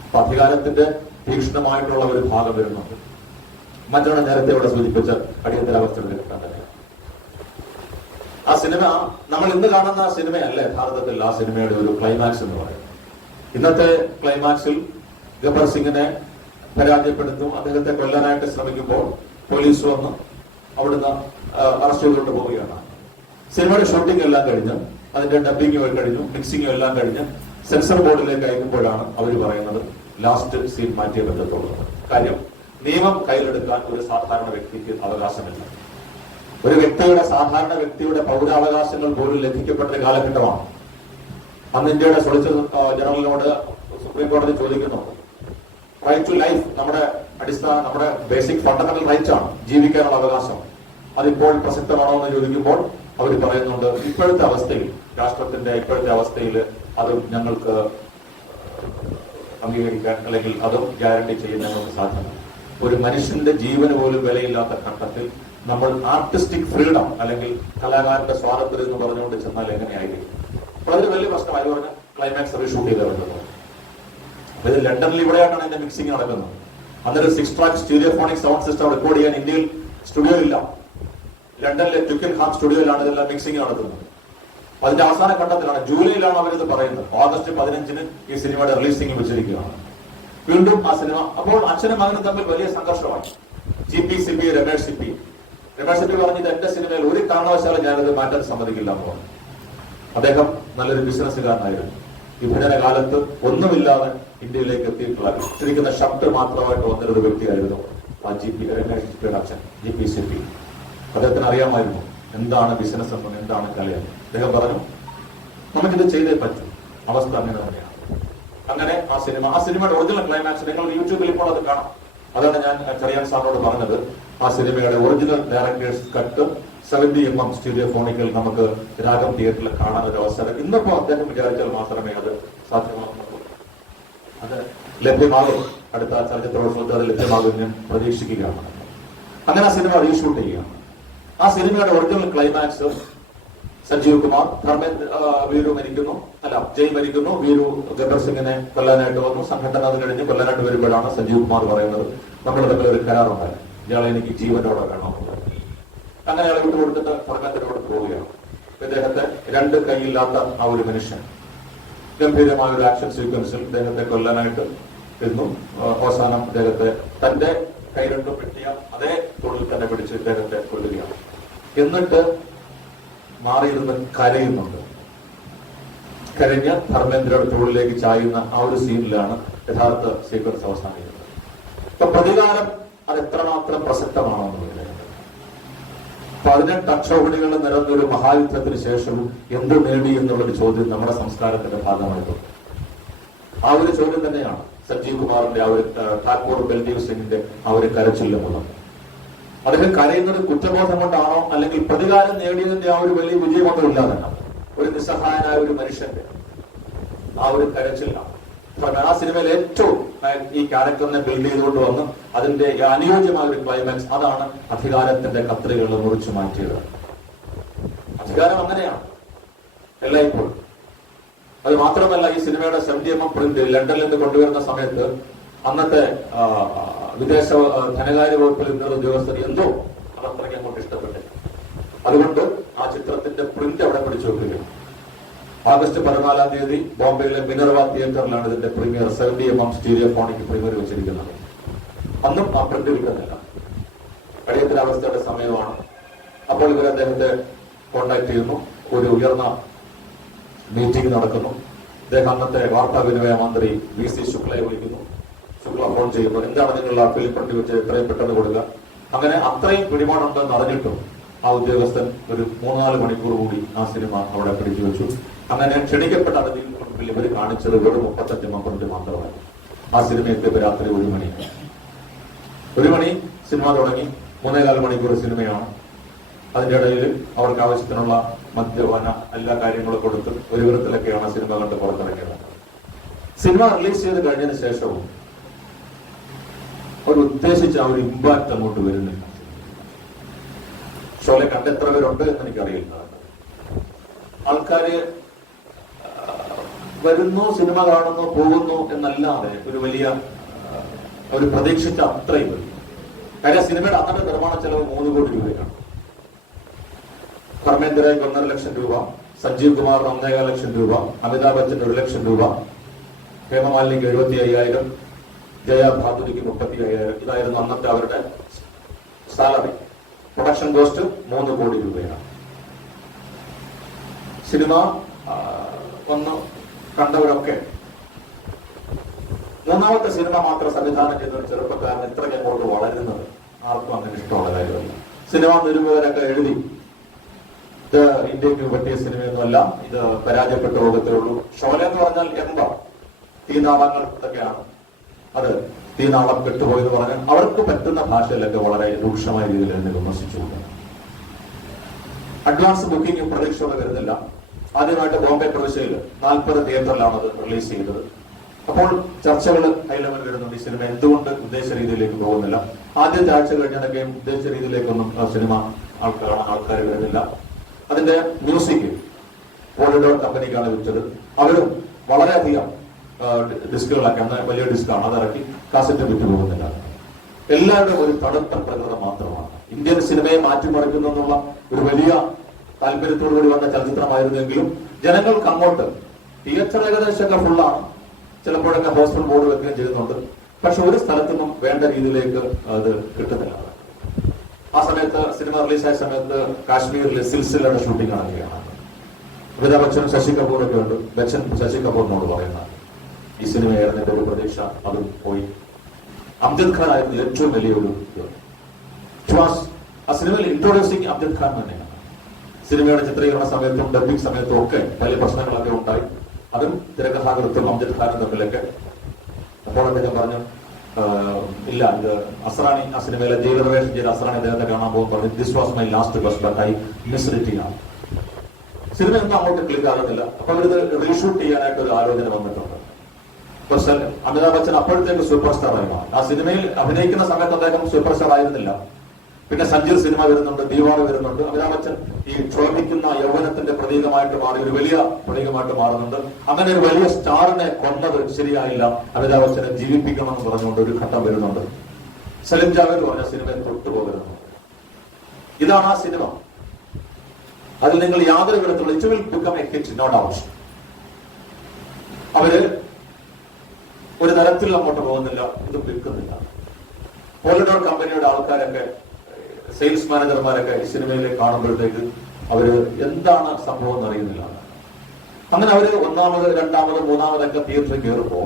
അപ്പൊ അധികാരത്തിന്റെ തീക്ഷ്ണമായിട്ടുള്ള ഒരു ഭാഗം വരുന്നുണ്ട്. മറ്റൊരു നേരത്തെ ഇവിടെ സൂചിപ്പിച്ച അടിയന്തരാവസ്ഥയുടെ ഘട്ടം തന്നെയാണ്. ആ സിനിമ നമ്മൾ ഇന്ന് കാണുന്ന സിനിമയല്ല യഥാർത്ഥത്തിൽ ആ സിനിമയുടെ ഒരു ക്ലൈമാക്സ് എന്ന് പറയുന്നത്. ഇന്നത്തെ ക്ലൈമാക്സിൽ ഗബ്ബർ സിംഗിനെ പരാജയപ്പെടുത്തും. അദ്ദേഹത്തെ കൊല്ലാനായിട്ട് ശ്രമിക്കുമ്പോൾ പോലീസ് വന്ന് അവിടുന്ന് അറസ്റ്റ് ചെയ്തുകൊണ്ട് പോവുകയാണ്. സിനിമയുടെ ഷൂട്ടിംഗ് എല്ലാം കഴിഞ്ഞ് അതിന്റെ ഡബിങ് കഴിഞ്ഞു, മിക്സിംഗ് എല്ലാം കഴിഞ്ഞ് സെൻസർ ബോർഡിലേക്ക് അയക്കുമ്പോഴാണ് അവർ പറയുന്നത് ലാസ്റ്റ് സീൻ മാറ്റിയേ പറ്റത്തുള്ളൂ. കാര്യം നിയമം കയ്യിലെടുക്കാൻ ഒരു സാധാരണ വ്യക്തിക്ക് അവകാശമില്ല. ഒരു സാധാരണ വ്യക്തിയുടെ പൗരാവകാശങ്ങൾ പോലും ലംഘിക്കപ്പെട്ട കാലഘട്ടമാണ്. അന്ന് ഇന്ത്യയുടെ സോളിസിറ്റർ ജനറലിനോട് സുപ്രീം കോടതി ചോദിക്കുന്നു, റൈറ്റ് ടു ലൈഫ് നമ്മുടെ ബേസിക് ഫണ്ടമെന്റൽ റൈറ്റ് ആണ്, ജീവിക്കാനുള്ള അവകാശം. അതിപ്പോൾ പ്രസക്തമാണോ എന്ന് ചോദിക്കുമ്പോൾ അവർ പറയുന്നുണ്ട്, ഇപ്പോഴത്തെ അവസ്ഥയിൽ, രാഷ്ട്രത്തിന്റെ ഇപ്പോഴത്തെ അവസ്ഥയിൽ അതും ഞങ്ങൾക്ക് അംഗീകരിക്കാൻ അല്ലെങ്കിൽ അതും ഗ്യാരണ്ടി ചെയ്യാൻ ഞങ്ങൾക്ക് സാധ്യമല്ല. ഒരു മനുഷ്യന്റെ ജീവന് പോലും വിലയില്ലാത്ത ഘട്ടത്തിൽ നമ്മൾ ആർട്ടിസ്റ്റിക് ഫ്രീഡം അല്ലെങ്കിൽ കലാകാരന്റെ സ്വാതന്ത്ര്യം എന്ന് പറഞ്ഞുകൊണ്ട് ചെന്നാൽ എങ്ങനെയായിരിക്കും? വളരെ വലിയ പ്രശ്നമായി പറഞ്ഞ ക്ലൈമാക്സ് റീഷൂട്ട് ചെയ്ത് വരുന്നത്. ഇത് ലണ്ടനിൽ ഇവിടെയായിട്ടാണ് ഇതിന്റെ മിക്സിംഗ് നടക്കുന്നത്. അന്നൊരു 6 ട്രാക്ക് സ്റ്റീരിയോഫോണിക് സൗണ്ട് സിസ്റ്റം റെക്കോർഡ് ചെയ്യാൻ ഇന്ത്യയിൽ സ്റ്റുഡിയോ ഇല്ല. ലണ്ടനിലെ ട്വിക്കൻഹാം സ്റ്റുഡിയോയിലാണ് ഇതെല്ലാം മിക്സിംഗ് നടത്തുന്നത്. അതിന്റെ അവസാന ഘട്ടത്തിലാണ്, ജൂലൈയിലാണ് അവരിത് പറയുന്നത്. ഓഗസ്റ്റ് 15 ഈ സിനിമയുടെ റിലീസിംഗ് വെച്ചിരിക്കുകയാണ്. വീണ്ടും ആ സിനിമ, അപ്പോൾ അച്ഛനും മകനും തമ്മിൽ വലിയ സംഘർഷമായി. GP രമേഷ് സിപ്പി പറഞ്ഞത്, എന്റെ സിനിമയിൽ ഒരു കാരണവശാലും ഞാനത് മാറ്റാൻ സമ്മതിക്കില്ല എന്ന് പറഞ്ഞു. അദ്ദേഹം നല്ലൊരു ബിസിനസ്സുകാരനായിരുന്നു. വിഭജന കാലത്ത് ഒന്നുമില്ലാതെ ഇന്ത്യയിലേക്ക് എത്തിയിട്ടുള്ള ഇട്ടിരിക്കുന്ന ഷർട്ട് മാത്രമായിട്ട് വന്നൊരു വ്യക്തിയായിരുന്നു ആ രമേഷ് സിപ്പിയുടെ അച്ഛൻ GP സിപ്പി. അദ്ദേഹത്തിന് അറിയാമായിരുന്നു എന്താണ് ബിസിനസ് എന്നും എന്താണ് കലയെന്നും. അദ്ദേഹം പറഞ്ഞു, നമുക്കിത് ചെയ്തേ പറ്റും, അവസ്ഥ അങ്ങനെ തന്നെയാണ്. അങ്ങനെ ആ സിനിമയുടെ ഒറിജിനൽ ക്ലൈമാക്സ് നിങ്ങൾ യൂട്യൂബിൽ ഇപ്പോൾ അത് കാണാം. അതാണ് ഞാൻ ചെറിയാൻ സാറിനോട് പറഞ്ഞത്. ആ സിനിമയുടെ ഒറിജിനൽ ഡയറക്ടേഴ്സ് കട്ട് 70mm സ്റ്റീരിയോഫോണിക്കൽ നമുക്ക് രാഗം തിയേറ്ററിൽ കാണാൻ ഒരു അവസരം ഇന്നിപ്പോ അദ്ദേഹം വിചാരിച്ചാൽ മാത്രമേ അത് സാധ്യമാകുന്നുള്ളൂ. അത് ലഭ്യമാകും, അടുത്ത ചലച്ചിത്രോത്സവത്തിൽ അത് ലഭ്യമാകും ഞാൻ പ്രതീക്ഷിക്കുകയാണ്. അങ്ങനെ ആ സിനിമ റീഷൂട്ട് ചെയ്യുകയാണ്. ആ സിനിമയുടെ ഒറിജിനൽ ക്ലൈമാക്സ് സഞ്ജീവ് കുമാർ, വീരു മരിക്കുന്നു, ജയ് മരിക്കുന്നു, വീരു ഗബ്ബർ സിംഗിനെ കൊല്ലാനായിട്ട് വന്നു. സംഘടന അത് കഴിഞ്ഞ് കൊല്ലാനായിട്ട് വരുമ്പോഴാണ് സഞ്ജീവ് കുമാർ പറയുന്നത്, നമ്മൾ തമ്മിൽ ഒരു കരാറുണ്ടായി, ഇയാളെ എനിക്ക് ജീവനോടെ വേണം. അങ്ങനെ അയാളെ വിട്ടു കൊടുത്തിട്ട് ധർമ്മേന്ദ്രനോട് പോവുകയാണ്. ഇദ്ദേഹത്തെ 2 കൈയില്ലാത്ത ആ ഒരു മനുഷ്യൻ ഗംഭീരമായ ഒരു ആക്ഷൻ സീക്വൻസിൽ ഇദ്ദേഹത്തെ കൊല്ലാനായിട്ട് ഇരുന്നു. അവസാനം ഇദ്ദേഹത്തെ തന്റെ കൈ രണ്ടും വെട്ടിയ അതേ തൊഴിൽ തന്നെ പിടിച്ച് ഇദ്ദേഹത്തെ കൊല്ലുകയാണ്. എന്നിട്ട് മാറിയിരുന്ന് കരയുന്നുണ്ട്. കരഞ്ഞ് ധർമ്മേന്ദ്രയുടെ തോളിലേക്ക് ചായുന്ന ആ ഒരു സീനിലാണ് യഥാർത്ഥ സീക്വൻസ് അവസാനിക്കുന്നത്. ഇപ്പൊ പ്രതികാരം അത് എത്രമാത്രം പ്രസക്തമാണോ എന്ന് പറയുന്നത്. 18 അക്ഷോഹിണികളുടെ നിറഞ്ഞൊരു മഹായുദ്ധത്തിന് ശേഷവും എന്ത് നേടി എന്നുള്ളൊരു ചോദ്യം നമ്മുടെ സംസ്കാരത്തിന്റെ ഭാഗമായിട്ടുണ്ട്. ആ ഒരു ചോദ്യം തന്നെയാണ് സഞ്ജീവ് കുമാറിന്റെ ആ ഒരു ഠാക്കൂർ ബൽദേവ് സിംഗിന്റെ ആ ഒരു കരച്ചില്ലുമുള്ളത്. അദ്ദേഹം കരയുന്നത് കുറ്റബോധം കൊണ്ടാണോ അല്ലെങ്കിൽ പ്രതികാരം നേടിയതിന്റെ ആ ഒരു വലിയ വിജയമൊന്നും ഇല്ലാതെ ഒരു നിസ്സഹായനായ ഒരു മനുഷ്യന്റെ ആ ഒരു കരച്ചിലാണ്. ആ സിനിമയിൽ ഏറ്റവും ഈ ക്യാരക്ടറിനെ ബിൽഡ് ചെയ്തുകൊണ്ട് വന്ന് അതിന്റെ അനുയോജ്യമായ ഒരു ക്ലൈമാക്സ്, അതാണ് അധികാരത്തിന്റെ കത്രികൾ മുറിച്ചു മാറ്റിയത്. അധികാരം അങ്ങനെയാണ് എല്ലായ്പ്പോഴും. അത് മാത്രമല്ല, ഈ സിനിമയുടെ 70mm പ്രിന്റ് ലണ്ടനിൽ നിന്ന് കൊണ്ടുവരുന്ന സമയത്ത് അന്നത്തെ വിദേശ ധനകാര്യ വകുപ്പിൽ നിന്നുള്ള ഉദ്യോഗസ്ഥർ എന്തോ അതത്രയ്ക്ക് അങ്ങോട്ട് ഇഷ്ടപ്പെട്ടില്ല. അതുകൊണ്ട് ആ ചിത്രത്തിന്റെ പ്രിന്റ് അവിടെ പിടിച്ചു വെക്കുകയാണ്. ഓഗസ്റ്റ് 14 ബോംബെയിലെ മിനർവ തിയേറ്ററിലാണ് ഇതിന്റെ പ്രീമിയർ 70mm സ്റ്റീരിയോഫോണിക് പ്രീമിയർ വെച്ചിരിക്കുന്നത്. അന്നും ആ പ്രിന്റ് വിൽക്കുന്നില്ല. അടിയന്തരാവസ്ഥയുടെ സമയമാണ്. അപ്പോൾ ഇവർ അദ്ദേഹത്തെ കോണ്ടാക്ട് ചെയ്യുന്നു. ഒരു ഉയർന്ന മീറ്റിംഗ് നടക്കുന്നു. അദ്ദേഹം അന്നത്തെ വാർത്താവിനിമയ മന്ത്രി VC ശുക്ലയെ വിളിക്കുന്നു. ശുക്ല ഫോൺ ചെയ്യുമ്പോൾ, എന്താണ് നിങ്ങൾ ആ ഫിലിം പ്രിന്റ് വെച്ച് എത്രയും പെട്ടെന്ന് കൊടുക്കുക. അങ്ങനെ അത്രയും പിടിപാടുണ്ടെന്ന് അറിഞ്ഞിട്ടും ആ ഉദ്യോഗസ്ഥൻ ഒരു 3-4 മണിക്കൂർ കൂടി ആ സിനിമ അവിടെ പിടിച്ചു വെച്ചു. അങ്ങനെ ക്ഷണിക്കപ്പെട്ട അതിഥിയിൽ മുൻപിൽ ഇവർ കാണിച്ചത് വെറും 35mm പ്രിന്റ് മാത്രമായി. ആ സിനിമ എത്തിയപ്പോൾ രാത്രി 1 മണി. 1 മണി സിനിമ തുടങ്ങി. 3.25 മണിക്കൂർ സിനിമയാണ്. അതിന്റെ ഇടയിൽ അവർക്ക് ആവശ്യത്തിനുള്ള മദ്യപാന എല്ലാ കാര്യങ്ങളും കൊടുത്ത് ഒരു വിധത്തിലൊക്കെയാണ് സിനിമ കണ്ട് പുറത്തിറങ്ങിയത്. സിനിമ റിലീസ് ചെയ്ത് കഴിഞ്ഞതിന് ശേഷവും അവർ ഉദ്ദേശിച്ച ആ ഒരു ഇമ്പാക്ട് അങ്ങോട്ട് വരുന്നില്ല. ഷോലെ കണ്ട് എത്ര പേരുണ്ട് എന്ന് എനിക്കറിയില്ല. ആൾക്കാര് വരുന്നു, സിനിമ കാണുന്നു, പോകുന്നു എന്നല്ലാതെ ഒരു വലിയ ഒരു പ്രതീക്ഷിച്ച അത്രയും വരും. കാര്യം സിനിമയുടെ അന്നത്തെ നിർമ്മാണ ചെലവ് 3 കോടി രൂപയാണ്. ധർമ്മേന്ദ്രയ്ക്ക് 1.5 ലക്ഷം രൂപ, സഞ്ജീവ് കുമാറിന് 1.25 ലക്ഷം രൂപ, അമിതാഭ് ബച്ചന് 1 ലക്ഷം രൂപ, ഹേമമാലിനിക്ക് 75,000, ജയ ഭാദുരിക്ക് 35,000. ഇതായിരുന്നു അന്നത്തെ അവരുടെ സാലറി. പ്രൊഡക്ഷൻ കോസ്റ്റ് 3 കോടി രൂപയാണ്. സിനിമ വന്ന് കണ്ടവരൊക്കെ മൂന്നാമത്തെ സിനിമ മാത്രം സംവിധാനം ചെയ്യുന്ന ഒരു ചെറുപ്പക്കാരൻ ഇത്രയ്ക്ക് അങ്ങോട്ട് വളരുന്നത് ആർക്കും അങ്ങനെ ഇഷ്ടമുള്ള കാര്യമല്ല. സിനിമ നിരൂപകരൊക്കെ എഴുതി ഇത് ഇന്ത്യക്ക് പറ്റിയ സിനിമയൊന്നുമല്ല, ഇത് പരാജയപ്പെട്ടു പോകത്തേ ഉള്ളൂ. ഷോല എന്ന് പറഞ്ഞാൽ തീനാളങ്ങൾ ഒക്കെയാണ്, അത് തീനാളം കെട്ടുപോയെന്ന് പറഞ്ഞാൽ അവർക്ക് പറ്റുന്ന ഭാഷയിലൊക്കെ വളരെ രൂക്ഷമായ രീതിയിൽ എന്നെ വിമർശിച്ചു. അഡ്വാൻസ് ബുക്കിംഗ് പ്രതീക്ഷയോടെ വരുന്നില്ല. ആദ്യമായിട്ട് ബോംബെ പ്രവിശ്യയിൽ 40 തിയേറ്ററിലാണ് അത് റിലീസ് ചെയ്തത്. അപ്പോൾ ചർച്ചകൾ ഹൈ ലെവൽ വരുന്നുണ്ട്. ഈ സിനിമ എന്തുകൊണ്ട് ഉദ്ദേശ രീതിയിലേക്ക് പോകുന്നില്ല? ആദ്യത്തെ ആഴ്ച കഴിഞ്ഞതൊക്കെയും ഉദ്ദേശ രീതിയിലേക്കൊന്നും സിനിമ ആൾക്കാർ വരുന്നില്ല. അതിന്റെ മ്യൂസിക് പോളിഡോർ കമ്പനിക്കാണ് വിറ്റത്. അവരും വളരെയധികം ഡിസ്കുകളൊക്കെ, അന്ന് വലിയ ഡിസ്കാണ്, അതിറക്കി കാസറ്റ് വിറ്റ് പോകുന്നില്ല. എല്ലാവരുടെയും ഒരു തടുത്ത പ്രകൃതം മാത്രമാണ്. ഇന്ത്യൻ സിനിമയെ മാറ്റിമറിക്കുന്നു എന്നുള്ള ഒരു വലിയ താല്പര്യത്തോടുകൂടി വന്ന ചലച്ചിത്രമായിരുന്നെങ്കിലും ജനങ്ങൾക്ക് അങ്ങോട്ട് തിയേറ്റർ ഏകദേശമൊക്കെ ഫുള്ളാണ്. ചിലപ്പോഴൊക്കെ ഹോസ്റ്റൽ ബോർഡ് വെക്കുകയും ചെയ്യുന്നുണ്ട്. പക്ഷെ ഒരു സ്ഥലത്തുനിന്നും വേണ്ട രീതിയിലേക്ക് അത് കിട്ടുന്നില്ല. ആ സമയത്ത് സിനിമ റിലീസായ സമയത്ത് കാശ്മീരിലെ സിൽസിലയുടെ ഷൂട്ടിംഗ് നടക്കുകയാണ്. അമിതാഭ് ബച്ചനും ശശി കപൂറൊക്കെ ഉണ്ട്. ബച്ചൻ ശശി കപൂറിനോട് പറയുന്ന ഈ സിനിമയായിരുന്നു എന്റെ ഒരു പ്രതീക്ഷ, അതും പോയി. അംജദ് ഖാൻ ആയിരുന്നു ഏറ്റവും വലിയൊരു ആ സിനിമയിൽ ഇൻട്രോഡ്യൂസിങ് അംജദ് ഖാൻ തന്നെയാണ്. സിനിമയുടെ ചിത്രീകരണ സമയത്തും ഡബിംഗ് സമയത്തും ഒക്കെ വലിയ പ്രശ്നങ്ങളൊക്കെ ഉണ്ടായി. അതും തിരക്കഥാകൃത്തും അംജദ് ഖാനും തമ്മിലൊക്കെ. അപ്പോൾ അദ്ദേഹം പറഞ്ഞു, ഇല്ല, ഇത് അസ്രാണി ആ സിനിമയിലെ ജയിലവേഷം ചെയ്ത അസ്രാണി അദ്ദേഹത്തെ കാണാൻ പോകുമ്പോൾ പറഞ്ഞു, this was my last bus but I miss it ആണ്. സിനിമ ഒന്നും അങ്ങോട്ട് ക്ലിക്ക് ആകുന്നില്ല. അപ്പൊ അവരിത് റീഷൂട്ട് ചെയ്യാനായിട്ട് ഒരു ആലോചന വന്നിട്ടുണ്ട്. പക്ഷെ അമിതാഭ് ബച്ചൻ അപ്പോഴത്തേക്ക് സൂപ്പർ സ്റ്റാർ ആയി മാറി. ആ സിനിമയിൽ അഭിനയിക്കുന്ന സമയത്ത് അദ്ദേഹം സൂപ്പർ സ്റ്റാർ ആയിരുന്നില്ല. പിന്നെ സഞ്ജീർ സിനിമ വരുന്നുണ്ട്, ദീവാർ വരുന്നുണ്ട്. അമിതാഭ് ബച്ചൻ ഈ ക്ഷോഭിക്കുന്ന യൗവനത്തിന്റെ പ്രതീകമായിട്ട് മാറി, ഒരു വലിയ പ്രതീകമായിട്ട് മാറുന്നുണ്ട്. അങ്ങനെ ഒരു വലിയ സ്റ്റാറിനെ കൊന്നത് ശരിയായില്ല, അമിതാഭ് ബച്ചനെ ജീവിപ്പിക്കണമെന്ന് പറഞ്ഞുകൊണ്ട് ഒരു ഘട്ടം വരുന്നുണ്ട്. സലിം ജാവേദ് പറഞ്ഞ സിനിമയെ തൊട്ടുപോകരുത്. ഇതാണ് ആ സിനിമ. അതിൽ നിങ്ങൾ യാതൊരു വിധത്തിലുള്ള it will become a hit, no doubt. അവര് ഒരു തരത്തിൽ അങ്ങോട്ട് പോകുന്നില്ല, ഇത് വിൽക്കുന്നില്ല. പോളിഡോർ കമ്പനിയുടെ ആൾക്കാരൊക്കെ, സെയിൽസ് മാനേജർമാരൊക്കെ ഈ സിനിമയിലേക്ക് കാണുമ്പോഴത്തേക്ക് അവര് എന്താണ് സംഭവം എന്നറിയുന്നില്ല. അങ്ങനെ അവര് ഒന്നാമത്, രണ്ടാമത്, മൂന്നാമതൊക്കെ തിയേറ്ററിൽ കയറുമ്പോ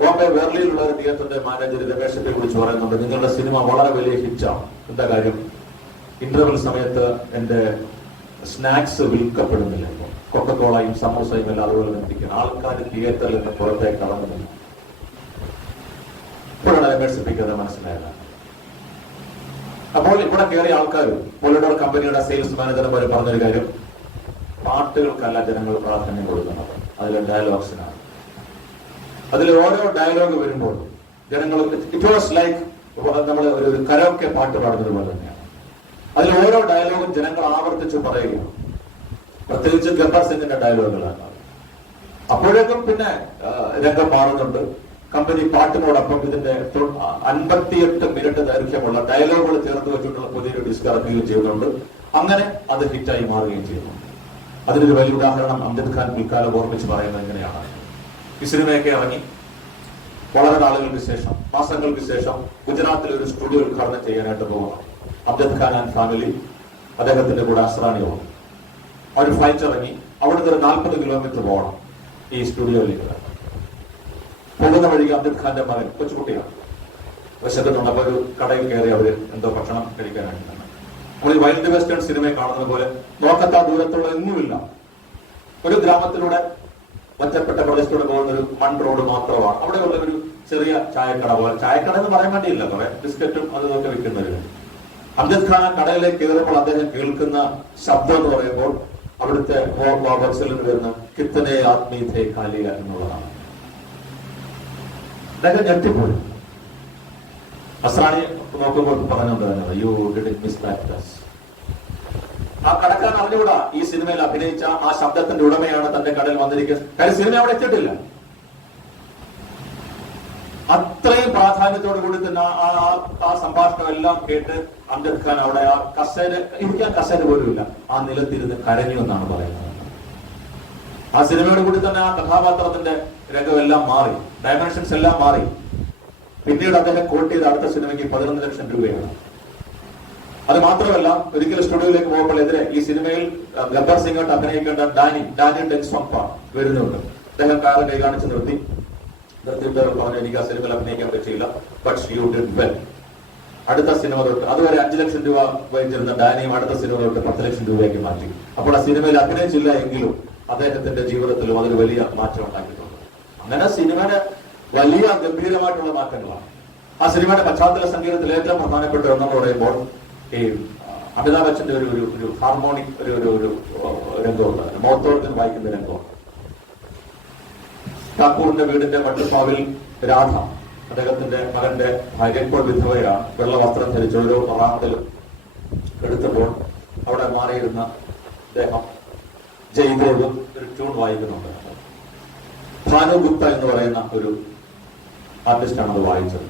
ബോംബെ വേർലിയിലുള്ള ഒരു തിയേറ്ററിന്റെ മാനേജർ രമേശത്തെ കുറിച്ച് പറയുന്നുണ്ട്, നിങ്ങളുടെ സിനിമ വളരെ വലിയ ഹിറ്റാണ്. എന്താ കാര്യം? ഇന്റർവെൽ സമയത്ത് എന്റെ സ്നാക്സ് വിൽക്കപ്പെടുന്നില്ല. കൊക്കക്കോളയും സമോസയും എല്ലാം അതുപോലെ നിർത്തിക്കണം. ആൾക്കാർ തിയേറ്ററിൽ നിന്ന് പുറത്തേക്ക് ഇറങ്ങുന്നില്ല. ഇപ്പോഴാണ് രമേശ് മനസ്സിലായത്. അപ്പോൾ ഇവിടെ കയറിയ ആൾക്കാർ, പോളിഡോർ കമ്പനിയുടെ സെയിൽസ് മാനേജർമാർ പറഞ്ഞൊരു കാര്യം, പാട്ടുകൾക്കല്ല ജനങ്ങൾ പ്രാധാന്യം കൊടുക്കുന്നത്, അതിലെ ഡയലോഗ്സിനാണ്. അതിൽ ഓരോ ഡയലോഗ് വരുമ്പോൾ ജനങ്ങൾ, ഇറ്റ് വാസ് ലൈക്ക് നമ്മൾ ഒരു കരോക്കെ പാട്ട് പാടുന്നത് പോലെ തന്നെയാണ്. അതിൽ ഓരോ ഡയലോഗും ജനങ്ങൾ ആവർത്തിച്ച് പറയുകയാണ്. പ്രത്യേകിച്ച് ഗബ്ബർ സിംഗിന്റെ ഡയലോഗുകളാണ്. അപ്പോഴേക്കും പിന്നെ രംഗം മാറുന്നുണ്ട്. കമ്പനി പാട്ടിനോടൊപ്പം ഇതിന്റെ 58 മിനിറ്റ് ദൈർഘ്യമുള്ള ഡയലോഗുകൾ ചേർത്ത് വെച്ചിട്ടുള്ള പുതിയൊരു ഡിസ്ക് ഇറക്കുകയും ചെയ്യുന്നുണ്ട്. അങ്ങനെ അത് ഹിറ്റായി മാറുകയും ചെയ്യുന്നു. അതിനൊരു വലിയ ഉദാഹരണം അംജദ് ഖാൻ പിൽക്കാലം ഓർമ്മിച്ച് പറയുന്നത് എങ്ങനെയാണ്. ഈ സിനിമയൊക്കെ ഇറങ്ങി വളരെ നാളുകൾക്ക് ശേഷം, മാസങ്ങൾക്ക് ശേഷം ഗുജറാത്തിൽ ഒരു സ്റ്റുഡിയോ ഉദ്ഘാടനം ചെയ്യാനായിട്ട് പോകണം. അംജദ് ഖാൻ ആൻഡ് ഫാമിലി, അദ്ദേഹത്തിന്റെ കൂടെ അസ്രാണിയോട് അവർ ഫ്ലൈറ്റ് ഇറങ്ങി അവിടുന്ന് ഒരു 40 കിലോമീറ്റർ പോകണം ഈ സ്റ്റുഡിയോയിലേക്ക്. പോകുന്ന വഴിക്ക് അംജദ് ഖാന്റെ മകൻ, കൊച്ചുകുട്ടിയാണ്, വിശക്കുന്നുണ്ട്. ഒരു കടയിൽ കയറി അവര് എന്തോ ഭക്ഷണം കഴിക്കാനായിട്ട്. നമ്മൾ ഈ വൈൽഡ് വെസ്റ്റേൺ സിനിമയെ കാണുന്നത് പോലെ നോക്കത്താ ദൂരത്തുള്ള എങ്ങുമില്ല. ഒരു ഗ്രാമത്തിലൂടെ ഒറ്റപ്പെട്ട പ്രദേശത്തൂടെ പോകുന്ന ഒരു മൺ റോഡ് മാത്രമാണ്. അവിടെയുള്ള ഒരു ചെറിയ ചായക്കട പോലെ, ചായക്കട എന്ന് പറയാൻ വേണ്ടിയില്ല, കുറെ ബിസ്ക്കറ്റും അതൊക്കെ വിൽക്കുന്നവര്. അംജദ് ഖാൻ കടയിലേക്ക് കയറുമ്പോൾ അദ്ദേഹം കേൾക്കുന്ന ശബ്ദം എന്ന് പറയുമ്പോൾ അവിടുത്തെ ബോക്സിൽ നിന്ന് വരുന്ന കിത്തനെ ആത്മീയത്തെ കാലിക എന്നുള്ളതാണ്. അദ്ദേഹം ഞെട്ടിപ്പോയി. അസ്രാണി നോക്കുമ്പോൾ പറഞ്ഞത്, യു ഡിഡ് മിസ് ദാറ്റ്. ആ കടക്കാൻ അറിഞ്ഞുകൂടാ ഈ സിനിമയിൽ അഭിനയിച്ച ആ ശബ്ദത്തിന്റെ ഉടമയാണ് തന്റെ കടയിൽ വന്നിരിക്കുന്നത്. കാര്യം സിനിമ അവിടെ എത്തിയിട്ടില്ല. അത്രയും പ്രാധാന്യത്തോടു കൂടി തന്നെ ആ സംഭാഷണം എല്ലാം കേട്ട് അംജദ് ഖാൻ അവിടെ ആ കസേര, ഇരിക്കാൻ കസേര പോലുമില്ല, ആ നിലത്തിരുന്ന് കരഞ്ഞു എന്നാണ് പറയുന്നത്. ആ സിനിമയോട് കൂടി തന്നെ ആ കഥാപാത്രത്തിന്റെ രംഗമെല്ലാം മാറി, ഡയമെൻഷൻസ് എല്ലാം മാറി. പിന്നീട് അദ്ദേഹം കോട്ട് ചെയ്ത് അടുത്ത സിനിമയ്ക്ക് 11 ലക്ഷം രൂപയാണ്. അത് മാത്രമല്ല, ഒരിക്കലും സ്റ്റുഡിയോയിലേക്ക് പോകുമ്പോൾ എതിരെ ഈ സിനിമയിൽ ഗബ്ബർ സിംഗായിട്ട് അഭിനയിക്കേണ്ട ഡാനി ഡെൻസോങ്പ വരുന്നുണ്ട്. അദ്ദേഹം കാറ് കൈ കാണിച്ച് നിർത്തി, നിർത്തിയിട്ട് പറഞ്ഞു എനിക്ക് ആ സിനിമയിൽ അഭിനയിക്കാൻ പറ്റിയില്ല, ബട്ട് യു ഡിഡ് വെൽ. അടുത്ത സിനിമ തൊട്ട് അതുവരെ 5 ലക്ഷം രൂപ വഹിച്ചിരുന്ന ഡാനിയും അടുത്ത സിനിമ തൊട്ട് 10 ലക്ഷം രൂപയ്ക്ക് മാറ്റി. അപ്പോൾ ആ സിനിമയിൽ അഭിനയിച്ചില്ല എങ്കിലും അദ്ദേഹത്തിന്റെ ജീവിതത്തിലും അതൊരു വലിയ മാറ്റം ഉണ്ടാക്കിയിട്ടുണ്ട്. അങ്ങനെ സിനിമയുടെ വലിയ ഗംഭീരമായിട്ടുള്ള മാറ്റങ്ങളാണ്. ആ സിനിമയുടെ പശ്ചാത്തല സംഗീതത്തിൽ ഏറ്റവും പ്രധാനപ്പെട്ട ഒന്നെന്ന് പറയുമ്പോൾ ഈ അമിതാഭ് ബച്ചന്റെ ഒരു ഹാർമോണിക് ഒരു രംഗമുണ്ട്, മൗത്തോർഗൻ വായിക്കുന്ന രംഗമുണ്ട്. ഠാക്കൂറിന്റെ വീടിന്റെ മട്ടുപ്പാവിൽ രാധ, അദ്ദേഹത്തിന്റെ മകന്റെ ഭാര്യ, ഇപ്പോൾ വിധവയാണ്, വെള്ള വസ്ത്രം ധരിച്ച് ഓരോ റാന്തലും എടുത്തപ്പോൾ അവിടെ മാറിയിരുന്ന അദ്ദേഹം ജയ്ദേവ് ഒരു ട്യൂൺ വായിക്കുന്നുണ്ട്. ഭാനു ഗുപ്ത എന്ന് പറയുന്ന ഒരു ആർട്ടിസ്റ്റാണ് അത് വായിച്ചത്.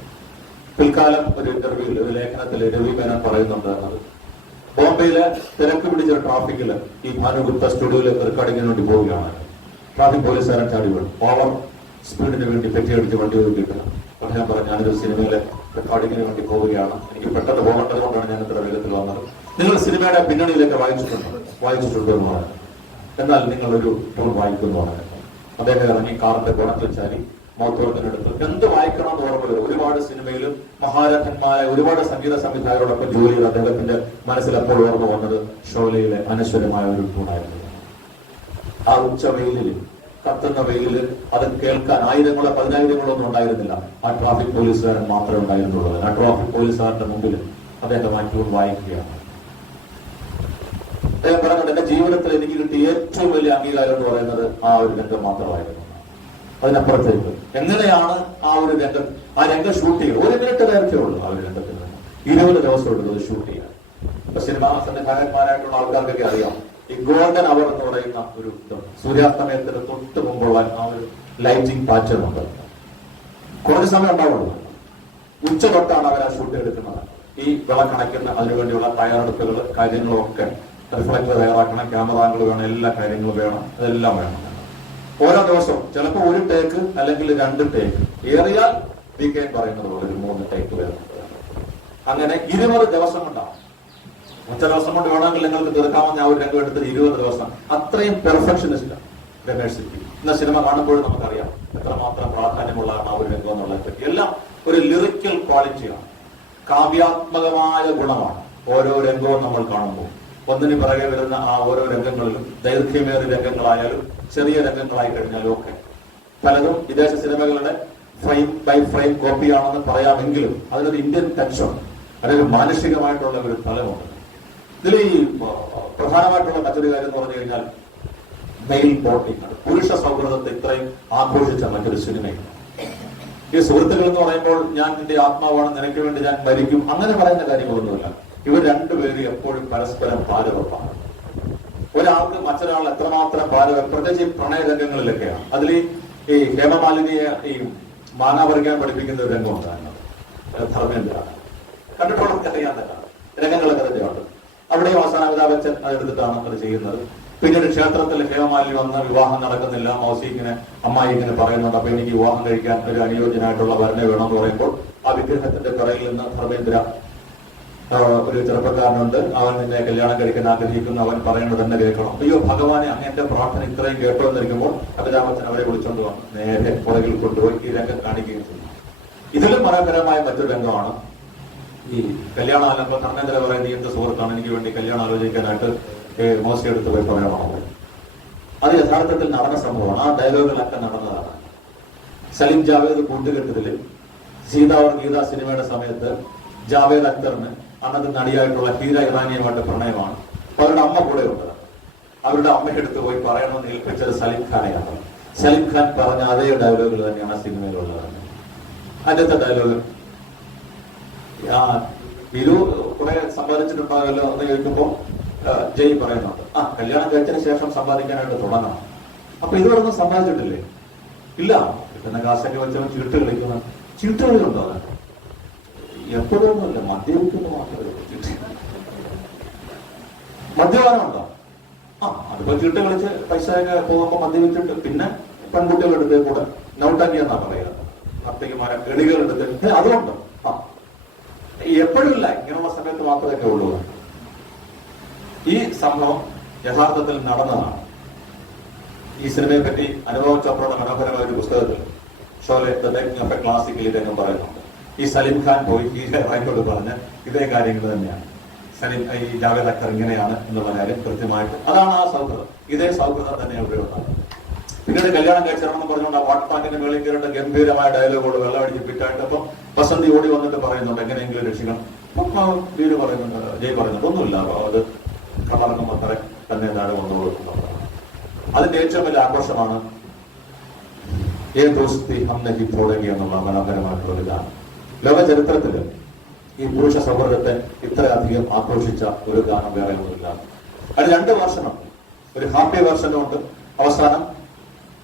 പിൽക്കാലം ഒരു ഇന്റർവ്യൂവിൽ, ഒരു ലേഖനത്തിൽ രവി മേനോൻ പറയുന്നുണ്ട് എന്നത്, ബോംബെയിലെ തിരക്ക് പിടിച്ച ട്രാഫിക്കിൽ ഈ ഭാനു ഗുപ്ത സ്റ്റുഡിയോയിൽ റെക്കോർഡിങ്ങിന് വേണ്ടി പോവുകയാണ്. ട്രാഫിക് പോലീസുകാരൻ ചാടി വീണു. ഓവർ സ്പീഡിന് വേണ്ടി പെറ്റിയടിച്ച് വണ്ടി ഒതുക്കിയിട്ടില്ല. അദ്ദേഹം പറഞ്ഞു, ഞാനൊരു സിനിമയിലെ റെക്കോർഡിങ്ങിന് വേണ്ടി പോവുകയാണ്, എനിക്ക് പെട്ടെന്ന് പോകേണ്ടത് കൊണ്ടാണ് ഞാൻ ഇത്ര വേഗത്തിൽ വന്നത്. നിങ്ങൾ സിനിമയുടെ പിന്നണിയിലൊക്കെ വായിച്ചിട്ടുണ്ട് എന്ന് പറഞ്ഞു. എന്നാൽ നിങ്ങളൊരു ട്യൂൺ വായിക്കുന്നു പറഞ്ഞു. അദ്ദേഹം ഇറങ്ങി കാറിന്റെ ഗുണത്തിൽ ചാരി മൗത്തോർഗനെടുത്ത് എന്ത് വായിക്കണം എന്ന് ഓർമ്മ. ഒരുപാട് സിനിമയിലും മഹാരഥന്മാരെ ഒരുപാട് സംഗീത സംവിധായകരോടൊപ്പം ജോലി ചെയ്ത് അദ്ദേഹത്തിന്റെ മനസ്സിൽ അപ്പോൾ ഓർമ്മ വന്നത് ഷോലയിലെ അനശ്വരമായ ഒരു ട്യൂണായിരുന്നു. ആ ഉച്ച വെയിലിൽ, കത്തുന്ന വെയിലിൽ അത് കേൾക്കാൻ ആയിരങ്ങളോ പതിനായിരങ്ങളോ ഒന്നും ഉണ്ടായിരുന്നില്ല. ആ ട്രാഫിക് പോലീസുകാരൻ മാത്രമേ ഉണ്ടായിരുന്നുള്ളൂ. ആ ട്രാഫിക് പോലീസുകാരുടെ മുമ്പിൽ അദ്ദേഹം ആ ട്യൂൺ വായിക്കുകയാണ്. അദ്ദേഹം പറയുന്നത്, എന്റെ ജീവിതത്തിൽ എനിക്ക് കിട്ടിയ ഏറ്റവും വലിയ അംഗീകാരം എന്ന് പറയുന്നത് ആ ഒരു രംഗം മാത്രമായിരുന്നു. അതിനപ്പുറത്തേക്ക് എങ്ങനെയാണ് ആ ഒരു രംഗം, ആ രംഗം ഷൂട്ട് ചെയ്യുക? 1 മിനിറ്റ് നേരത്തെ ഉള്ളൂ ആ ഒരു രംഗത്തിന്. 20 ദിവസം എടുത്തത് ഷൂട്ട് ചെയ്യാൻ. ഇപ്പൊ സിനിമാ സംവിധായകന്മാരായിട്ടുള്ള ആൾക്കാർക്കൊക്കെ അറിയാം, ഈ ഗോൾഡൻ അവർ എന്ന് പറയുന്ന ഒരു സൂര്യാസ്തമയത്തിന് തൊട്ട് മുമ്പുള്ള ആ ഒരു ലൈറ്റിംഗ് പാറ്റേൺ ഉണ്ട്. കുറച്ച് സമയം ഉണ്ടാവുള്ളൂ. ഉച്ച തൊട്ടാണ് അവർ ആ ഷൂട്ട് എടുക്കുന്നത്. ഈ വിളക്കണയ്ക്കുന്ന അതിനുവേണ്ടിയുള്ള തയ്യാറെടുപ്പുകൾ, കാര്യങ്ങളും ഒക്കെ, റിഫ്ലക്ടർ തയ്യാറാക്കണം, ക്യാമറ ആംഗിൾ വേണം, എല്ലാ കാര്യങ്ങളും വേണം, അതെല്ലാം വേണം. ഓരോ ദിവസവും ചിലപ്പോൾ 1 ടേക്ക് അല്ലെങ്കിൽ 2 ടേക്ക്, ഏറിയാൽ വീക്കെൻ പറയുന്നത് പോലെ ഒരു 3 ടേക്ക് വേണം. അങ്ങനെ 20 ദിവസം കൊണ്ടാണ്. ഒറ്റ ദിവസം കൊണ്ട് വേണമെങ്കിൽ നിങ്ങൾക്ക് തീർക്കാമെന്ന് ആ ഒരു രംഗം എടുത്തത് 20 ദിവസം. അത്രയും പെർഫെക്ഷനിസ്റ്റാണ് രമേഷ് സിപ്പി. ഇന്ന സിനിമ കാണുമ്പോഴും നമുക്കറിയാം എത്രമാത്രം പ്രാധാന്യമുള്ളതാണ് ആ ഒരു രംഗം എന്നുള്ളതിനെ പറ്റി. എല്ലാം ഒരു ലിറിക്കൽ ക്വാളിറ്റിയാണ്, കാവ്യാത്മകമായ ഗുണമാണ്. ഓരോ രംഗവും നമ്മൾ കാണുമ്പോൾ ഒന്നിന് പിറകെ വരുന്ന ആ ഓരോ രംഗങ്ങളിലും, ദൈർഘ്യമേറിയ രംഗങ്ങളായാലും ചെറിയ രംഗങ്ങളായി കഴിഞ്ഞാലും ഒക്കെ പലതും വിദേശ സിനിമകളുടെ ഫ്രെയിം ബൈ ഫ്രെയിം കോപ്പിയാണെന്ന് പറയാമെങ്കിലും അതിനൊരു ഇന്ത്യൻ ടച്ചുണ്ട്, അതൊരു മാനുഷികമായിട്ടുള്ള ഒരു തലമുണ്ട്. ഇതിൽ ഈ പ്രധാനമായിട്ടുള്ള മറ്റൊരു കാര്യം എന്ന് പറഞ്ഞു കഴിഞ്ഞാൽ മെയിൽ ബോണ്ടിങ്, പുരുഷ സൗഹൃദത്തെ ഇത്രയും ആഘോഷിച്ച മറ്റൊരു സിനിമയാണ്. ഈ സുഹൃത്തുക്കൾ എന്ന് പറയുമ്പോൾ ഞാൻ നിന്റെ ആത്മാവാണ്, നിനക്ക് വേണ്ടി ഞാൻ മരിക്കും, അങ്ങനെ പറയുന്ന കാര്യങ്ങളൊന്നുമില്ല. ഇവർ രണ്ടുപേരും എപ്പോഴും പരസ്പരം ഭാരവപ്പാണ്. ഒരാൾക്ക് മറ്റൊരാൾ എത്രമാത്രം ഭാരവം, പ്രത്യേകിച്ച് ഈ പ്രണയ രംഗങ്ങളിലൊക്കെയാണ്. അതിൽ ഈ ഹേമമാലിനിയെ ഈ മാനാവർഗം പഠിപ്പിക്കുന്ന ഒരു രംഗം ഉണ്ടായിരുന്നു. ധർമ്മേന്ദ്ര കണ്ടിട്ടുള്ളവർക്ക് അറിയാൻ തന്നെയാണ്, രംഗങ്ങളൊക്കെ തന്നെയുണ്ട്. അവിടെയും അവസാനം അമിതാഭ് ബച്ചൻ അതെടുത്തിട്ടാണ് അത് ചെയ്യുന്നത്. പിന്നീട് ക്ഷേത്രത്തിൽ ഹേമമാലിനി വന്ന് വിവാഹം നടക്കുന്നില്ല, മൗസി ഇങ്ങനെ അമ്മായി ഇങ്ങനെ പറയുന്നുണ്ട്, അപ്പൊ എനിക്ക് വിവാഹം കഴിക്കാൻ ഒരു അനുയോജ്യനായിട്ടുള്ള വരനെ വേണമെന്ന് പറയുമ്പോൾ ആ വിഗ്രഹത്തിന്റെ പിറയിൽ നിന്ന് ധർമ്മേന്ദ്ര, ഒരു ചെറുപ്പക്കാരനുണ്ട്, അവൻ നിന്നെ കല്യാണം കഴിക്കാൻ ആഗ്രഹിക്കുന്നു, അവൻ പറയുന്നത് തന്നെ കേൾക്കണം. അയ്യോ ഭഗവാനെ, അങ്ങ് എന്റെ പ്രാർത്ഥന ഇത്രയും കേട്ടോ എന്നിരിക്കുമ്പോൾ അമിതാഭ് ബച്ചൻ അവരെ വിളിച്ചുകൊണ്ട് വന്ന് നേരെ പുറകിൽ കൊണ്ടുപോയി ഈ രംഗം കാണിക്കുകയും ചെയ്തു. ഇതിലും മനോഹരമായ മറ്റൊരു രംഗമാണ് ഈ കല്യാണം ആലമ്പ ധർമ്മേന്ദ്ര പറയുന്ന നീ എന്ത് സുഹൃത്താണ്, എനിക്ക് വേണ്ടി കല്യാണം ആലോചിക്കാനായിട്ട് മോശി എടുത്ത് പോയി പറയണോ. അത് യഥാർത്ഥത്തിൽ നടന്ന സംഭവമാണ്. ആ ഡയലോഗുകളൊക്കെ നടന്നതാണ്. സലീം ജാവേദ് കൂട്ടുകെട്ടതില് സീത ഓർ ഗീത സിനിമയുടെ സമയത്ത് ജാവേദ് അക്തറിന് അന്നത്തെ നടിയായിട്ടുള്ള ഹീര ഇറാനിയുമായിട്ട് പ്രണയമാണ്. അപ്പൊ അവരുടെ അമ്മ കൂടെ ഉണ്ട്. അവരുടെ അമ്മയ്ക്കെടുത്ത് പോയി പറയണമെന്ന് ഏൽപ്പിച്ചത് സലീം ഖാനെയാണ്. സലീം ഖാൻ പറഞ്ഞ അതേ ഡയലോഗുകൾ തന്നെയാണ് സിനിമയിലുള്ളത്. അതിന്റെ ഡയലോഗ് വിരു കുറെ സമ്പാദിച്ചിട്ടുണ്ടാകല്ലോ എന്ന് ചോദിക്കുമ്പോ ജയ് പറയുന്നുണ്ട്, കല്യാണം കഴിച്ചതിന് ശേഷം സമ്പാദിക്കാനായിട്ട് തുടങ്ങണം. അപ്പൊ ഇതുവരെയൊന്നും സമ്പാദിച്ചിട്ടില്ലേ? ഇല്ല, കിട്ടുന്ന കാശൊക്കെ വെച്ചവൻ ചീട്ട് കളിക്കുന്ന ചീട്ടുകളിലുണ്ടോ? അത് എപ്പോഴൊന്നുമില്ല, മദ്യപിക്കുന്ന മാത്രമേ മദ്യപാനം ഉണ്ടോ? അതിപ്പോ ചീട്ട് കളിച്ച് പൈസയൊക്കെ പോകുമ്പോ മദ്യപിച്ചിട്ട് പിന്നെ പെൺകുട്ടികളെടുത്ത് കൂടെ നൗട്ടാക്കി എന്നാ പറയുക, നർത്തകിമാരെ ഗണികളെടുത്ത് അതുകൊണ്ട് എപ്പോഴും ഇല്ല, ഇങ്ങനെയുള്ള സമയത്ത് മാത്രമേ ഉള്ളൂ. ഈ സംഭവം യഥാർത്ഥത്തിൽ നടന്നതാണ്. ഈ സിനിമയെ പറ്റി അനുഭവ് ചോപ്രയുടെ മനോഹരമായ ഒരു പുസ്തകത്തിൽ Sholay the making of A classical ഇതെന്നും പറയുന്നുണ്ട്. ഈ സലീം ഖാൻ പോയി ഹീറോയോട് പറഞ്ഞ് ഇതേ കാര്യങ്ങൾ തന്നെയാണ്. സലീം ഈ ജാവേദ് അക്തർ ഇങ്ങനെയാണ് എന്ന് പറഞ്ഞാലും കൃത്യമായിട്ട് അതാണ് ആ സൗഹൃദം. ഇതേ സൗഹൃദം തന്നെ ഇവിടെ ഉണ്ടാകുന്നത്. പിന്നീട് കല്യാണം കഴിച്ചിടണമെന്ന് പറഞ്ഞുകൊണ്ട് ആ വാട്ട് പാൻറിന്റെ മേളിൽ കയറേണ്ട ഗംഭീരമായ ഡയലോഗോട് വെള്ളമടിച്ച് പിറ്റായിട്ട് അപ്പം വസന്തി ഓടി വന്നിട്ട് പറയുന്നുണ്ട് എങ്ങനെയെങ്കിലും രക്ഷിക്കണം. വീട് പറയുന്നുണ്ട്, ജയ് പറയുന്നുണ്ട് ഒന്നുമില്ല, അത് കള്ളറങ്ങുമ്പോൾ അത്ര തന്നെ താഴെ വന്നു കൊടുക്കുന്നുണ്ട്. അതിന്റെ ഏറ്റവും വലിയ ആഘോഷമാണ് ഏ ദോസ്തി ഹംനഹി തോടങ്ങി എന്നുള്ള മനോഹരമായിട്ടുള്ള ഒരു ഗാനം. ലോക ചരിത്രത്തില് ഈ പുരുഷ സൗഹൃദത്തെ ഇത്രയധികം ആഘോഷിച്ച ഒരു ഗാനം വേറെ ഒന്നുമില്ല. അത് 2 വേർഷനുണ്ട്. ഒരു ഹാപ്പി വേർഷനുണ്ട്. അവസാനം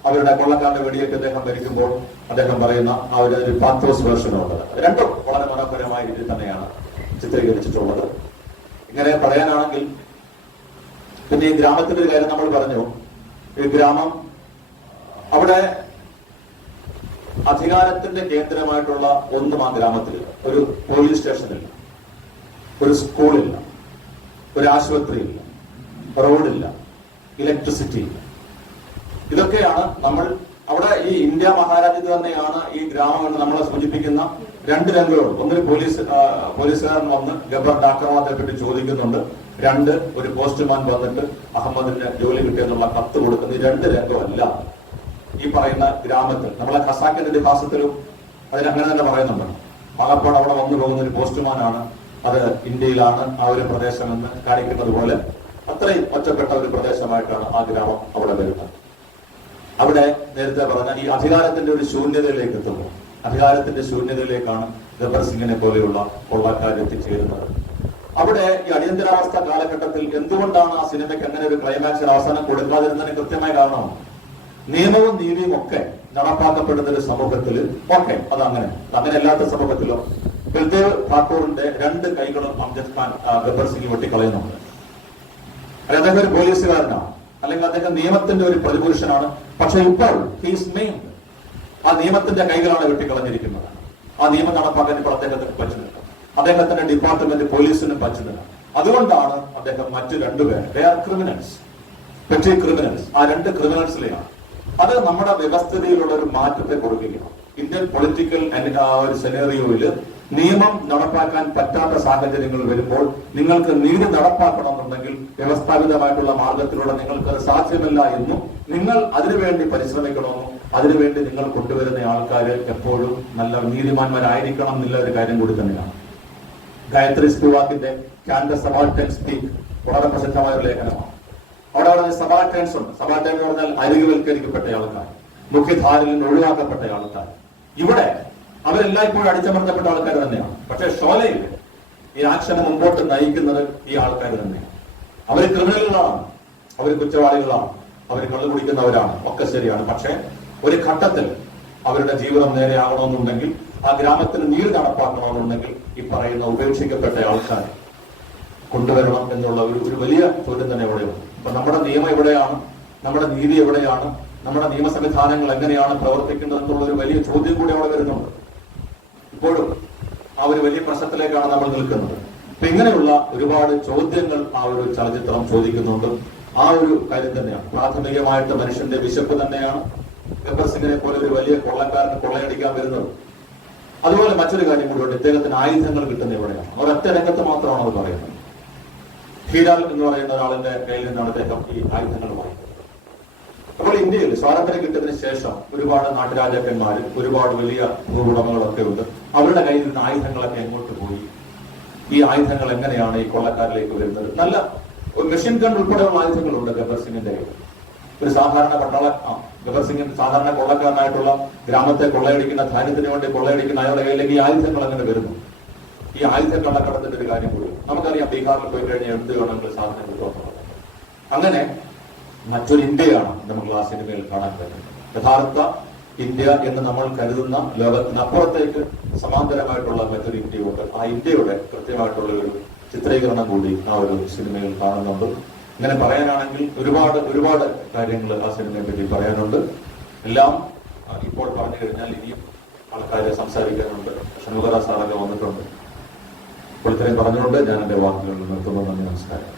അവരുടെ കൊള്ളക്കാരന്റെ വെടിയേറ്റ് അദ്ദേഹം മരിക്കുമ്പോൾ അദ്ദേഹം പറയുന്ന ആ ഒരു പാത്തോസ് വേർഷനുണ്ട്. രണ്ടും വളരെ മനോഹരമായ രീതിയിൽ തന്നെയാണ് ചിത്രീകരിച്ചിട്ടുള്ളത്. ഇങ്ങനെ പറയാനാണെങ്കിൽ പിന്നെ ഈ ഗ്രാമത്തിന്റെ ഒരു കാര്യം നമ്മൾ പറഞ്ഞു. ഈ ഗ്രാമം അവിടെ അധികാരത്തിന്റെ കേന്ദ്രമായിട്ടുള്ള ഒന്നും ആ ഗ്രാമത്തിലില്ല. ഒരു പോലീസ് സ്റ്റേഷനില്ല, ഒരു സ്കൂളില്ല, ഒരു ആശുപത്രിയില്ല, റോഡില്ല, ഇലക്ട്രിസിറ്റി ഇല്ല. ഇതൊക്കെയാണ് നമ്മൾ അവിടെ ഈ ഇന്ത്യ മഹാരാജ്യത്ത് തന്നെയാണ് ഈ ഗ്രാമം എന്ന് നമ്മളെ സൂചിപ്പിക്കുന്ന 2 രംഗങ്ങളുണ്ട്. ഒന്നിൽ പോലീസുകാരൻ വന്ന് ഗബ്ബറിന്റെ ആക്രമണത്തെ പറ്റി ചോദിക്കുന്നുണ്ട്. 2 ഒരു പോസ്റ്റ്മാൻ വന്നിട്ട് അഹമ്മദിന് ജോലി കിട്ടിയെന്നുള്ള കത്ത് കൊടുക്കുന്ന ഈ 2 രംഗമല്ല ഈ പറയുന്ന ഗ്രാമത്തിൽ. നമ്മളെ ഖസാക്കിന്റെ ഇതിഹാസത്തിലും അതിനങ്ങനെ തന്നെ പറയുന്നുണ്ട്. പാലക്കാട് അവിടെ വന്നു പോകുന്ന ഒരു പോസ്റ്റ്മാനാണ്, അത് ഇന്ത്യയിലാണ് ആ ഒരു പ്രദേശം എന്ന് കാണിക്കുന്നത് പോലെ അത്രയും ഒറ്റപ്പെട്ട ഒരു പ്രദേശമായിട്ടാണ് ആ ഗ്രാമം അവിടെ വരുന്നത്. അവിടെ നേരത്തെ പറഞ്ഞ ഈ അധികാരത്തിന്റെ ഒരു ശൂന്യതയിലേക്ക് എത്തുന്നു. അധികാരത്തിന്റെ ശൂന്യതയിലേക്കാണ് ഗബ്ബർ സിംഗിനെ പോലെയുള്ള കൊള്ളക്കാർ എത്തിച്ചേരുന്നത്. അവിടെ ഈ അടിയന്തരാവസ്ഥ കാലഘട്ടത്തിൽ എന്തുകൊണ്ടാണ് ആ സിനിമയ്ക്ക് അങ്ങനെ ഒരു ക്ലൈമാക്സിൽ അവസാനം കൊടുക്കാതിരുന്നതിന് കൃത്യമായ കാരണമാണ് നിയമവും നീതിയും ഒക്കെ നടപ്പാക്കപ്പെടുന്ന ഒരു സമൂഹത്തിൽ ഓക്കെ അതങ്ങനെ അല്ലാത്ത സമൂഹത്തിലോ ബൽദേവ് ഠാക്കൂറിന്റെ 2 കൈകളും അംജദ് ഖാൻ ഗബ്ബർ സിംഗ് വെട്ടിക്കളയുന്നുണ്ട്. അദ്ദേഹം ഒരു പോലീസുകാരനാണ്, അല്ലെങ്കിൽ അദ്ദേഹം നിയമത്തിന്റെ ഒരു പ്രതിപുരുഷനാണ്. പക്ഷെ ഇപ്പോൾ ഹീസ് മെയിൻ ആ നിയമത്തിന്റെ കൈകളാണ് വെട്ടിക്കളഞ്ഞിരിക്കുന്നത്. ആ നിയമം നടപ്പാക്കാൻ ഇപ്പോൾ അദ്ദേഹത്തിന് പറ്റുന്നില്ല. അദ്ദേഹത്തിന്റെ ഡിപ്പാർട്ട്മെന്റ് പോലീസിനും പറ്റുന്നില്ല. അതുകൊണ്ടാണ് അദ്ദേഹം മറ്റു 2 പേർ they are criminals, petty criminals, ആ 2 ക്രിമിനൽസിലെയാണ്. അത് നമ്മുടെ വ്യവസ്ഥിതിയിലുള്ള ഒരു മാറ്റത്തെ കൊടുക്കുകയാണ്. ഇന്ത്യൻ പൊളിറ്റിക്കൽ ഒരു സെനേറിയോയില് നിയമം നടപ്പാക്കാൻ പറ്റാത്ത സാഹചര്യങ്ങൾ വരുമ്പോൾ നിങ്ങൾക്ക് നീതി നടപ്പാക്കണമെന്നുണ്ടെങ്കിൽ വ്യവസ്ഥാപിതമായിട്ടുള്ള മാർഗത്തിലൂടെ നിങ്ങൾക്ക് അത് സാധ്യമല്ല എന്നും നിങ്ങൾ അതിനുവേണ്ടി പരിശ്രമിക്കണമെന്നും അതിനുവേണ്ടി നിങ്ങൾ കൊണ്ടുവരുന്ന ആൾക്കാർ എപ്പോഴും നല്ല നീതിമാന്മാരായിരിക്കണം എന്നുള്ള ഒരു കാര്യം കൂടി തന്നെയാണ്. ഗായത്രി സ്പിവാക്കിന്റെ ക്യാൻ ദ സബാൾട്ടൻ സ്പീക്ക് വളരെ പ്രസിദ്ധമായ ഒരു ലേഖനമാണ്. അവിടെ സബാൾട്ടൻസ് ഉണ്ട്. സബാൾട്ടൻ എന്ന് പറഞ്ഞാൽ അരികുവൽക്കരിക്കപ്പെട്ട ആൾക്കാർ, മുഖ്യധാരയിൽ നിന്ന് ഒഴിവാക്കപ്പെട്ട ആൾക്കാർ. ഇവിടെ അവരെല്ലായ്പ്പോഴും അടിച്ചമർത്തപ്പെട്ട ആൾക്കാർ തന്നെയാണ്. പക്ഷെ ഷോലയിൽ ഈ ആക്ഷനെ മുമ്പോട്ട് നയിക്കുന്നത് ഈ ആൾക്കാർ തന്നെയാണ്. അവർ ക്രിമിനലുകളാണ്, അവർ കുറ്റവാളികളാണ്, അവർ കള്ളു കുടിക്കുന്നവരാണ്, ഒക്കെ ശരിയാണ്. പക്ഷെ ഒരു ഘട്ടത്തിൽ അവരുടെ ജീവിതം നേരെയാകണമെന്നുണ്ടെങ്കിൽ, ആ ഗ്രാമത്തിന് നീതി നടപ്പാക്കണമെന്നുണ്ടെങ്കിൽ ഈ പറയുന്ന ഉപേക്ഷിക്കപ്പെട്ട ആൾക്കാർ കൊണ്ടുവരണം എന്നുള്ള ഒരു വലിയ ചോദ്യം തന്നെ എവിടെയുണ്ട്. അപ്പൊ നമ്മുടെ നിയമം എവിടെയാണ്, നമ്മുടെ നീതി എവിടെയാണ്, നമ്മുടെ നിയമ സംവിധാനങ്ങൾ എങ്ങനെയാണ് പ്രവർത്തിക്കുന്നത് എന്നുള്ള ഒരു വലിയ ചോദ്യം കൂടി അവിടെ വരുന്നുണ്ട്. ഇപ്പോഴും ആ ഒരു വലിയ പ്രശ്നത്തിലേക്കാണ് നമ്മൾ നിൽക്കുന്നത്. അപ്പൊ ഇങ്ങനെയുള്ള ഒരുപാട് ചോദ്യങ്ങൾ ആ ഒരു ചലച്ചിത്രം ചോദിക്കുന്നുണ്ട്. ആ ഒരു കാര്യം തന്നെയാണ് പ്രാഥമികമായിട്ട് മനുഷ്യന്റെ വിശപ്പ് തന്നെയാണ് ഗബ്ബർ സിംഗിനെ പോലെ ഒരു വലിയ കൊള്ളക്കാരന് കൊള്ളയടിക്കാൻ വരുന്നത്. അതുപോലെ മറ്റൊരു കാര്യം കൂടിയുണ്ട്, ഇദ്ദേഹത്തിന് ആയുധങ്ങൾ കിട്ടുന്ന എവിടെയാണ്. ഒരൊറ്റ രംഗത്ത് മാത്രമാണ് അത് പറയുന്നത്. ഹീരാൽ എന്ന് പറയുന്ന ഒരാളിന്റെ കയ്യിൽ നിന്നാണ് അദ്ദേഹം ഈ ആയുധങ്ങൾ വാങ്ങിക്കുന്നത്. അപ്പോൾ ഇന്ത്യയിൽ സ്വാതന്ത്ര്യം കിട്ടിയതിനു ശേഷം ഒരുപാട് നാട്ടുരാജാക്കന്മാർ, ഒരുപാട് വലിയ ഭൂവുടമകളൊക്കെ ഉണ്ട്. അവരുടെ കയ്യിൽ നിന്ന് ആയുധങ്ങളൊക്കെ എങ്ങോട്ട് പോയി, ഈ ആയുധങ്ങൾ എങ്ങനെയാണ് ഈ കൊള്ളക്കാരിലേക്ക് വരുന്നത്? നല്ല മെഷീൻ ഗൺ ഉൾപ്പെടെയുള്ള ആയുധങ്ങളുണ്ട് ഗബ്ബർ സിംഗിന്റെ കയ്യിൽ. ഒരു സാധാരണ ഗബ്ബർ സിംഗിന്റെ സാധാരണ കൊള്ളക്കാരനായിട്ടുള്ള ഗ്രാമത്തെ കൊള്ളയടിക്കുന്ന, ധാന്യത്തിന് വേണ്ടി കൊള്ളയടിക്കുന്ന അയാളുടെ കയ്യിലേക്ക് ഈ ആയുധങ്ങൾ അങ്ങനെ വരുന്നു. ഈ ആയുധ കള്ളക്കടത്തിന്റെ ഒരു കാര്യം കൂടി നമുക്കറിയാം. ബീഹാറിൽ പോയി കഴിഞ്ഞാൽ എന്ത് വേണമെങ്കിൽ സാധനം കിട്ടുമെന്നുള്ളത്. അങ്ങനെ മറ്റൊരു ഇന്ത്യയാണ് നമുക്ക് ആ സിനിമയിൽ കാണാൻ പറ്റുന്നത്. യഥാർത്ഥ ഇന്ത്യ എന്ന് നമ്മൾ കരുതുന്ന ലോകത്തിനപ്പുറത്തേക്ക് സമാന്തരമായിട്ടുള്ള മറ്റൊരു ഇന്ത്യയുണ്ട്. ആ ഇന്ത്യയുടെ കൃത്യമായിട്ടുള്ള ഒരു ചിത്രീകരണം കൂടി ആ ഒരു സിനിമയിൽ കാണുന്നുണ്ട്. ഇങ്ങനെ പറയാനാണെങ്കിൽ ഒരുപാട് ഒരുപാട് കാര്യങ്ങൾ ആ സിനിമയെ പറ്റി പറയാനുണ്ട്. എല്ലാം ഇപ്പോൾ പറഞ്ഞു കഴിഞ്ഞാൽ ഇനിയും ആൾക്കാരെ സംസാരിക്കാനുണ്ട്. ഷൺമുഖ സാറൊക്കെ വന്നിട്ടുണ്ട്. ഇപ്പോൾ ഇത്രയും പറഞ്ഞുകൊണ്ട് ഞാൻ എന്റെ വാക്കുകൾ നിർത്തുന്നു. നന്ദി, നമസ്കാരം.